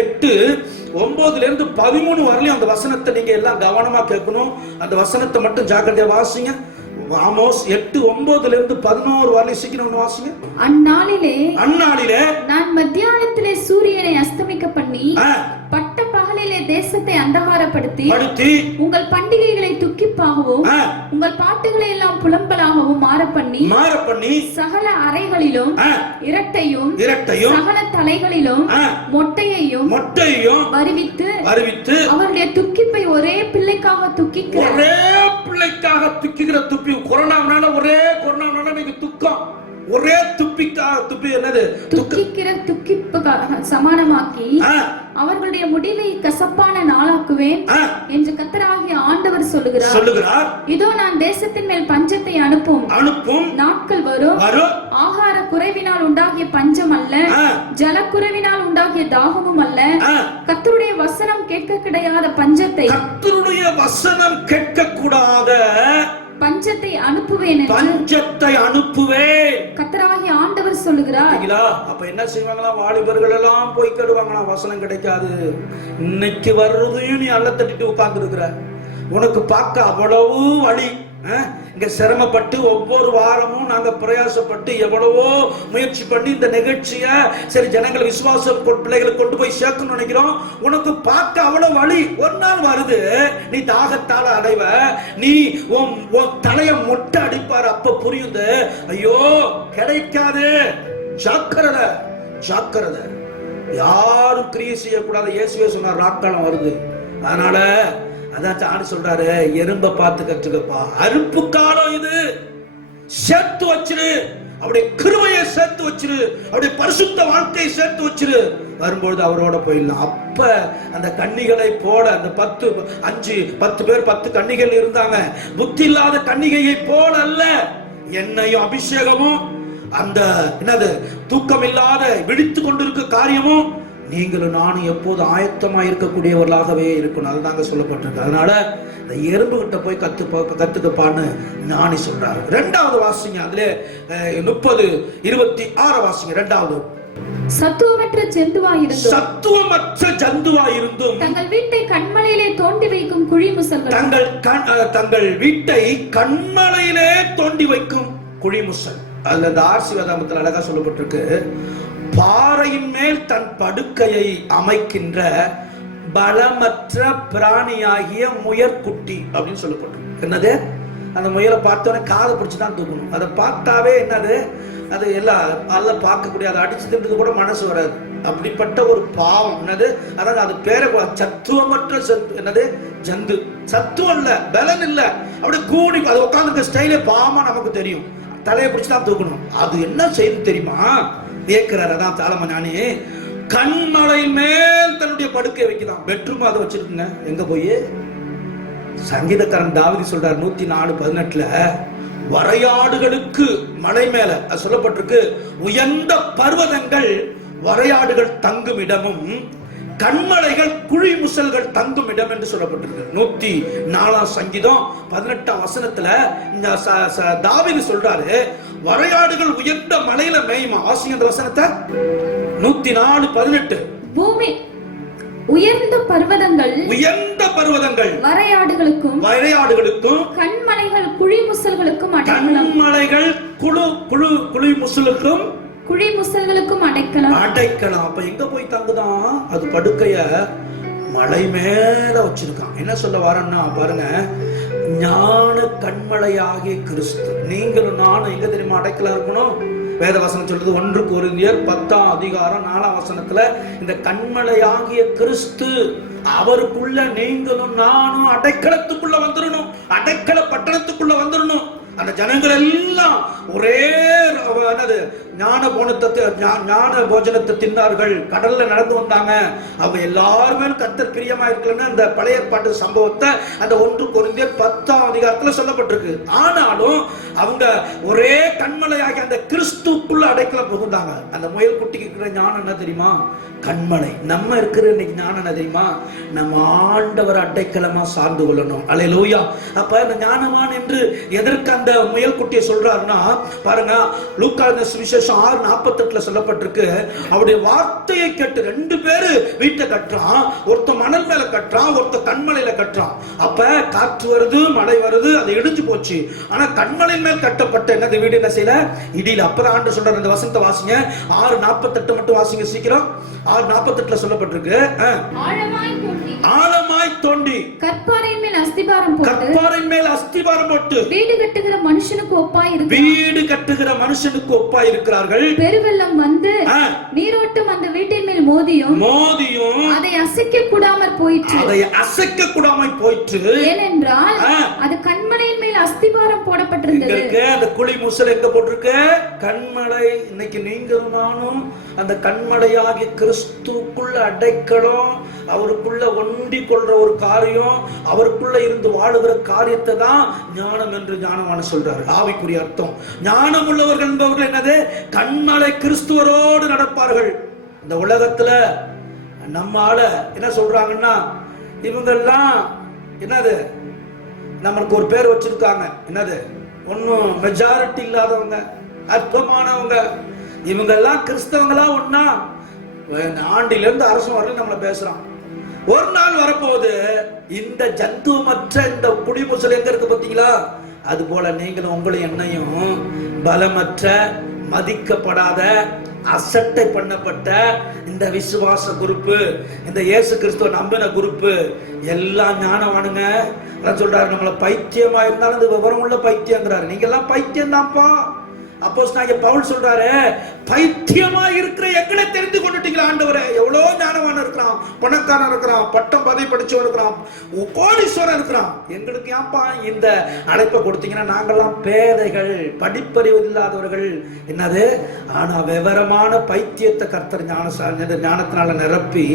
8:9 இருந்து 13 வரலையும் அந்த வசனத்தை நீங்க எல்லாம் கவனமா கேட்கணும். அந்த வசனத்தை மட்டும் ஜாக்கிரதையா வாசிங்க. ஆமோஸ் 8:9 இருந்து 11 வரலையும் சீக்கிரம் வாசிங்க. அந்நாளிலே நான் மத்தியானத்திலே சூரியனை அஸ்தமிக்க பண்ணி பட்ட பகலிலே தேசத்தை அந்தகாரப்படுத்தி உங்கள் பண்டிகைகளை துக்கிப்பாகவும் உங்கள் பாட்டுகளை எல்லாம் புலம்பலாகவும் மாற பண்ணி சகல அறைகளிலும் இரட்டையும் சகல தலைகளிலும் மொட்டையையும் வருவித்து அவருடைய துக்கிப்பை ஒரே பிள்ளைக்காக துக்கிக்கிற துப்பி கொரோனாவனால ஒரே கொரோனாவனால நீங்க துக்கம் ஒரே துப்பி என்னது துக்கிக்கிற துக்கிப்புக்காக சமானமாக்கி அவர்களுடைய முடிவை கசப்பான நாளாக்குவேன் என்று கர்த்தராகிய ஆண்டவர் சொல்லுகிறார். இதோ நான் தேசத்தின் மேல் பஞ்சத்தை அனுப்பும் நாட்கள் வரும். ஆகார குறைவினால் உண்டாகிய பஞ்சம் அல்ல, ஜலக்குறைவினால் உண்டாகிய தாகமும் அல்ல, கர்த்தருடைய வசனம் கேட்க கிடையாத பஞ்சத்தை, கர்த்தருடைய வசனம் கேட்க கூடாத பஞ்சத்தை அனுப்புவேன் கர்த்தராகிய ஆண்டவர் சொல்லுகிறார். அப்ப என்ன செய்வாங்களா? வாலிபர்கள் எல்லாம் போய் கடுவாங்களா, வசனம் கிடைக்காது. இன்னைக்கு வர்றதையும் நீ அல்ல தட்டிட்டு உட்கார்ந்து இருக்கிற. உனக்கு பார்க்க அவ்வளவு வழி. இங்க சிரமப்பட்டு ஒவ்வொரு வாரமும் நாங்க பிரயாசப்பட்டு எவ்வளவோ முயற்சி பண்ணி இந்த நிகழ்ச்சிய சரி ஜனங்கள் விசுவாச பிள்ளைகளை கொண்டு போய் சேர்க்கணும்னு நினைக்கிறோம். உனக்கு பார்க்க அவ்வளவு வழி. ஒரு நாள் வருது, நீ தாகத்தால அடைவ, நீ தலைய மொட்டை அடிப்பார். அப்ப புரியுது, ஐயோ கிடைக்காது. ஜாக்கிரதை. யாரும் கிரியை செய்யக்கூடாது. இயேசுவே சொன்னார், நாட்காலம் வருது. அதனால அதான் ஆண்டு சொல்றாரு, எறும்ப பார்த்து கற்றுக்கப்பா. அறுப்பு காலம் இது. சேர்த்து வச்சிரு, அவருடைய கிருபையை சேர்த்து வச்சிரு, அவருடைய பரிசுத்த வாழ்க்கையை சேர்த்து வச்சிரு. வரும்பொழுது அவரோட போயிடலாம். அப்ப அந்த கன்னிகளை போல அந்த 10 பேர் 10 கன்னிகள் இருந்தாங்க. புத்தி இல்லாத கன்னிகையை போல அல்ல, எண்ணெயும் அபிஷேகமும் அந்த என்னது தூக்கம் இல்லாத விழித்து கொண்டிருக்க காரியமும் நீங்களும் நானும் எப்போது ஆயத்தமா இருக்கக்கூடியவர்களாகவே இருக்கணும். அதுதாங்க சொல்லப்பட்டிருக்கு. அதனால இந்த எறும்பு கிட்ட போய் கத்துக்கப்பான்னு ஞானி சொல்றாரு. 2வது வாசிங்க, அதுல 30:26 வாசிங்க. 2வது சத்துவமற்ற ஜந்துவாயிருந்தும் தங்கள் வீட்டை கண்மலையிலே தோண்டி வைக்கும் குழிமுசல்கள், தங்கள் வீட்டை கண்மலையிலே தோண்டி வைக்கும் குழிமுசல். அதுல இந்த ஆசீர்வாதத்தில் அழகா சொல்லப்பட்டிருக்கு, பாறையின் மேல் தன் படுக்கையை அமைக்கின்ற பலமற்ற பிராணியாகிய முயற்குட்டி அப்படின்னு சொல்லப்பட்டிருக்கு. என்னது? அந்த முயலை பார்த்தோன்னே காதை பிடிச்சுதான் தூக்கணும். அதை பார்த்தாவே என்னது, அது எல்லாம் பார்க்கக்கூடிய, அதை அடிச்சு தின்றது கூட மனசு வராது. அப்படிப்பட்ட ஒரு பாவம். என்னது? அதாவது அது பேரை சத்துவமற்ற என்னது ஜந்து. சத்துவம் இல்ல, பலன் இல்ல, அப்படி கூடி அது உட்காந்துருக்க ஸ்டைலே பாவமா நமக்கு தெரியும். தலையை பிடிச்சுதான் தூக்கணும். அது என்ன செய்து தெரியுமா? கேட்கிறார். அதான் சாலமோனே, கண்மலை மேல் தன்னுடைய படுக்கை வைக்கலாம். பெட்ரூம் அதை வச்சிருக்குங்க. எங்க போய் சங்கீதக்காரன் தாவீது சொல்றார் 104:18, வரையாடுகளுக்கு மலை மேல சொல்லப்பட்டிருக்கு, உயர்ந்த பர்வதங்கள் வரையாடுகள் தங்கும் இடமும் கண்மலைகள் குழி முசல்கள் தங்கும் இடம் என்று சொல்லப்பட்டிருக்கு. 104 சங்கீதம் 18 வசனத்துல தாவீது சொல்றாரு, வரையாடுகள் உயர்ந்த மலையில மேயுமா. ஆசிங்க அந்த வசனத்தை. 104:18, பூமி உயர்ந்த பர்வதங்கள் வரையாடுகளுக்கும் கண்மலைகள் குழிமுசல்களுக்கும் கண்மலைகள் குழிமுசல்களுக்கும் அடைக்கலாம். அப்ப எங்க போய் தங்குதான்? அது படுக்கைய மலை மேல வச்சிருக்கான். என்ன சொல்ல வரேன்னா பாருங்க, ஞான கண்மலையாகிய கிறிஸ்து. நீங்களும் நானும் எங்க தெரியுமா அடைக்கலா இருக்கணும்? வேத வசனம் சொல்றது 1 கொரிந்தியர் 10ஆம் அதிகாரம் 4ஆம் வசனத்துல இந்த கண்மலையாகிய கிறிஸ்து அவருக்குள்ள நீங்களும் நானும் அடைக்கலத்துக்குள்ள வந்துடணும், அடைக்கல பட்டணத்துக்குள்ள வந்துடணும். அந்த ஜனங்கள் எல்லாம் ஒரே ஞான போஜனத்தை தின்னார்கள், கடல்ல நடந்து வந்தாங்க. அவங்க எல்லாருமே கர்த்தர் பிரியமா இருக்கலன்னு அந்த பழைய பாட்டு சம்பவத்தை அந்த 1 கொரிந்தியர் 10ஆம் அதிகாரத்துல சொல்லப்பட்டிருக்கு. ஆனாலும் அவங்க ஒரே கண்மலையாகி அந்த கிறிஸ்துக்குள்ள அடைக்கலம் புகுந்தாங்க. அந்த முயல் குட்டிக்கு இருக்கிற ஞானம் என்ன தெரியுமா? கண்மலை. நம்ம இருக்கிற இன்னைக்கு ஞானம் என்ன தெரியுமா? நம்ம ஆண்டவர் அடைக்கலமா சார்ந்து கொள்ளணும். அல்லேலூயா. அப்ப அந்த ஞானவான் என்று எதற்கு அந்த முயல் குட்டியை சொல்றாருன்னா பாருங்க, லூக்கா சுவிசேஷம் 6:48 சொல்லப்பட்டிருக்கு. அவருடைய வார்த்தையை கேட்டு 2 பேரு வீட்டை கட்டுறான். ஒருத்த மணல் மேல கட்டுறான், ஒருத்த கண்மலையில கட்டுறான். அப்ப காற்று வருது, மழை வருது, அது இடிஞ்சு போச்சு. ஆனா கண்மலை மேல் கட்டப்பட்ட என்னது வீடு என்ன செய்யல? இடியில. அப்புறம் ஆண்டு சொல்றாரு, இந்த வசனத்தை வாசிங்க, 6:48 மட்டும் வாசிங்க சீக்கிரம். 6:48 சொல்லப்பட்டிருக்கு. ஆழமாய் தோண்டி கற்பாறையின் மேல் அஸ்திபாரம் போட்டு, கற்பாறையின் மேல் அஸ்திபாரம் போட்டு வீடு கட்டுகிற மனுஷனுக்கு ஒப்பாய் இருக்கு, வீடு கட்டுகிற மனுஷனுக்கு ஒப்பாய் இருக்கிறார்கள். பெருவெள்ளம் வந்து நீரோட்டம் அந்த வீட்டின் மேல் மோதியும் அதை அசைக்க கூடாமல் போயிற்று. ஏனென்றால் அது கண்மலையின் மேல் அஸ்திபாரம் போடப்பட்டிருந்தது. அந்த குழி முசல் எங்க போட்டிருக்கு? கண்மலை. இன்னைக்கு நீங்களும் நானும் அந்த கண்மலையாகிய கிறிஸ்துக்குள்ள அடைக்கலம், அவருக்குள்ள ஒண்டி கொள்ற ஒரு காரியம், அவருக்குள்ள இருந்து வாழுகிற காரியத்தை தான் ஞானம் என்று ஞானமான சொல்றாரு. ஆவிக்குரிய அர்த்தம் ஞானம் உள்ளவர்கள் என்பவர்கள் என்னது? கண்மலை கிறிஸ்துவரோடு நடப்பார்கள். இந்த உலகத்துல நம்மால என்ன சொல்றாங்கன்னா, இவங்கெல்லாம் என்னது நம்மளுக்கு ஒரு பேர் வச்சிருக்காங்க, என்னது? ஒன்னும் மெஜாரிட்டி இல்லாதவங்க, அற்பமானவங்க. இவங்கெல்லாம் கிறிஸ்தவங்களா ஒன்னா ஆண்டில இருந்து அரசு வரல நம்மள பேசுறான். ஒரு நாள் வரப்போகுது, இந்த ஜந்துவமற்ற இந்த குடிமுசல் எங்க இருக்கு பாத்தீங்களா? அது போல நீங்களும் உங்களையும் என்னையும் பலமற்ற, மதிக்கப்படாத, அசட்டை பண்ணப்பட்ட இந்த விசுவாச குரூப்பு, இந்த இயேசு கிறிஸ்துவ நம்பின குரூப்பு எல்லாம் ஞானவானுங்க. சொல்றாரு, நம்மள பைத்தியமா இருந்தாலும் அது விவரம் உள்ள பைத்தியங்கிறாரு. நீங்க எல்லாம் பைத்தியம் தான்ப்பா. அப்போஸ்தலனாகிய பவுல் சொல்றாரு, பைத்தியமா இருக்கிற எங்களை தெரிந்து கொண்டுட்டீங்களா ஆண்டவரே? எவ்வளவு ஞானவான் இருக்கிறான், பணக்காரன் இருக்கிறான், பட்டம் பதவி படிச்சவன் இருக்கிறான், கோடீஸ்வரன் இருக்கிறான். எங்களுக்கு ஏன்பா இந்த அழைப்பை கொடுத்தீங்கன்னா? நாங்கெல்லாம் பேதைகள், படிப்பறிவு இல்லாதவர்கள். என்னது? ஆனா விவரமான பைத்தியத்தை கர்த்தர் ஞானத்தினால நிரப்பி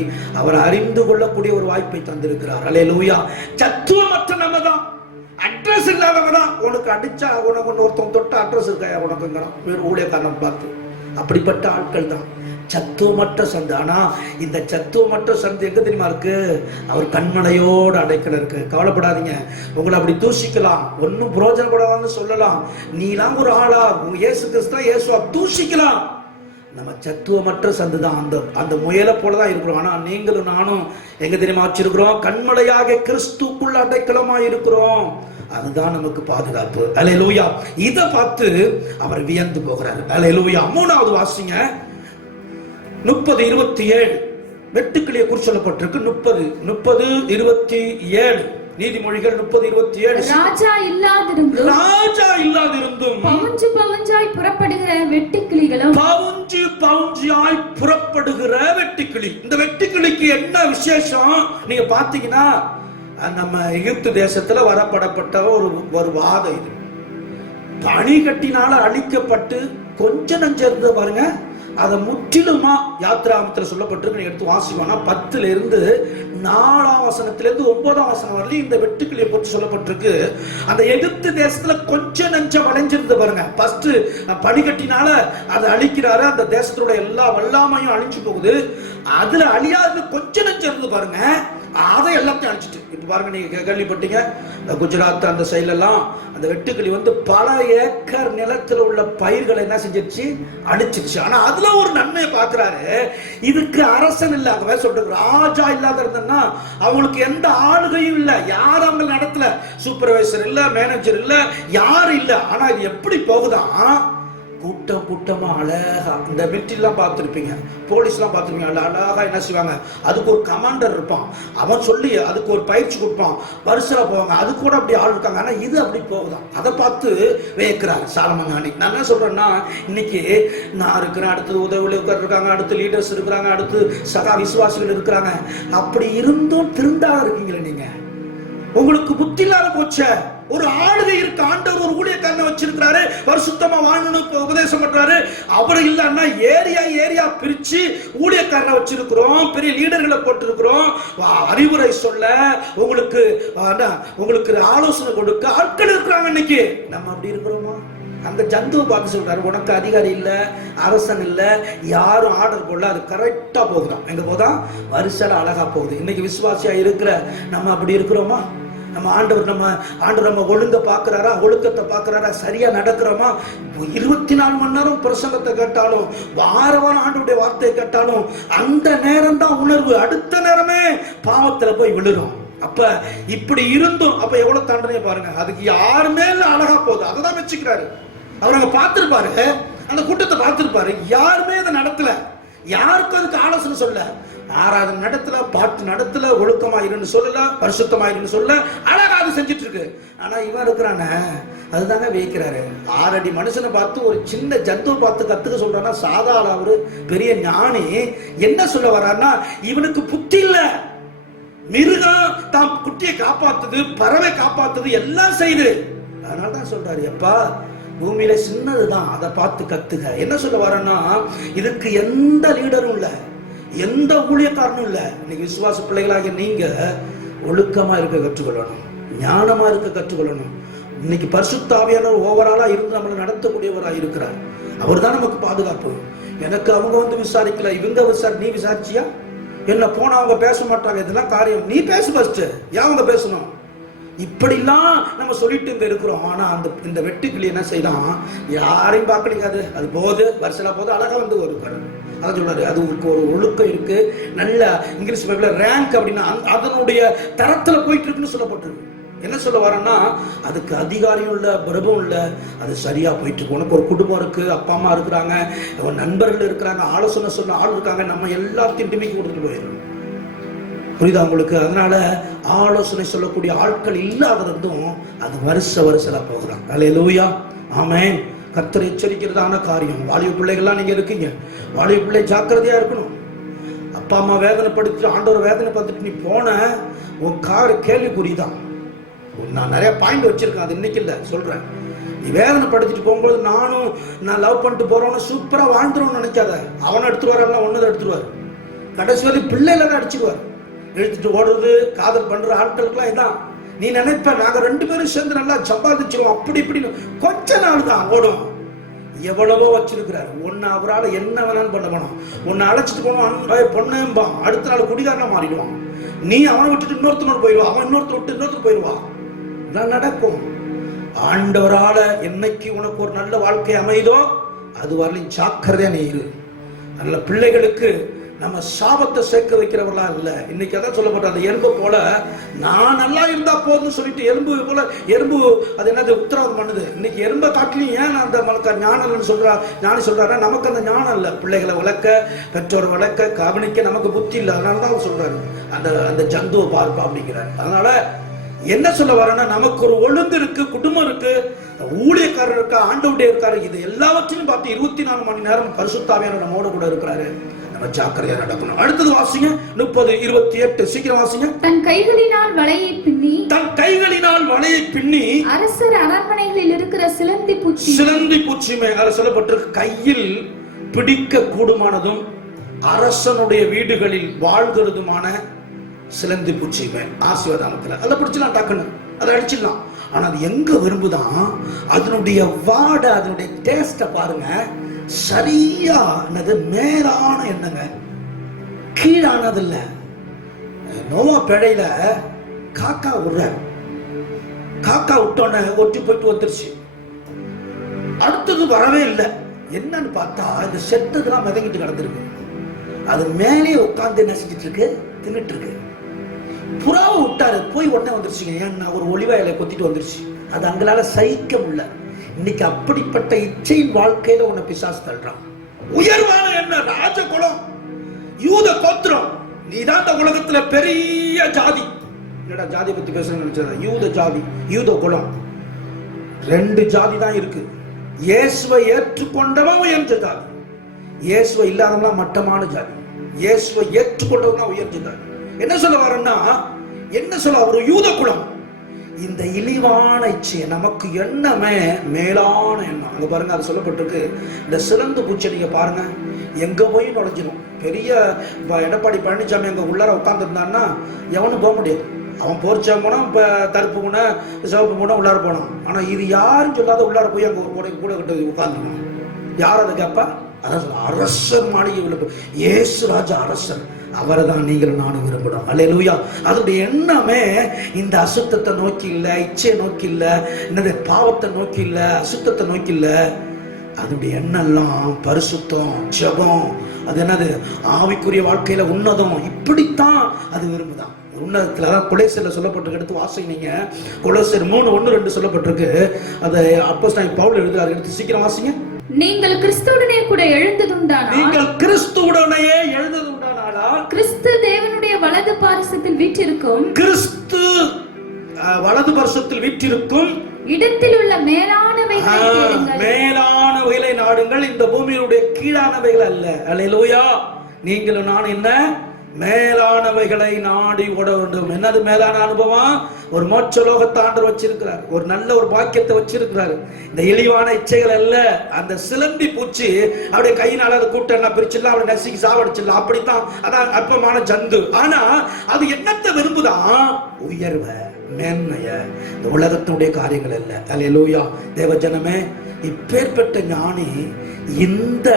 அவர் அறிந்து கொள்ளக்கூடிய ஒரு வாய்ப்பை தந்திருக்கிறார். அல்லேலூயா. சத்துவமற்ற நம்ம தான், அட்ரஸ் இல்லாதவங்க தான். உனக்கு அடிச்சா உனக்கு ஒருத்தன் தொட்ட அட்ரஸ் இருக்கையா உனக்குங்கிறான் வீடு ஊழியக்காரன் பார்த்து. அப்படிப்பட்ட ஆட்கள் தான் சத்துவமற்ற சந்து. ஆனா இந்த சத்துவமற்ற சந்து எங்க தெரியுமா இருக்கு? அவர் கண்மலையோடு அடைக்கல இருக்கு. கவலைப்படாதீங்க, உங்களை அப்படி தூஷிக்கலாம், ஒன்னும் புரோஜனம் கூடாதுன்னு சொல்லலாம். நீலாம் ஒரு ஆளா, இயேசு கிறிஸ்து இயேசுவா தூஷிக்கலாம். நம்ம சத்துவமற்ற சந்து தான், அந்த முயலை போலதான் இருக்கிறோம். ஆனா நீங்களும் நானும் எங்க தெரியுமா வச்சிருக்கிறோம்? கண்மலையாக கிறிஸ்துக்குள்ள அடைக்கலமா இருக்கிறோம். அதுதான் நமக்கு பாதுகாப்பு. அல்லேலூயா. இத பார்த்து அவர் வியந்து போகிறார். அல்லேலூயா. 3வது வாசிங்க, 30:27 வெட்டுக்கிளியை குறித்து சொல்லப்பட்டிருக்கு. 30:27 நீதிமொழிகள் 30:27. ராஜா இல்லாதிருந்தும் பவுஞ்சாய் புறப்படுகிற வெட்டுக்கிளிகளும், பவுஞ்சாய் புறப்படுகிற வெட்டுக்கிளி. இந்த வெட்டுக்கிளிக்கு என்ன விசேஷம் நீங்க பாத்தீங்கன்னா, நம்ம எகிப்து தேசத்துல வரப்படப்பட்ட ஒரு வாதம். இது பனி கட்டினால அழிக்கப்பட்டு கொஞ்ச நஞ்சம் இருந்தது பாருங்க, அதை முற்றிலுமா யாத்திராமத்தில் சொல்லப்பட்டிருக்கு. எடுத்து வாசிக்கோனா 10ல இருந்து 4ஆம் வசனத்திலிருந்து 9ஆம் வசனம் வரலையும் இந்த வெட்டுக்கிளியை பற்றி சொல்லப்பட்டிருக்கு. அந்த எகிப்து தேசத்துல கொஞ்சம் நஞ்சம் வளைஞ்சிருந்து பாருங்க. ஃபர்ஸ்ட் பனிக்கட்டினால அதை அழிக்கிறாரு, அந்த தேசத்தோட எல்லா வல்லாமையும் அழிஞ்சு போகுது. அதுல அழியாத கொஞ்சம் நஞ்சம் இருந்து பாருங்க, அதை எல்லாத்தையும் அழிச்சிட்டு. இப்ப பாருங்க, நீங்க கேள்விப்பட்டீங்க, குஜராத் அந்த சைட்ல எல்லாம் அந்த வெட்டுக்கிளி வந்து பல ஏக்கர் நிலத்துல உள்ள பயிர்களை என்ன செஞ்சிருச்சு? அழிச்சிருச்சு. ஆனா அதுல ஒரு நன்மையை பாக்குறாரு. இதுக்கு அரசன் இல்ல, அங்க சொல்றது ராஜா இல்லாத இருந்தா அவங்களுக்கு எந்த ஆளுகையும் இல்ல, யாரும் அவங்க நடத்தல, சூப்பர்வைசர் இல்ல, மேனேஜர் இல்ல, யாரும் இல்ல. ஆனா இது எப்படி போகுதான்? கூட்டம் கூட்டமா அழகா, இந்த மிலிட்டரிலாம் பார்த்துருப்பீங்க, போலீஸ்லாம் பார்த்துருப்பீங்க, அழகா என்ன செய்வாங்க, அதுக்கு ஒரு கமாண்டர் இருப்பான், அவன் சொல்லி அதுக்கு ஒரு பயிற்சி கொடுப்பான், வருஷா போவாங்க, அது கூட அப்படி ஆள் இருக்காங்க. ஆனா இது அப்படி போகுதான். அதை பார்த்து வேக்கிறார் சாலமன் ஞானி. நான் என்ன சொல்றேன்னா, இன்னைக்கு நான் இருக்கிறேன், அடுத்து உதவி இருக்காங்க, அடுத்து லீடர்ஸ் இருக்கிறாங்க, அடுத்து சகா விசுவாசிகள் இருக்கிறாங்க. அப்படி இருந்தும் திருந்தா இருக்கீங்களே நீங்க, உங்களுக்கு புத்தி இல்லாத போச்ச. ஒரு ஆளுகை இருக்கு, ஆண்டவர் ஒரு ஊழியக்காரனை வச்சிருக்கிறாரு, பரிசுத்தமா வாழணும்னு உபதேசம் பண்றாரு. அவர் இல்லைன்னா ஏரியா பிரிச்சு ஊழியக்காரனை வச்சிருக்கிறோம், பெரிய லீடர்களை போட்டிருக்கிறோம், அறிவுரை சொல்ல, உங்களுக்கு ஆலோசனை கொடுக்க ஆட்கள் இருக்கிறாங்க. இன்னைக்கு நம்ம அப்படி இருக்கிறோமா? அந்த ஜந்துவை பார்த்து சொல்றாரு, உனக்கு அதிகாரி இல்ல, அரசன் இல்ல, யாரும் ஆர்டர் போடல, அது கரெக்டா போகுதான். எங்க போதான்? வரிசையில அழகா போகுது. இன்னைக்கு விசுவாசியா இருக்கிற நம்ம அப்படி இருக்கிறோமா? நம்ம ஆண்டவர் நம்ம ஒழுங்க பாக்குறாரா, ஒழுக்கத்தை பாக்குறாரா, சரியா நடக்கிறோமா? 24 மணி நேரம் பிரசங்கத்தை கேட்டாலும், வாரம் ஆண்டவருடைய வார்த்தையை கேட்டாலும், அந்த நேரம் தான் உணர்வு, அடுத்த நேரமே பாவத்துல போய் விழுறோம். அப்ப இப்படி இருந்தும் அப்ப எவ்வளவு தண்டனை பாருங்க. அதுக்கு யாருமே அழகா போகுது, அததான் வச்சுக்கிறாரு. அவர் அங்க பார்த்திருப்பாரு, அந்த கூட்டத்தை பார்த்திருப்பாரு, யாருமே அதை நடத்தல, யாருக்கும் அதுக்கு ஆலோசனை சொல்ல, ஆராதனை நடத்தல, பாட்டு நடத்தல, ஒழுக்கமாயிருன்னு சொல்லல, பரிசுத்தமாயிருன்னு சொல்ல, அழகா அது செஞ்சிட்டு இருக்கு. ஆனா இவன் இருக்கிறானே, அதுதாங்க வைக்கிறாரு. 6 அடி மனுஷனை பார்த்து ஒரு சின்ன ஜந்துவை பார்த்து கத்துக்க சொல்றான்னா, சாதாரண அவரு பெரிய ஞானி என்ன சொல்ல வர்றாருன்னா, இவனுக்கு புத்தி இல்ல. மிருகம் தான் குட்டியை காப்பாத்துது, பறவை காப்பாத்துது, எல்லாம் செய்யுது. அதனாலதான் சொல்றாரு, எப்பா பூமியில சின்னதுதான், அதை பார்த்து கத்துக்க. என்ன சொல்ல வரேன்னா, இதுக்கு எந்த லீடரும் இல்ல, எந்த ஊழியக்காரனும் இல்ல. இன்னைக்கு விசுவாச பிள்ளைகளாக நீங்க ஒழுக்கமா இருக்க கற்றுக்கொள்ளணும், ஞானமா இருக்க கற்றுக்கொள்ளணும். இன்னைக்கு பரிசுத்த ஆவியானவர் ஓவராலா இருந்து நம்மளை நடத்தக்கூடியவராக இருக்கிறார். அவர் தான் நமக்கு பாதுகாப்பு. எனக்கு அவங்க வந்து விசாரிக்கல, இவங்க நீ விசாரிச்சியா? என்ன போனா அவங்க பேச மாட்டாங்க, இதெல்லாம் காரியம், நீ பேசு ஃபர்ஸ்ட், ஏன் அவங்க பேசணும்? இப்படிலாம் நம்ம சொல்லிட்டு இங்க இருக்கிறோம். ஆனா இந்த வெட்டுக்கிளி என்ன செய்யலாம், யாரையும் பார்க்கலீங்க, அது போகுது, வருஷலா போகுது, அழகா வந்து ஒரு அதான் சொல்றாரு, அது ஒரு ஒழுக்கம் இருக்கு, நல்ல இங்கிலீஷ் பைபிள்ல ரேங்க் அப்படின்னா அதனுடைய தரத்துல போயிட்டு இருக்குன்னு சொல்லப்பட்டிருக்கு. என்ன சொல்ல வரேன்னா, அதுக்கு அதிகாரியும் இல்ல, பிரபும் இல்ல, அது சரியா போயிட்டு இருக்கு. உனக்கு ஒரு குடும்பம் இருக்கு, அப்பா அம்மா இருக்கிறாங்க, நண்பர்கள் இருக்கிறாங்க, ஆலோசனை சொன்ன ஆள் இருக்காங்க, நம்ம எல்லாத்தையும் டிமிக்கி கொடுத்துட்டு போயிடணும். புரியுதா உங்களுக்கு? அதனால ஆலோசனை சொல்லக்கூடிய ஆட்கள் இல்லாததும் அது வருஷலா போகிறான். அல்லேலூயா, ஆமென். கர்த்தர் எச்சரிக்கிறதான காரியம். வாலிப பிள்ளைகள்லாம் நீங்க இருக்கீங்க, வாலிப பிள்ளை ஜாக்கிரதையா இருக்கணும். அப்பா அம்மா வேதனைப்படுத்தி, ஆண்டவர் வேதனைப்படுத்திட்டு நீ போன உன் கேள்விக்குறிதான். நான் நிறைய பாயிண்ட் வச்சிருக்கேன், அது இன்னைக்கு இல்லை சொல்றேன். நீ வேதனைப்படுத்திட்டு போகும்போது, நான் லவ் பண்ணிட்டு போறவன சூப்பரா வாழ்ந்துருவோம்னு நினைக்காத. அவனை எடுத்துட்டு வரலாம், ஒன்னதை எடுத்துருவாரு, கடைசி வரை பிள்ளைல அடிச்சிருவார். எழுத்துட்டு ஓடுறது, காதல் பண்ற ஆட்களுக்குலாம் இதான். நீ நினைப்ப நாங்க 2 பேரும் சேர்ந்து நல்லா சம்பாதிச்சிருவோம், அப்படி இப்படின்னு கொஞ்ச நாள் தான் ஓடும். எவ்வளவோ வச்சிருக்கிறார். ஒன்னு அவரால் என்ன வேணாலும் பண்ண போனோம். உன்னை அழைச்சிட்டு போவான், பொண்ணும்பா, அடுத்த நாள் குடிகாரனா மாறிடுவான். நீ அவனை விட்டுட்டு இன்னொருத்தனோடு போயிடுவா, அவன் இன்னொருத்தர் விட்டு இன்னொருத்தர் போயிடுவா. இதான் நடக்கும். ஆண்டவரால என்னைக்கு உனக்கு ஒரு நல்ல வாழ்க்கை அமைதோ அது வரலையும் ஜாக்கிரதையா நீ இரு. நல்ல பிள்ளைகளுக்கு நம்ம சாபத்தை சேர்க்க வைக்கிறவர்களா இல்ல. இன்னைக்கு அதான் சொல்லப்பட்ட அந்த எறும்பு போல, நான் நல்லா இருந்தா போதுன்னு சொல்லிட்டு எறும்பு போல, எறும்பு அது என்னது உத்தரவாதம் பண்ணுது. இன்னைக்கு எறும்பை காட்டிலையும் ஏன் அந்த மனக்கு ஞானம் இல்லைன்னு சொல்றாரு. நமக்கு அந்த ஞானம் இல்லை, பிள்ளைகளை வளர்க்க, பெற்றோரை வளர்க்க, கவனிக்க நமக்கு புத்தி இல்லை. அதனாலதான் சொல்றாரு, அந்த ஜந்துவை பார்ப்பா அப்படிங்கிறாரு. அதனால என்ன சொல்ல வரேன்னா, நமக்கு ஒரு ஒழுங்கு இருக்கு, குடும்பம் இருக்கு, ஊழியக்காரர் இருக்கா, ஆண்டவருடைய இருக்காரு. இது எல்லாவற்றையும் பார்த்து 24 மணி நேரம் பரிசுத்த ஆவியானவர் நம்மோட கூட இருக்கிறாரு. நம்ம ஜாக்கிரதையா நடக்கணும். அடுத்தது வாசிங்க 30:28, சீக்கிரம் வாசிங்க. தன் கைகளினால் வலையை பின்னி அரசர் அரண்மனைகளில் இருக்கிற சிலந்தி பூச்சி மேல சொல்லப்பட்டிருக்கு. கையில் பிடிக்க கூடுமானதும் அரசனுடைய வீடுகளில் வாழ்கிறதுமான சிலந்தி பூச்சியுமே ஆசீர்வாதத்துல அதை பிடிச்சலாம், டக்குன்னு அதை அடிச்சிடலாம். ஆனா அது எங்க விரும்புதான், அதனுடைய வாடை, அதனுடைய டேஸ்ட பாருங்க, சரியா மேலான எண்ணங்க, கீழானது இல்ல. நோவா பேழையில காக்கா விட்டோன்னு ஒட்டி போயிட்டு வந்துருச்சு. அடுத்தது வரவே இல்லை. என்னன்னு பார்த்தா இந்த செத்ததுலாம் மிதங்கிட்டு கிடந்திருக்கு. அது மேலே உட்கார்ந்து என்ன செஞ்சிட்டு இருக்கு, தின்னுட்டு இருக்கு. புறாவை விட்டாரு, போய் உடனே வந்துருச்சுங்க. ஏன்னா ஒரு ஒலிவா இலை கொத்திட்டு வந்துருச்சு. அது அங்களால சகிக்க முடியல. இன்னைக்கு அப்படிப்பட்ட இச்சையின் வாழ்க்கையில உன்னை பிசாசு தள்ளுறான். உயர்வான என்ன ராஜகுலம், யூத கோத்திரம், நீதான் இந்த உலகத்துல பெரிய ஜாதி. என்னடா ஜாதி பத்தி பேசணும்னு நினைச்சா, யூத ஜாதி, யூத குலம். 2 ஜாதி தான் இருக்கு. இயேசுவை ஏற்றுக்கொண்டவன் உயர்ந்த ஜாதி, இயேசுவை இல்லாதவன் மட்டமான ஜாதி. இயேசுவை ஏற்றுக்கொண்டவன் உயர்ந்த ஜாதி. என்ன சொல்ல வரேன்னா, என்ன சொல்ல ஒரு யூத குலம். இந்த இழிவான இச்சையை நமக்கு எண்ணமே மேலான எண்ணம். அங்க பாருங்க, அது சொல்லப்பட்டிருக்கு. இந்த சிலந்து பூச்சி நீங்க பாருங்க, எங்க போய் நுழைஞ்சிடும். பெரிய எடப்பாடி பழனிசாமி அங்க உள்ளார உட்கார்ந்துருந்தான்னா எவனும் போக முடியாது. அவன் போர்ச்சா போனா, இப்ப கருப்பு பூனை சிவப்பு பூனை உள்ளார போனான். ஆனா இது யாரும் சொல்லாத உள்ளார போய் அங்க கூட கூட கிட்ட உட்கார்ந்துருவான். யார் அதை கேட்பா? அதான் அரசர் மாளிகை, இயேசு ராஜா அரசர், அவரை தான் நீங்களும் நானும் விரும்பணும். அல்லேலூயா. அதனுடைய எண்ணமே இந்த அசுத்தத்தை நோக்கி இல்லை, இச்சையை நோக்கி இல்லை, என்னது பாவத்தை நோக்கி இல்லை, அசுத்தத்தை நோக்கி இல்லை. அதனுடைய எண்ணெல்லாம் பரிசுத்தம், ஜெபம், அது என்னது ஆவிக்குரிய வாழ்க்கையில உன்னதம், இப்படித்தான் அது விரும்புதான். உன்னதத்துல கொலோசியர்ல சொல்லப்பட்டிருக்கு. எடுத்து வாசிங்க. கொலோசியர் 3:1-2 சொல்லப்பட்டிருக்கு. அதை அப்போஸ்தலன் பவுல் எழுதுறாரு. எடுத்து சீக்கிரம் வாசிங்க. நீங்கள் கிறிஸ்துவுடனே கூட எழுந்ததுண்டானால், நீங்கள் கிறிஸ்துவுடனேயே எழுந்ததுண்டானால், கிறிஸ்து தேவனுடைய வலது பாரிசத்தில் வீற்றிருக்கும், கிறிஸ்து வலது பரிசத்தில் வீற்றிருக்கும் இடத்தில் உள்ள மேலானவைகளை தேடுங்கள். மேலானவைகளை நாடுங்கள், இந்த பூமியினுடைய கீழானவைகள் அல்ல. அல்லேலூயா. நீங்களும் நான் என்ன மேலானவைகளை நாடி ஓட வேண்டும். என்னது மேலான அனுபவம்? ஒரு மோட்ச லோகத்தை ஆண்டவர் வச்சிருக்கிறார், ஒரு நல்ல ஒரு பாக்கியத்தை வச்சிருக்கிறாரு. இந்த இழிவான இச்சைகள் அல்ல. அந்த சிலந்தி பூச்சி அப்படியே கையினால அதை கூட்ட என்ன பிரிச்சிடலாம், அவளை நசுக்கி சாவடிச்சிடலாம், அப்படித்தான். அதான் அற்பமான ஜந்து. ஆனா அது என்னத்தை விரும்புதான்? உயர்வ, மேன்மைய, இந்த உலகத்தினுடைய காரியங்கள் அல்ல. அல்லேலூயா. தேவஜனமே, இப்பேற்பட்ட ஞானி இந்த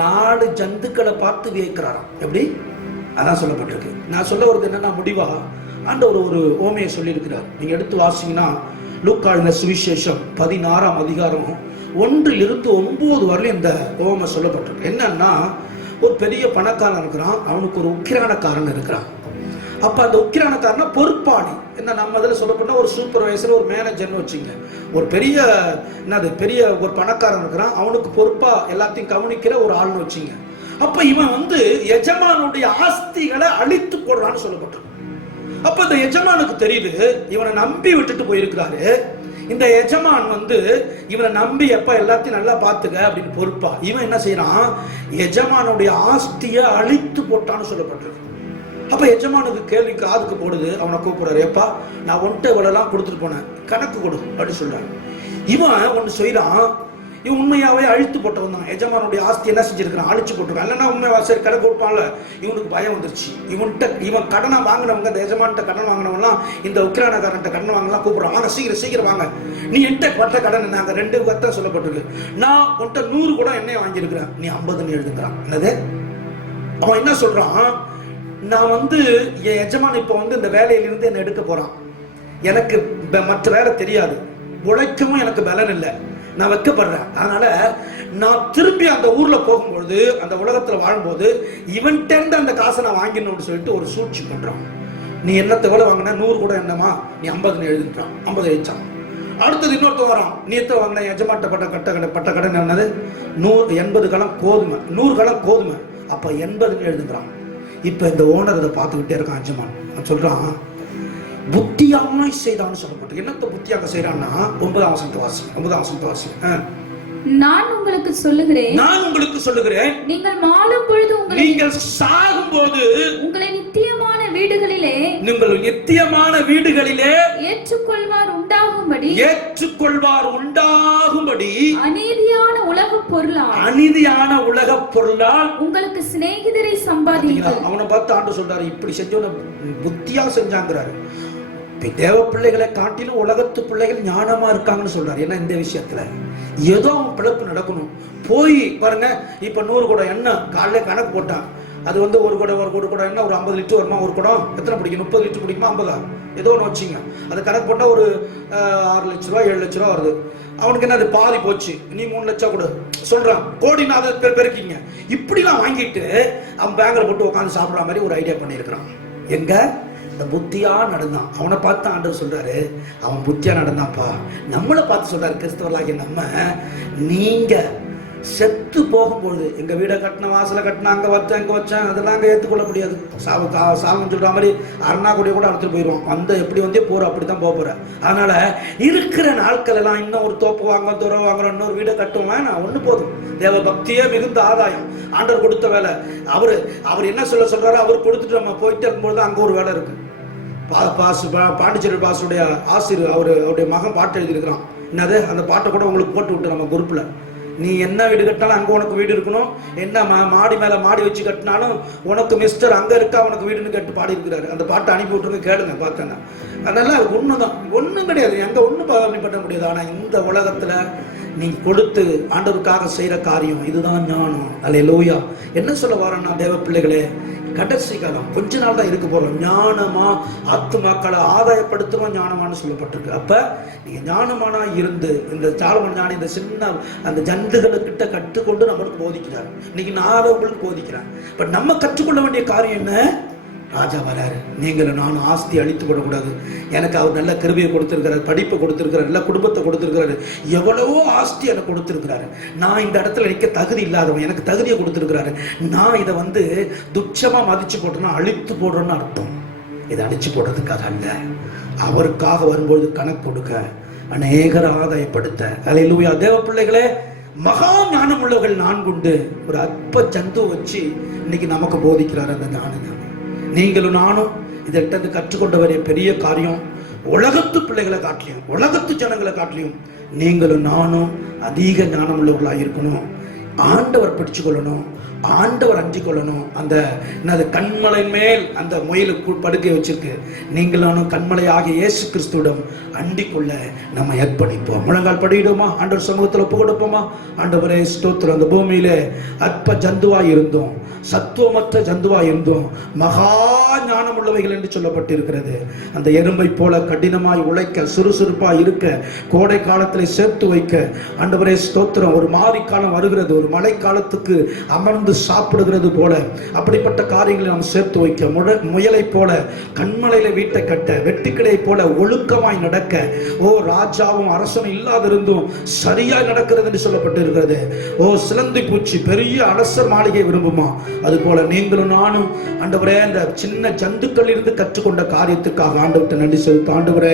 4 ஜந்துக்களை பார்த்து வியக்கிறாராம். எப்படி? அதான் சொல்லப்பட்டிருக்கு. நான் சொல்ல வருது என்னன்னா, முடிவா ஆண்டவர் ஒரு ஓமையை சொல்லியிருக்கிறார். நீங்க எடுத்து வாசிங்கன்னா, லூக்கா எழுதின சுவிசேஷம் 16ஆம் அதிகாரம் 1-9 வரையிலும் இந்த ஓமை சொல்லப்பட்டிருக்கு. என்னன்னா, ஒரு பெரிய பணக்காரன் இருக்கிறான், அவனுக்கு ஒரு உக்கிரானக்காரன் இருக்கிறான். அப்ப அந்த உக்கிரானக்காரனா பொறுப்பாளி. என்ன நம்ம அதில் சொல்லப்போனா ஒரு சூப்பர்வைசர், ஒரு மேனேஜர்னு வச்சுங்க. ஒரு பெரிய என்னது பெரிய ஒரு பணக்காரன் இருக்கிறான், அவனுக்கு பொறுப்பா எல்லாத்தையும் கவனிக்கிற ஒரு ஆள்னு வச்சுங்க. அப்ப இவன் எஜமானுடைய ஆஸ்திகளை அழித்து போடுறான்னு சொல்லப்பட்டிருக்கு. அப்ப இந்த எஜமானுக்கு தெரியுது, இவனை நம்பி விட்டுட்டு போயிருக்கிறாரு. இந்த எஜமான் இவனை நம்பி எப்ப எல்லாத்தையும் நல்லா பாத்துக்க அப்படின்னு பொறுப்பா இவன் என்ன செய்யறான்? எஜமானுடைய ஆஸ்தியை அழித்து போட்டான்னு சொல்லப்பட்டிருக்கு. அப்ப எஜமானுக்கு கேள்வி காதுக்கு போடுது. அவனை கூப்பிடுறாரு, எப்பா நான் ஒன்றை இவ்வளவு கொடுத்துட்டு போனேன், கணக்கு கொடு அப்படின்னு சொல்றான். இவன் ஒன்னு செய்யறான், இவன் உண்மையாவே அழித்து போட்டவன் தான். எஜமானுடைய ஆஸ்தி என்ன செஞ்சிருக்கான்? அழிச்சு போட்டுருக்கான். இல்லைன்னா உண்மையா சரி கடை கொடுப்பான்ல. இவனுக்கு பயம் வந்துருச்சு. இவன் கடனை வாங்கினவங்க, இந்த எஜமான்கிட்ட கடன் வாங்கினவங்களாம், இந்த உக்கிரானக்காரன்ட்ட கடன் வாங்கலாம் கூப்பிடுறான். வாங்க சீக்கிரம் வாங்க, நீ என்கிட்ட பட்ட கடன் நாங்க 2 வருத்தம் சொல்லப்பட்டிருக்கு. நான் உன்கிட்ட 100 கூட எண்ணெய் வாங்கியிருக்கிறேன், நீ 50 எழுதுங்கிறான். என்னது? அவன் என்ன சொல்றான்? நான் என் எஜமான் இப்ப இந்த வேலையிலிருந்து என்ன எடுக்க போறான், எனக்கு மற்ற வேலை தெரியாது, உழைக்கவும் எனக்கு பலன் இல்லை, நான் வைக்கப்படுறேன். அதனால நான் திரும்பி அந்த ஊர்ல போகும்போது, அந்த உலகத்துல வாழும்போது இவன்கிட்ட அந்த காசை நான் வாங்கிடணும்னு சொல்லிட்டு ஒரு சூழ்ச்சி பண்றான். நீ என்னத்தை விட வாங்கின? 100 கூட என்னமா, நீ 50 எழுதுன்றான். 50 எழுச்சான். அடுத்தது இன்னொருத்த வரான், நீ எத்த வாங்கின? எஜமாட்ட பட்ட கடன் என்னது? 80 கலம் கோதுமை, 100 கலம் கோதுமை. அப்ப 80 எழுதுங்கிறான். இப்ப இந்த ஓனர் இதை பார்த்துக்கிட்டே இருக்கான். எஜமான் சொல்றான், புத்தியாய் செய்தான்னு சொல்லப்பட்டு. என்னத்த புத்தியாக செய்யறான்னா, 9ஆம் வசனத்தை வாசி. நான் உங்களுக்கு சொல்லுகிறேன், நீங்கள் மாளும் பொழுது, நீங்கள் சாகும் போது உங்களை நித்தியமான வீடுகளிலே ஏற்றுக்கொள்வார் உண்டாகும்படி அநீதியான உலகப் பொருளால் உங்களுக்கு சிநேகிதரை சம்பாதியுங்கள். அவனை பார்த்து ஆண்டு சொல்றாரு, இப்படி செஞ்சவன புத்தியா செஞ்சாங்கிறாரு. தேவ பிள்ளைகளை காட்டிலும் உலகத்து பிள்ளைகள் ஞானமா இருக்காங்கன்னு சொல்றாரு. ஏன்னா இந்த விஷயத்துல ஏதோ அவன் பிழப்பு நடக்கணும். போய் பாருங்க, இப்ப 100 குடம் எண்ணெய் காலையில கணக்கு போட்டான். அது ஒரு குடம் எண்ணெய் ஒரு 50 லிட்டர் வருமா? ஒரு குடம் எத்தனை பிடிக்கும்? 30 லிட்டர் பிடிக்குமா? 50? ஏதோ ஒன்று வச்சுங்க. அது கணக்கு போட்டா ஒரு 6 லட்ச ரூபா 7 லட்ச ரூபா வருது. அவனுக்கு என்ன, அது பாதி போச்சு, நீ 3 லட்சம் கொடு சொல்றான். கோடினா அதை பெருக்கிங்க. இப்படிலாம் வாங்கிட்டு அவன் பேங்க்ல போட்டு உட்காந்து சாப்பிடுற மாதிரி ஒரு ஐடியா பண்ணியிருக்கிறான். எங்க இந்த புத்தியா நடந்தான். அவனை பார்த்து ஆண்டவர் சொல்றாரு, அவன் புத்தியா நடந்தான்ப்பா. நம்மளை பார்த்து சொல்றாரு கிறிஸ்தவர்களாகிய நம்ம, நீங்க செத்து போகும்பொழுது எங்க வீடை கட்டின, வாசலை கட்டின, அங்க வச்சேன் இங்க வச்சேன், அதெல்லாம் அங்கே ஏற்றுக்கொள்ள முடியாது. சாவுன்னு சொல்ற மாதிரி அருணாக்குடியை கூட அடுத்துட்டு போயிடுவோம். வந்து எப்படி வந்தே போற, அப்படித்தான் போக போற. அதனால இருக்கிற நாட்கள் எல்லாம் இன்னும் ஒரு தோப்பு வாங்க, துறை வாங்குறோம், இன்னொரு வீடை கட்டுவேன், நான் ஒண்ணு போதும். தேவ பக்தியே மிகுந்த ஆதாயம். ஆண்டவர் கொடுத்த வேலை. அவர் என்ன சொல்றாரு, அவர் கொடுத்துட்டு நம்ம போயிட்டு இருக்கும்போது அங்க ஒரு வேலை இருக்கு. பாண்டிச்சேரி பாசுடைய ஆசிரியர் அவருடைய மகன் பாட்டு எழுதியிருக்கிறான். என்னது, அந்த பாட்டை கூட உங்களுக்கு போட்டு விட்டு நம்ம குரூப்ல, நீ என்ன வீடு கட்டினாலும் அங்கே உனக்கு வீடு இருக்கணும், என்ன மாடி மேலே மாடி வச்சு கட்டினாலும் உனக்கு மிஸ்டர் அங்கே இருக்கா உனக்கு வீடுன்னு கேட்டு பாடி இருக்கிறாரு. அந்த பாட்டை அனுப்பி விட்டுருங்க, கேளுங்க, பார்த்தேங்க. அதனால ஒண்ணுதான், ஒன்றும் கிடையாது, எங்கே ஒன்றும் பண்ண முடியாது. ஆனால் இந்த உலகத்தில் நீ கொடுத்து ஆண்டவருக்காக செய்கிற காரியம் இதுதான் ஞானம். அல்லேலூயா. என்ன சொல்ல வரேன்னா, தேவ பிள்ளைகளே, கடைசி காலம் கொஞ்ச நாள் தான் இருக்க போறோம். ஞானமா ஆத்துமாக்களை ஆதாயப்படுத்துவோம் ஞானமானு சொல்லப்பட்டிருக்கு. அப்ப நீங்க ஞானமானா இருந்து இந்த சாலமன் ஞானி இந்த சின்ன அந்த ஜந்துகளுக்கிட்ட கற்றுக்கொண்டு நம்மளுக்கு போதிக்கிறார். இன்னைக்கு நான் உங்களுக்கு போதிக்கிறேன். பட் நம்ம கற்றுக்கொள்ள வேண்டிய காரியம் என்ன? ராஜா வராரு, நீங்களும் நானும் ஆஸ்தி அழித்து விடக்கூடாது. எனக்கு அவர் நல்ல கிருபையை கொடுத்திருக்கிறார், படிப்பை கொடுத்திருக்கிறார், நல்ல குடும்பத்தை கொடுத்திருக்கிறாரு, எவ்வளவோ ஆஸ்தி எனக்கு கொடுத்திருக்கிறாரு. நான் இந்த இடத்துல நிற்க தகுதி இல்லாதவன், எனக்கு தகுதியை கொடுத்திருக்கிறாரு. நான் இதை துச்சமா மதிச்சு போட்டோம்னா அழித்து போடுறோன்னு அர்த்தம். இதை அழிச்சு போடுறதுக்காக அல்ல, அவருக்காக வரும்போது கணக்கு கொடுக்க, அநேகர் ஆதாயப்படுத்த. அல்லேலூயா. தேவ பிள்ளைகளே, மகா ஞானம் உள்ளவர்கள் 4 உண்டு. ஒரு அற்ப ஜந்து வச்சு இன்னைக்கு நமக்கு போதிக்கிறார் அந்த ஞானம். நீங்களும் நானும் இதற்கு கற்றுக்கொண்டவரே பெரிய காரியம். உலகத்து பிள்ளைகளை காட்டிலும், உலகத்து ஜனங்களை காட்டிலும் நீங்களும் நானும் அதிக ஞானம் உள்ளவர்களாக இருக்கணும். ஆண்டவர் பிடிச்சு கொள்ளணும், ஆண்டவர் அஞ்சி கொள்ளணும். அந்த கண்மலை மேல் அந்த முயலுக்கு படுக்கை வச்சிருக்கு. நீங்களும் கண்மலை ஆகிய இயேசு கிறிஸ்துவிடம் அண்டிக்குள்ள நம்ம ஏற்பணிப்போம். முழங்கால் படியிடுமா, ஆண்டவர் சமூகத்தில் ஒப்பு கொடுப்போமா? ஆண்டவரே ஸ்தோத்திரம். அந்த பூமியில அற்ப ஜந்துவாய் இருந்தோம், சத்துவமற்ற ஜந்துவாய் இருந்தோம், மகா ஞானம் உள்ளவைகள் என்று சொல்லப்பட்டிருக்கிறது. அந்த எறும்பை போல கடினமாய் உழைக்க, சுறுசுறுப்பாய் இருக்க, கோடை காலத்தில் சேர்த்து வைக்க, ஆண்டவரே ஸ்தோத்திரம். ஒரு மாரி காலம் வருகிறது, ஒரு மழை காலத்துக்கு அமர்ந்து சாப்பிடுகிறது போல அப்படிப்பட்ட காரியங்களை நாம் சேர்த்து வைக்க, முயலை போல கண்மலையில வீட்டை கட்ட, வெட்டுக்கிளை போல ஒழுக்கமாய் நடக்க, ராஜாவும் அரசனும் இல்லாதிருந்தும் சரியா நடக்கிறது என்று சொல்லப்பட்டு இருக்கிறது. சிலந்தி பூச்சி பெரிய அரசர் மாளிகை விரும்புமா? அது போல நீங்களும் நானும் ஆண்டவரே அந்த சின்ன ஜந்துக்கள் இருந்து கற்றுக்கொண்ட காரியத்துக்காக ஆண்டவர்கிட்ட நன்றி செலுத்த. ஆண்டவரே,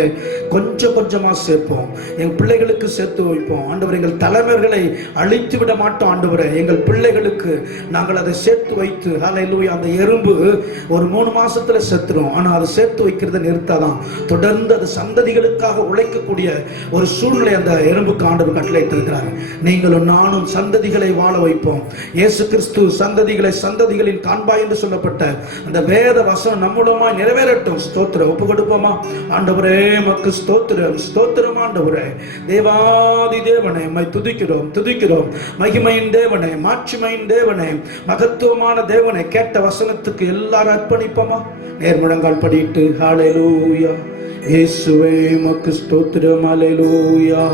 கொஞ்சம் கொஞ்சமா சேர்ப்போம், எங்கள் பிள்ளைகளுக்கு சேர்த்து வைப்போம். ஆண்டவரே, எங்கள் தலைவர்களை அழித்து விட மாட்டோம். ஆண்டவரே, எங்கள் பிள்ளைகளுக்கு நாங்கள் அதை சேர்த்து வைத்து, ஹல்லேலூயா. அந்த எறும்பு ஒரு 3 மாசத்துல செத்துரும், ஆனா அதை சேர்த்து வைக்கிறத நிறுத்தாதான். தொடர்ந்து அது சந்ததிகளுக்காக உழைக்கக்கூடிய ஒரு சூழ்நிலை அந்த எறும்புக்கு ஆண்டவர் கட்டளையிட்டிருக்கிறார். நீங்களும் நானும் சந்ததிகளை வாழ வைப்போம். இயேசு கிறிஸ்து சந்ததிகளை சந்ததிகளின் காண்பாய் என்று சொல்லப்பட்ட அந்த வேத வசனம் நம்முடமாய் நிறைவேறட்டும். ஸ்தோத்திரம். ஒப்பு கொடுப்போமா? ஆண்டவரே, மக்கு ஸ்தோத்திரம், ஸ்தோத்திரம். ஆண்டவரே, தேவாதி தேவனே, உம்மை துதிக்கிறோம், துதிக்கிறோம். மகிமையின் தேவனே, மாட்சிமையின் தேவனே, மகத்துவமான தேவனை, கேட்ட வசனத்துக்கு எல்லாரும் அர்ப்பணிப்போமா? நேர்முழங்கால் படிட்டு ஹல்லேலூயா. இயேசுவே மக்கு ஸ்தோத்திரம், ஹல்லேலூயா.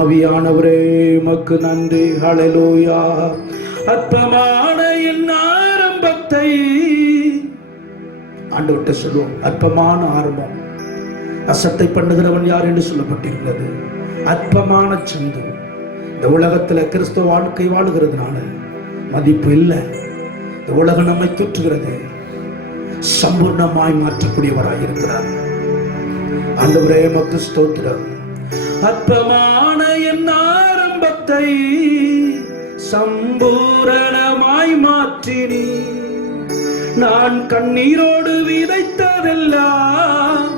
ஆவியானவரே மக்கு நன்றி, ஹல்லேலூயா. அற்பமான என் ஆரம்பத்தை ஆண்டவர்கிட்ட சொல்லுவோம். அற்பமான ஆரம்பம். அசட்டை பண்ணுகிறவன் யார் என்று சொல்லப்பட்டிருந்தது. அற்பமான சந்து. இந்த உலகத்துல கிறிஸ்துவ வாழ்க்கை வாழுகிறதுனால மதிப்பு இல்லை. இந்த உலகம் நம்மை தூற்றுகிறது, சம்பூர்ணமாய் மாற்றக்கூடியவராய் இருக்கிறார். ஆண்டவரே மக்கு ஸ்தோத்திரம். அற்பமான என் ஆரம்பத்தை சம்பூரணமாய் மாற்றினி, நான் கண்ணீரோடு விதைத்ததெல்லாம்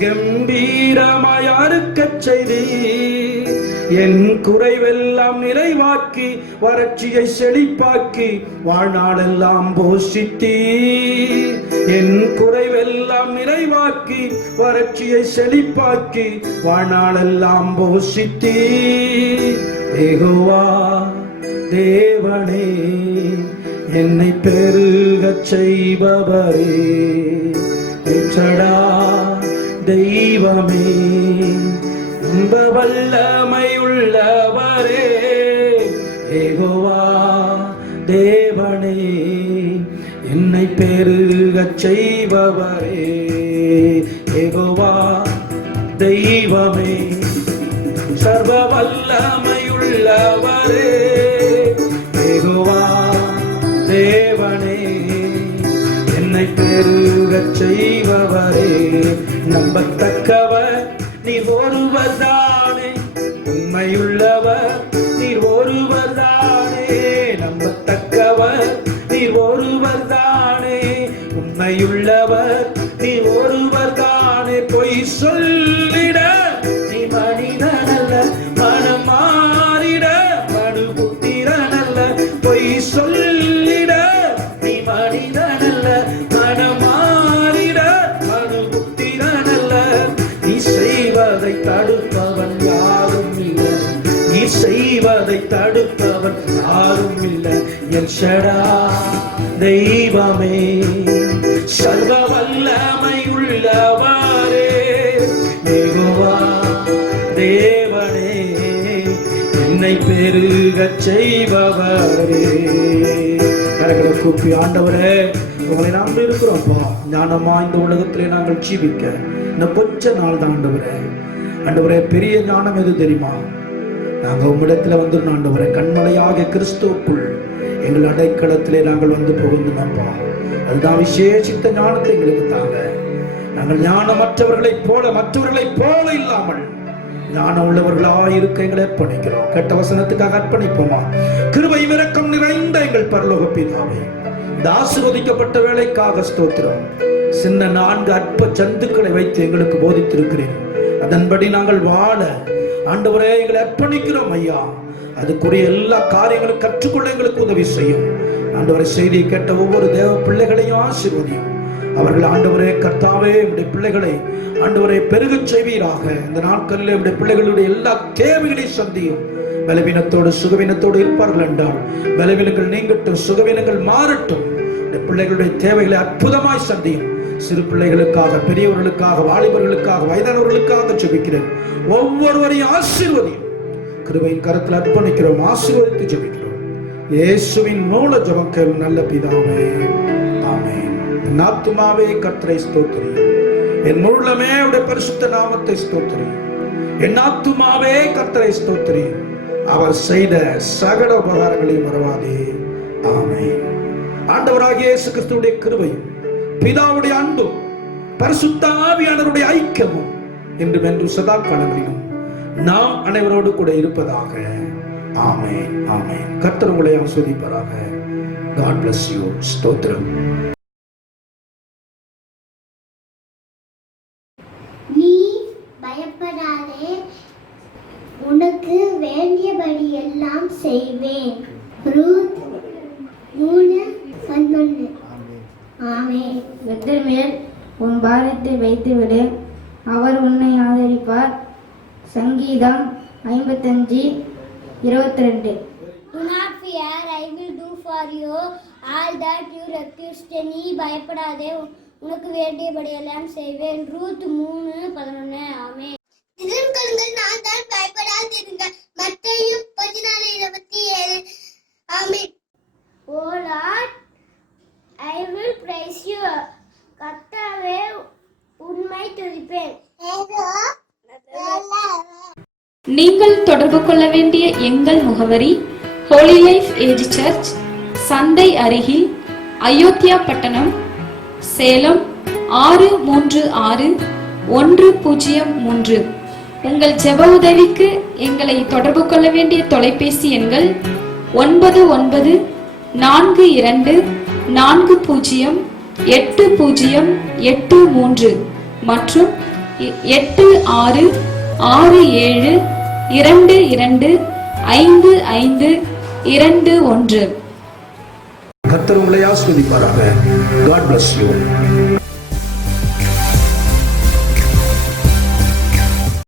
கம்பீரமாய் அறுக்கச் செய்தி, என் குறைவெல்லாம் நிறைவாக்கி வறட்சியை செழிப்பாக்கி வாழ்நாளெல்லாம் போஷித்தீ, என் குறைவெல்லாம் நிறைவாக்கி வறட்சியை செழிப்பாக்கி வாழ்நாளெல்லாம் போஷித்தீ. யெகோவா தேவனே, என்னை பெருகச் செய்பவரே, எச்சடா தெய்வமே, இந்த வல்லமை உள்ளவரே, யெகோவா தேவனே, என்னை பெருகச் செய்பவரே யெகோவா தெய்வமே, சர்வ வல்லமையுள்ளவரே யெகோவா தேவனே, என்னை பெருகச் செய்பவரே. நம்பத்தக்கவர் நீர் ஒருவர்தானே, உண்மையுள்ளவர் நீர் ஒருவர்தானே. நம்பத்தக்கவர் நீர் ஒருவர்தானே, உண்மையுள்ளவர் நீர் ஒருவர்தானே. பொய் சொல்லிட நீ மனிதனல்ல, மனம் மாறிட மனுபுத்திரனல்ல. பொய் சொல்லிட நீ மனிதனல்ல, மனம் மாறிட மனுபுத்திரனல்ல. நீ செய்வதை தடுப்பவன் யாரும் இல்லை, நீ செய்வதை தடுப்பவன் யாரும் இல்லை. என் ஷடா தெய்வமே, சர்வ வல்லமை உள்ளவரே யெகோவா தேவனே, என்னை பெருகச் செய்பவரே. கரங்களை கூப்பி ஆண்டவரே உங்களை நம்பி இருக்கிறோம்ப்பா. ஞானமா இந்த உலகத்திலே நாங்கள் ஜீவிக்க இந்த கொஞ்ச நாள் தான் ஆண்டவரே. ஆண்டவரே பெரிய ஞானம் எது தெரியுமா? நாங்கள் உங்களிடத்துல வந்துடணும் ஆண்டவரே. கண்மலையாக கிறிஸ்துவுக்குள் எங்கள் அடைக்கலத்திலே நாங்கள் வந்து புகுந்தோம்ப்பா. அதுதான் விசேஷித்த ஞானத்தை எங்களுக்கு தாங்க. நாங்கள் ஞானமற்றவர்களைப் போல, மற்றவர்களைப் போல இல்லாமல் ஞானம் உள்ளவர்களாயிருக்க எங்களை அர்ப்பணிக்கிறோம். கெட்ட வசனத்துக்காக அர்ப்பணிப்போமா? கிருபை இரக்கம் நிறைந்த எங்கள் பரலோக பிதாவே, இந்த ஆசீர்வதிக்கப்பட்ட வேலைக்காக ஸ்தோத்திரம். சின்ன 4 அற்ப சந்துக்களை வைத்து எங்களுக்கு போதித்திருக்கிறேன். அதன்படி நாங்கள் வாழ ஆண்டவரே எங்களை அர்ப்பணிக்கிறோம் ஐயா. அதுக்குரிய எல்லா காரியங்களும் கற்றுக்கொள்ள எங்களுக்கு உதவி செய்யும் ஆண்டவரை. செய்தியை கேட்ட ஒவ்வொரு தேவ பிள்ளைகளையும் ஆசீர்வதியும். அவர்கள் ஆண்டவரே கர்த்தாவே உடைய பிள்ளைகளை ஆண்டவரை பெருகச் செய்வீராக. இந்த நாட்களில் உடைய பிள்ளைகளுடைய எல்லா தேவைகளையும் சந்தியும். பலவீனத்தோடு சுகவீனத்தோடு இருப்பார்கள் என்றால் பலவீனங்கள் நீங்கட்டும், சுகவீனங்கள் மாறட்டும். இந்த பிள்ளைகளுடைய தேவைகளை அற்புதமாய் சந்தியும். சிறு பிள்ளைகளுக்காக, பெரியவர்களுக்காக, வாலிபர்களுக்காக, வயதானவர்களுக்காக ஜெபிக்கிறேன். ஒவ்வொருவரையும் ஆசீர்வதியும். கிருபையின் கரத்தில் அர்ப்பணிக்கிறோம், ஆசீர்வதித்து ஜெபிக்கிறோம். இயேசுவின் மூல ஜெபம் நல்ல பிதாவே, ஆமென். என் ஆத்துமாவே கர்த்தரை ஸ்தோத்திரி, என் முழுமே உடைய பரிசுத்த நாமத்தை ஸ்தோத்திரி. என் ஆத்துமாவே கர்த்தரை ஸ்தோத்திரி, அவர் செய்த சகல உபகாரங்களையும் மறவாதே. ஆமென். ஆண்டவராகிய இயேசு கிறிஸ்துவுடைய கிருபையும், பிதாவுடைய அன்பும், பரிசுத்த ஆவியானவருடைய ஐக்கியமும் என்றும் என்று சதா காலங்களிலும் நாம் அனைவரோடு கூட இருப்பதாக. ஆமென், ஆமென். கர்த்தர் உங்களை ஆசீர்வதிப்பாராக. God bless you. ஸ்தோத்திரம். நீ பயப்படாதே, உனக்கு வேண்டியபடி எல்லாம் செய்வேன். ரூத் 3:11. ஆமென். வெற்றி மேல் உன் பாரத்தை வைத்துவிடு, அவர் உன்னை ஆதரிப்பார். சங்கீதம் 55:22. Do not fear, I will do for you all that you request. நீ பயப்படாதே, உனக்கு வேண்டியபடி எல்லாம் செய்வேன். ரூத் 3:11. ஆமென். எதிர்கொள்ளுங்கள், நான் தான், பயப்படாதிருங்கள். மத்தேயு 14:27. ஆமென். ஓ Lord, I will praise you. கர்த்தாவே உம்மை துதிப்பேன். நீங்கள் தொடர்பு கொள்ள வேண்டிய எங்கள் முகவரி ஹோலி லைஃப் ஏஜ் சர்ச், சந்தை அருகில், அயோத்தியா பட்டணம், சேலம் 636103. உங்கள் ஜெப உதவிக்கு எங்களை தொடர்பு கொள்ள வேண்டிய தொலைபேசி எண்கள் 9942408083 மற்றும் 8667225521. கர்த்தர் உங்களை ஆசீர்வதிப்பாராக. God bless you.